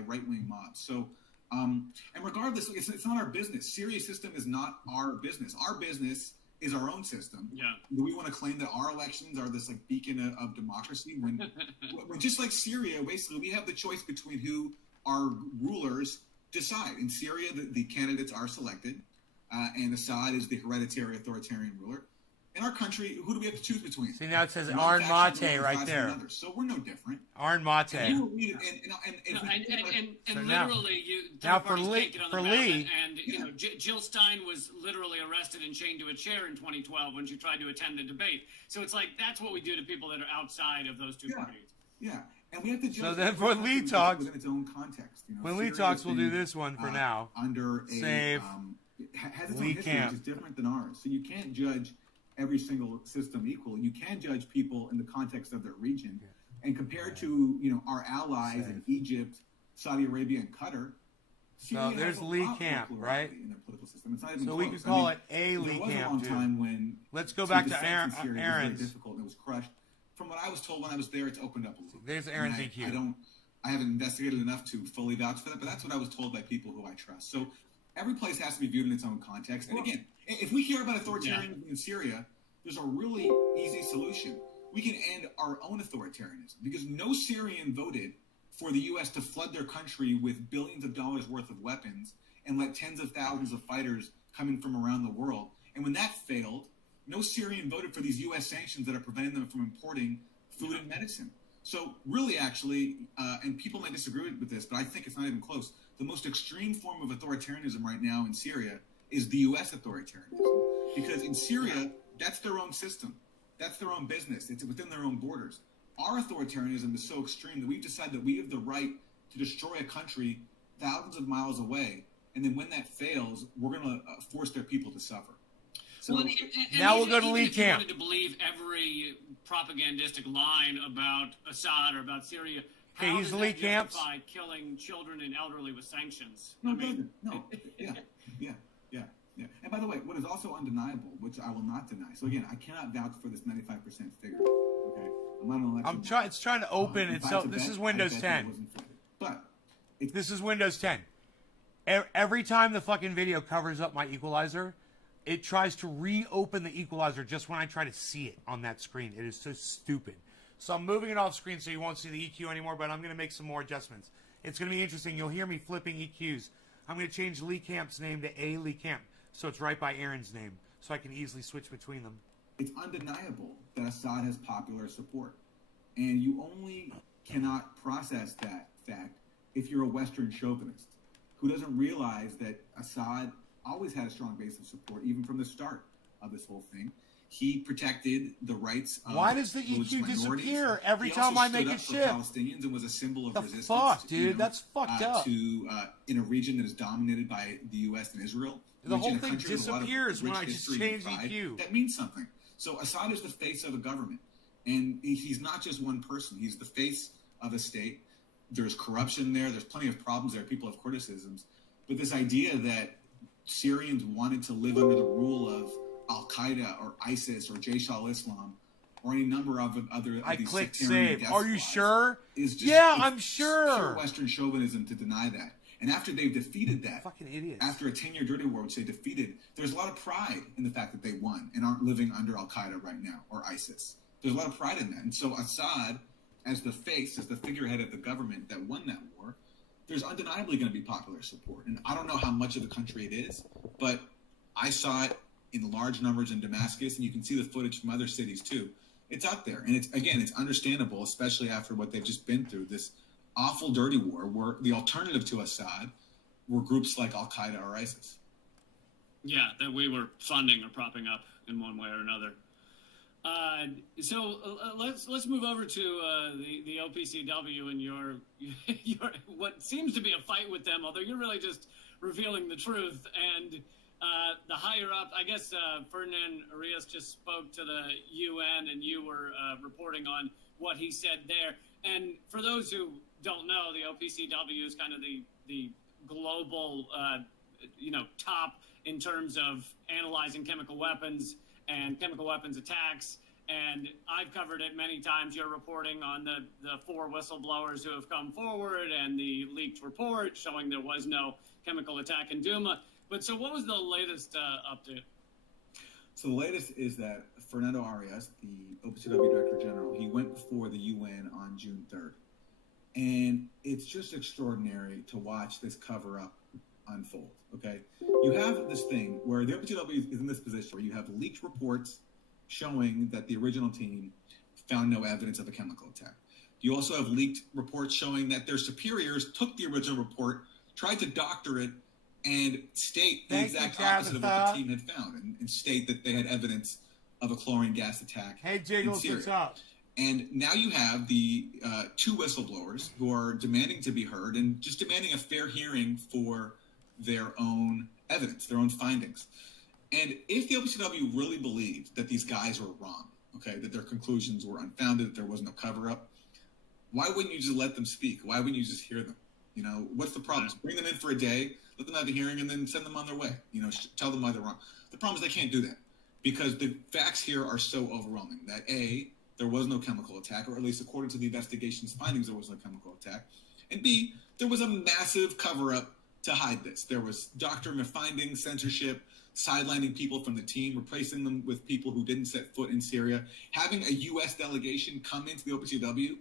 right-wing mobs. So, and regardless, it's not our business. Syria's system is not our business. Our business is our own system. Yeah. Do we want to claim that our elections are this beacon of democracy when just like Syria, basically we have the choice between who our rulers decide. In Syria, the candidates are selected, and Assad is the hereditary authoritarian ruler. In our country, who do we have to choose between? See, now it says Arn Mate right there. So we're no different. Arn Mate. And literally, now for Lee, and Jill Stein was literally arrested and chained to a chair in 2012 when she tried to attend the debate. So it's like that's what we do to people that are outside of those two parties. Yeah, and we have to judge. So then for Lee Talks, within its own context. When Lee Talks, we'll do this one for now. Under a Save has its own Lee history, Camp. which is different than ours. So you can't judge every single system equal. You can judge people in the context of their region. And compared to our allies in Egypt, Saudi Arabia, and Qatar, Syria so there's has a Lee lot more Camp, plurality right? in their political system. It's not even So close. we could call it a Lee there was Camp a long too. time when Let's go back to dissent in Aaron's. Syria was very difficult and it was crushed. From what I was told when I was there, it's opened up a little. There's Aaron's And EQ. I haven't investigated enough to fully vouch for that, but that's what I was told by people who I trust. So every place has to be viewed in its own context. And again, if we hear about authoritarianism in Syria, there's a really easy solution. We can end our own authoritarianism because no Syrian voted for the U.S. to flood their country with billions of dollars worth of weapons and let tens of thousands of fighters coming from around the world. And when that failed, no Syrian voted for these U.S. sanctions that are preventing them from importing food and medicine. So really, actually, and people may disagree with this, but I think it's not even close. The most extreme form of authoritarianism right now in Syria is the U.S. authoritarianism. Because in Syria, that's their own system. That's their own business. It's within their own borders. Our authoritarianism is so extreme that we've decided that we have the right to destroy a country thousands of miles away. And then when that fails, we're going to force their people to suffer. So now we'll go to Lee Camp. If you Camp. wanted to believe every propagandistic line about Assad or about Syria, Okay, how he's does Lee that Camps. justify killing children and elderly with sanctions? No, Yeah. And by the way, what is also undeniable, which I will not deny. So again, I cannot vouch for this 95% figure. Okay, I'm not an election. It's trying to open itself. This is Windows 10. But this is Windows 10. Every time the fucking video covers up my equalizer, it tries to reopen the equalizer just when I try to see it on that screen. It is so stupid. So I'm moving it off screen so you won't see the EQ anymore, but I'm going to make some more adjustments. It's going to be interesting. You'll hear me flipping EQs. I'm going to change Lee Camp's name to A. Lee Camp, so it's right by Aaron's name, so I can easily switch between them. It's undeniable that Assad has popular support. And you only cannot process that fact if you're a Western chauvinist who doesn't realize that Assad always had a strong base of support, even from the start of this whole thing. He protected the rights of Why does the religious EQ minorities. disappear every He time also I make stood a up for shift? Palestinians and was a symbol of The resistance. fuck, dude? That's fucked up. In a region that is dominated by the U.S. and Israel. The whole in a thing country with a lot of disappears when rich I just history and change pride. EQ. That means something. So Assad is the face of a government. And he's not just one person. He's the face of a state. There's corruption there. There's plenty of problems there. People have criticisms. But this idea that Syrians wanted to live under the rule of Al-Qaeda or ISIS or Jaish al-Islam or any number of other I of these clicked sectarian save. death Are you squads sure? is just, Yeah, it's I'm sure. Pure Western chauvinism to deny that. And after they've defeated that, fucking idiots. After a 10-year dirty war, which they defeated, there's a lot of pride in the fact that they won and aren't living under Al-Qaeda right now or ISIS. There's a lot of pride in that. And so Assad, as the face, as the figurehead of the government that won that war, there's undeniably going to be popular support. And I don't know how much of the country it is, but I saw it in large numbers in Damascus, and you can see the footage from other cities too. It's out there. And it's understandable, especially after what they've just been through, this awful dirty war where the alternative to Assad were groups like Al-Qaeda or ISIS. Yeah, that we were funding or propping up in one way or another. So let's move over to the OPCW and your what seems to be a fight with them, although you're really just revealing the truth. And the higher up, I guess Ferdinand Arias just spoke to the UN, and you were reporting on what he said there. And for those who don't know, the OPCW is kind of the global top in terms of analyzing chemical weapons and chemical weapons attacks. And I've covered it many times. You're reporting on the 4 whistleblowers who have come forward and the leaked report showing there was no chemical attack in Douma. But so what was the latest update? So the latest is that Fernando Arias, the OPCW Director General, he went before the UN on June 3rd. And it's just extraordinary to watch this cover-up unfold, okay? You have this thing where the OPCW is in this position where you have leaked reports showing that the original team found no evidence of a chemical attack. You also have leaked reports showing that their superiors took the original report, tried to doctor it, and state the exact opposite of what the team had found, and state that they had evidence of a chlorine gas attack Hey, in Jiggles, Syria. what's up? And now you have the 2 whistleblowers who are demanding to be heard and just demanding a fair hearing for their own evidence, their own findings. And if the OPCW really believed that these guys were wrong, okay, that their conclusions were unfounded, that there was no cover-up, why wouldn't you just let them speak? Why wouldn't you just hear them? You know, what's the problem? Bring them in for a day, let them have a hearing, and then send them on their way. You know, tell them why they're wrong. The problem is they can't do that because the facts here are so overwhelming that A, there was no chemical attack, or at least according to the investigation's findings, there was no chemical attack. And B, there was a massive cover-up to hide this. There was doctoring findings, censorship, sidelining people from the team, replacing them with people who didn't set foot in Syria, having a U.S. delegation come into the OPCW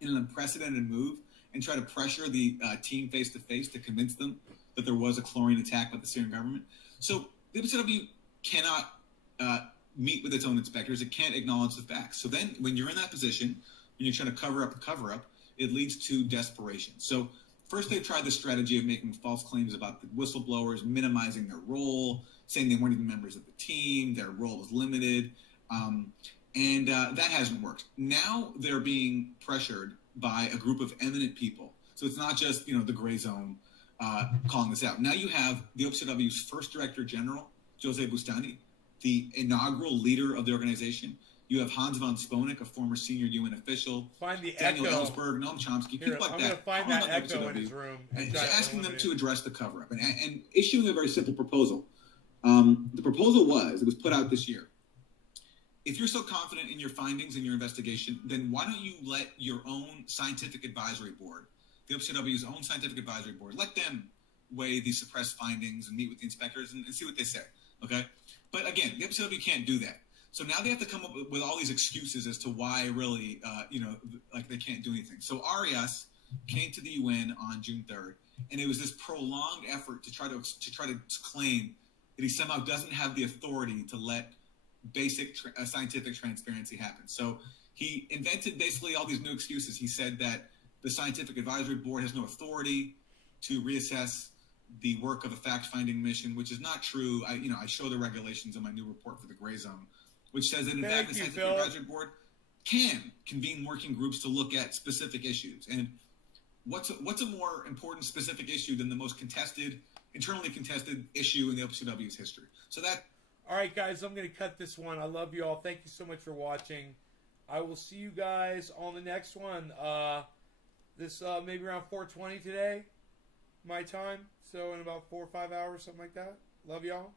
in an unprecedented move and try to pressure the team face-to-face to convince them that there was a chlorine attack by the Syrian government. So the OPCW cannot meet with its own inspectors. It can't acknowledge the facts. So then when you're in that position, when you're trying to cover up a cover-up, it leads to desperation. So first they tried the strategy of making false claims about the whistleblowers, minimizing their role, saying they weren't even members of the team, their role was limited, and that hasn't worked. Now they're being pressured by a group of eminent people. So it's not just, the gray zone calling this out. Now you have the OPCW's first director general, Jose Bustani, the inaugural leader of the organization. You have Hans von Sponik, a former senior UN official. Find the Daniel echo. Ellsberg, Noam Chomsky, Here, people like I'm that. gonna find calling that out the echo in OPCW his room. and just asking them to address the cover-up and issuing a very simple proposal. The proposal was put out this year. If you're so confident in your findings and your investigation, then why don't you let your own scientific advisory board, the OPCW's own scientific advisory board, let them weigh these suppressed findings and meet with the inspectors and see what they say. Okay, but again, the FCW can't do that. So now they have to come up with all these excuses as to why really, like they can't do anything. So Arias came to the UN on June 3rd, and it was this prolonged effort to try to claim that he somehow doesn't have the authority to let basic scientific transparency happen. So he invented basically all these new excuses. He said that the Scientific Advisory Board has no authority to reassess the work of a fact-finding mission, which is not true. I show the regulations in my new report for the Gray Zone, which says that in fact the Scientific Advisory Board can convene working groups to look at specific issues. And what's a more important specific issue than the most internally contested issue in the OPCW's history? So that. All right, guys, I'm going to cut this one. I love you all. Thank you so much for watching. I will see you guys on the next one. This maybe around 4:20 today, my time. So in about 4 or 5 hours, something like that. Love y'all.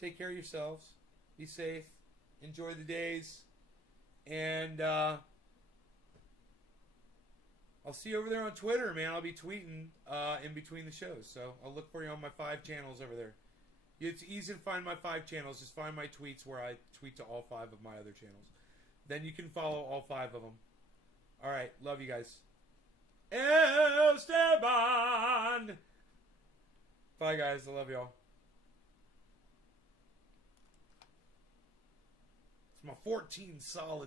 Take care of yourselves. Be safe. Enjoy the days. And I'll see you over there on Twitter, man. I'll be tweeting in between the shows. So I'll look for you on my 5 channels over there. It's easy to find my 5 channels. Just find my tweets where I tweet to all 5 of my other channels. Then you can follow all 5 of them. All right. Love you guys. Esteban! Bye, guys. I love y'all. It's my 14 solid.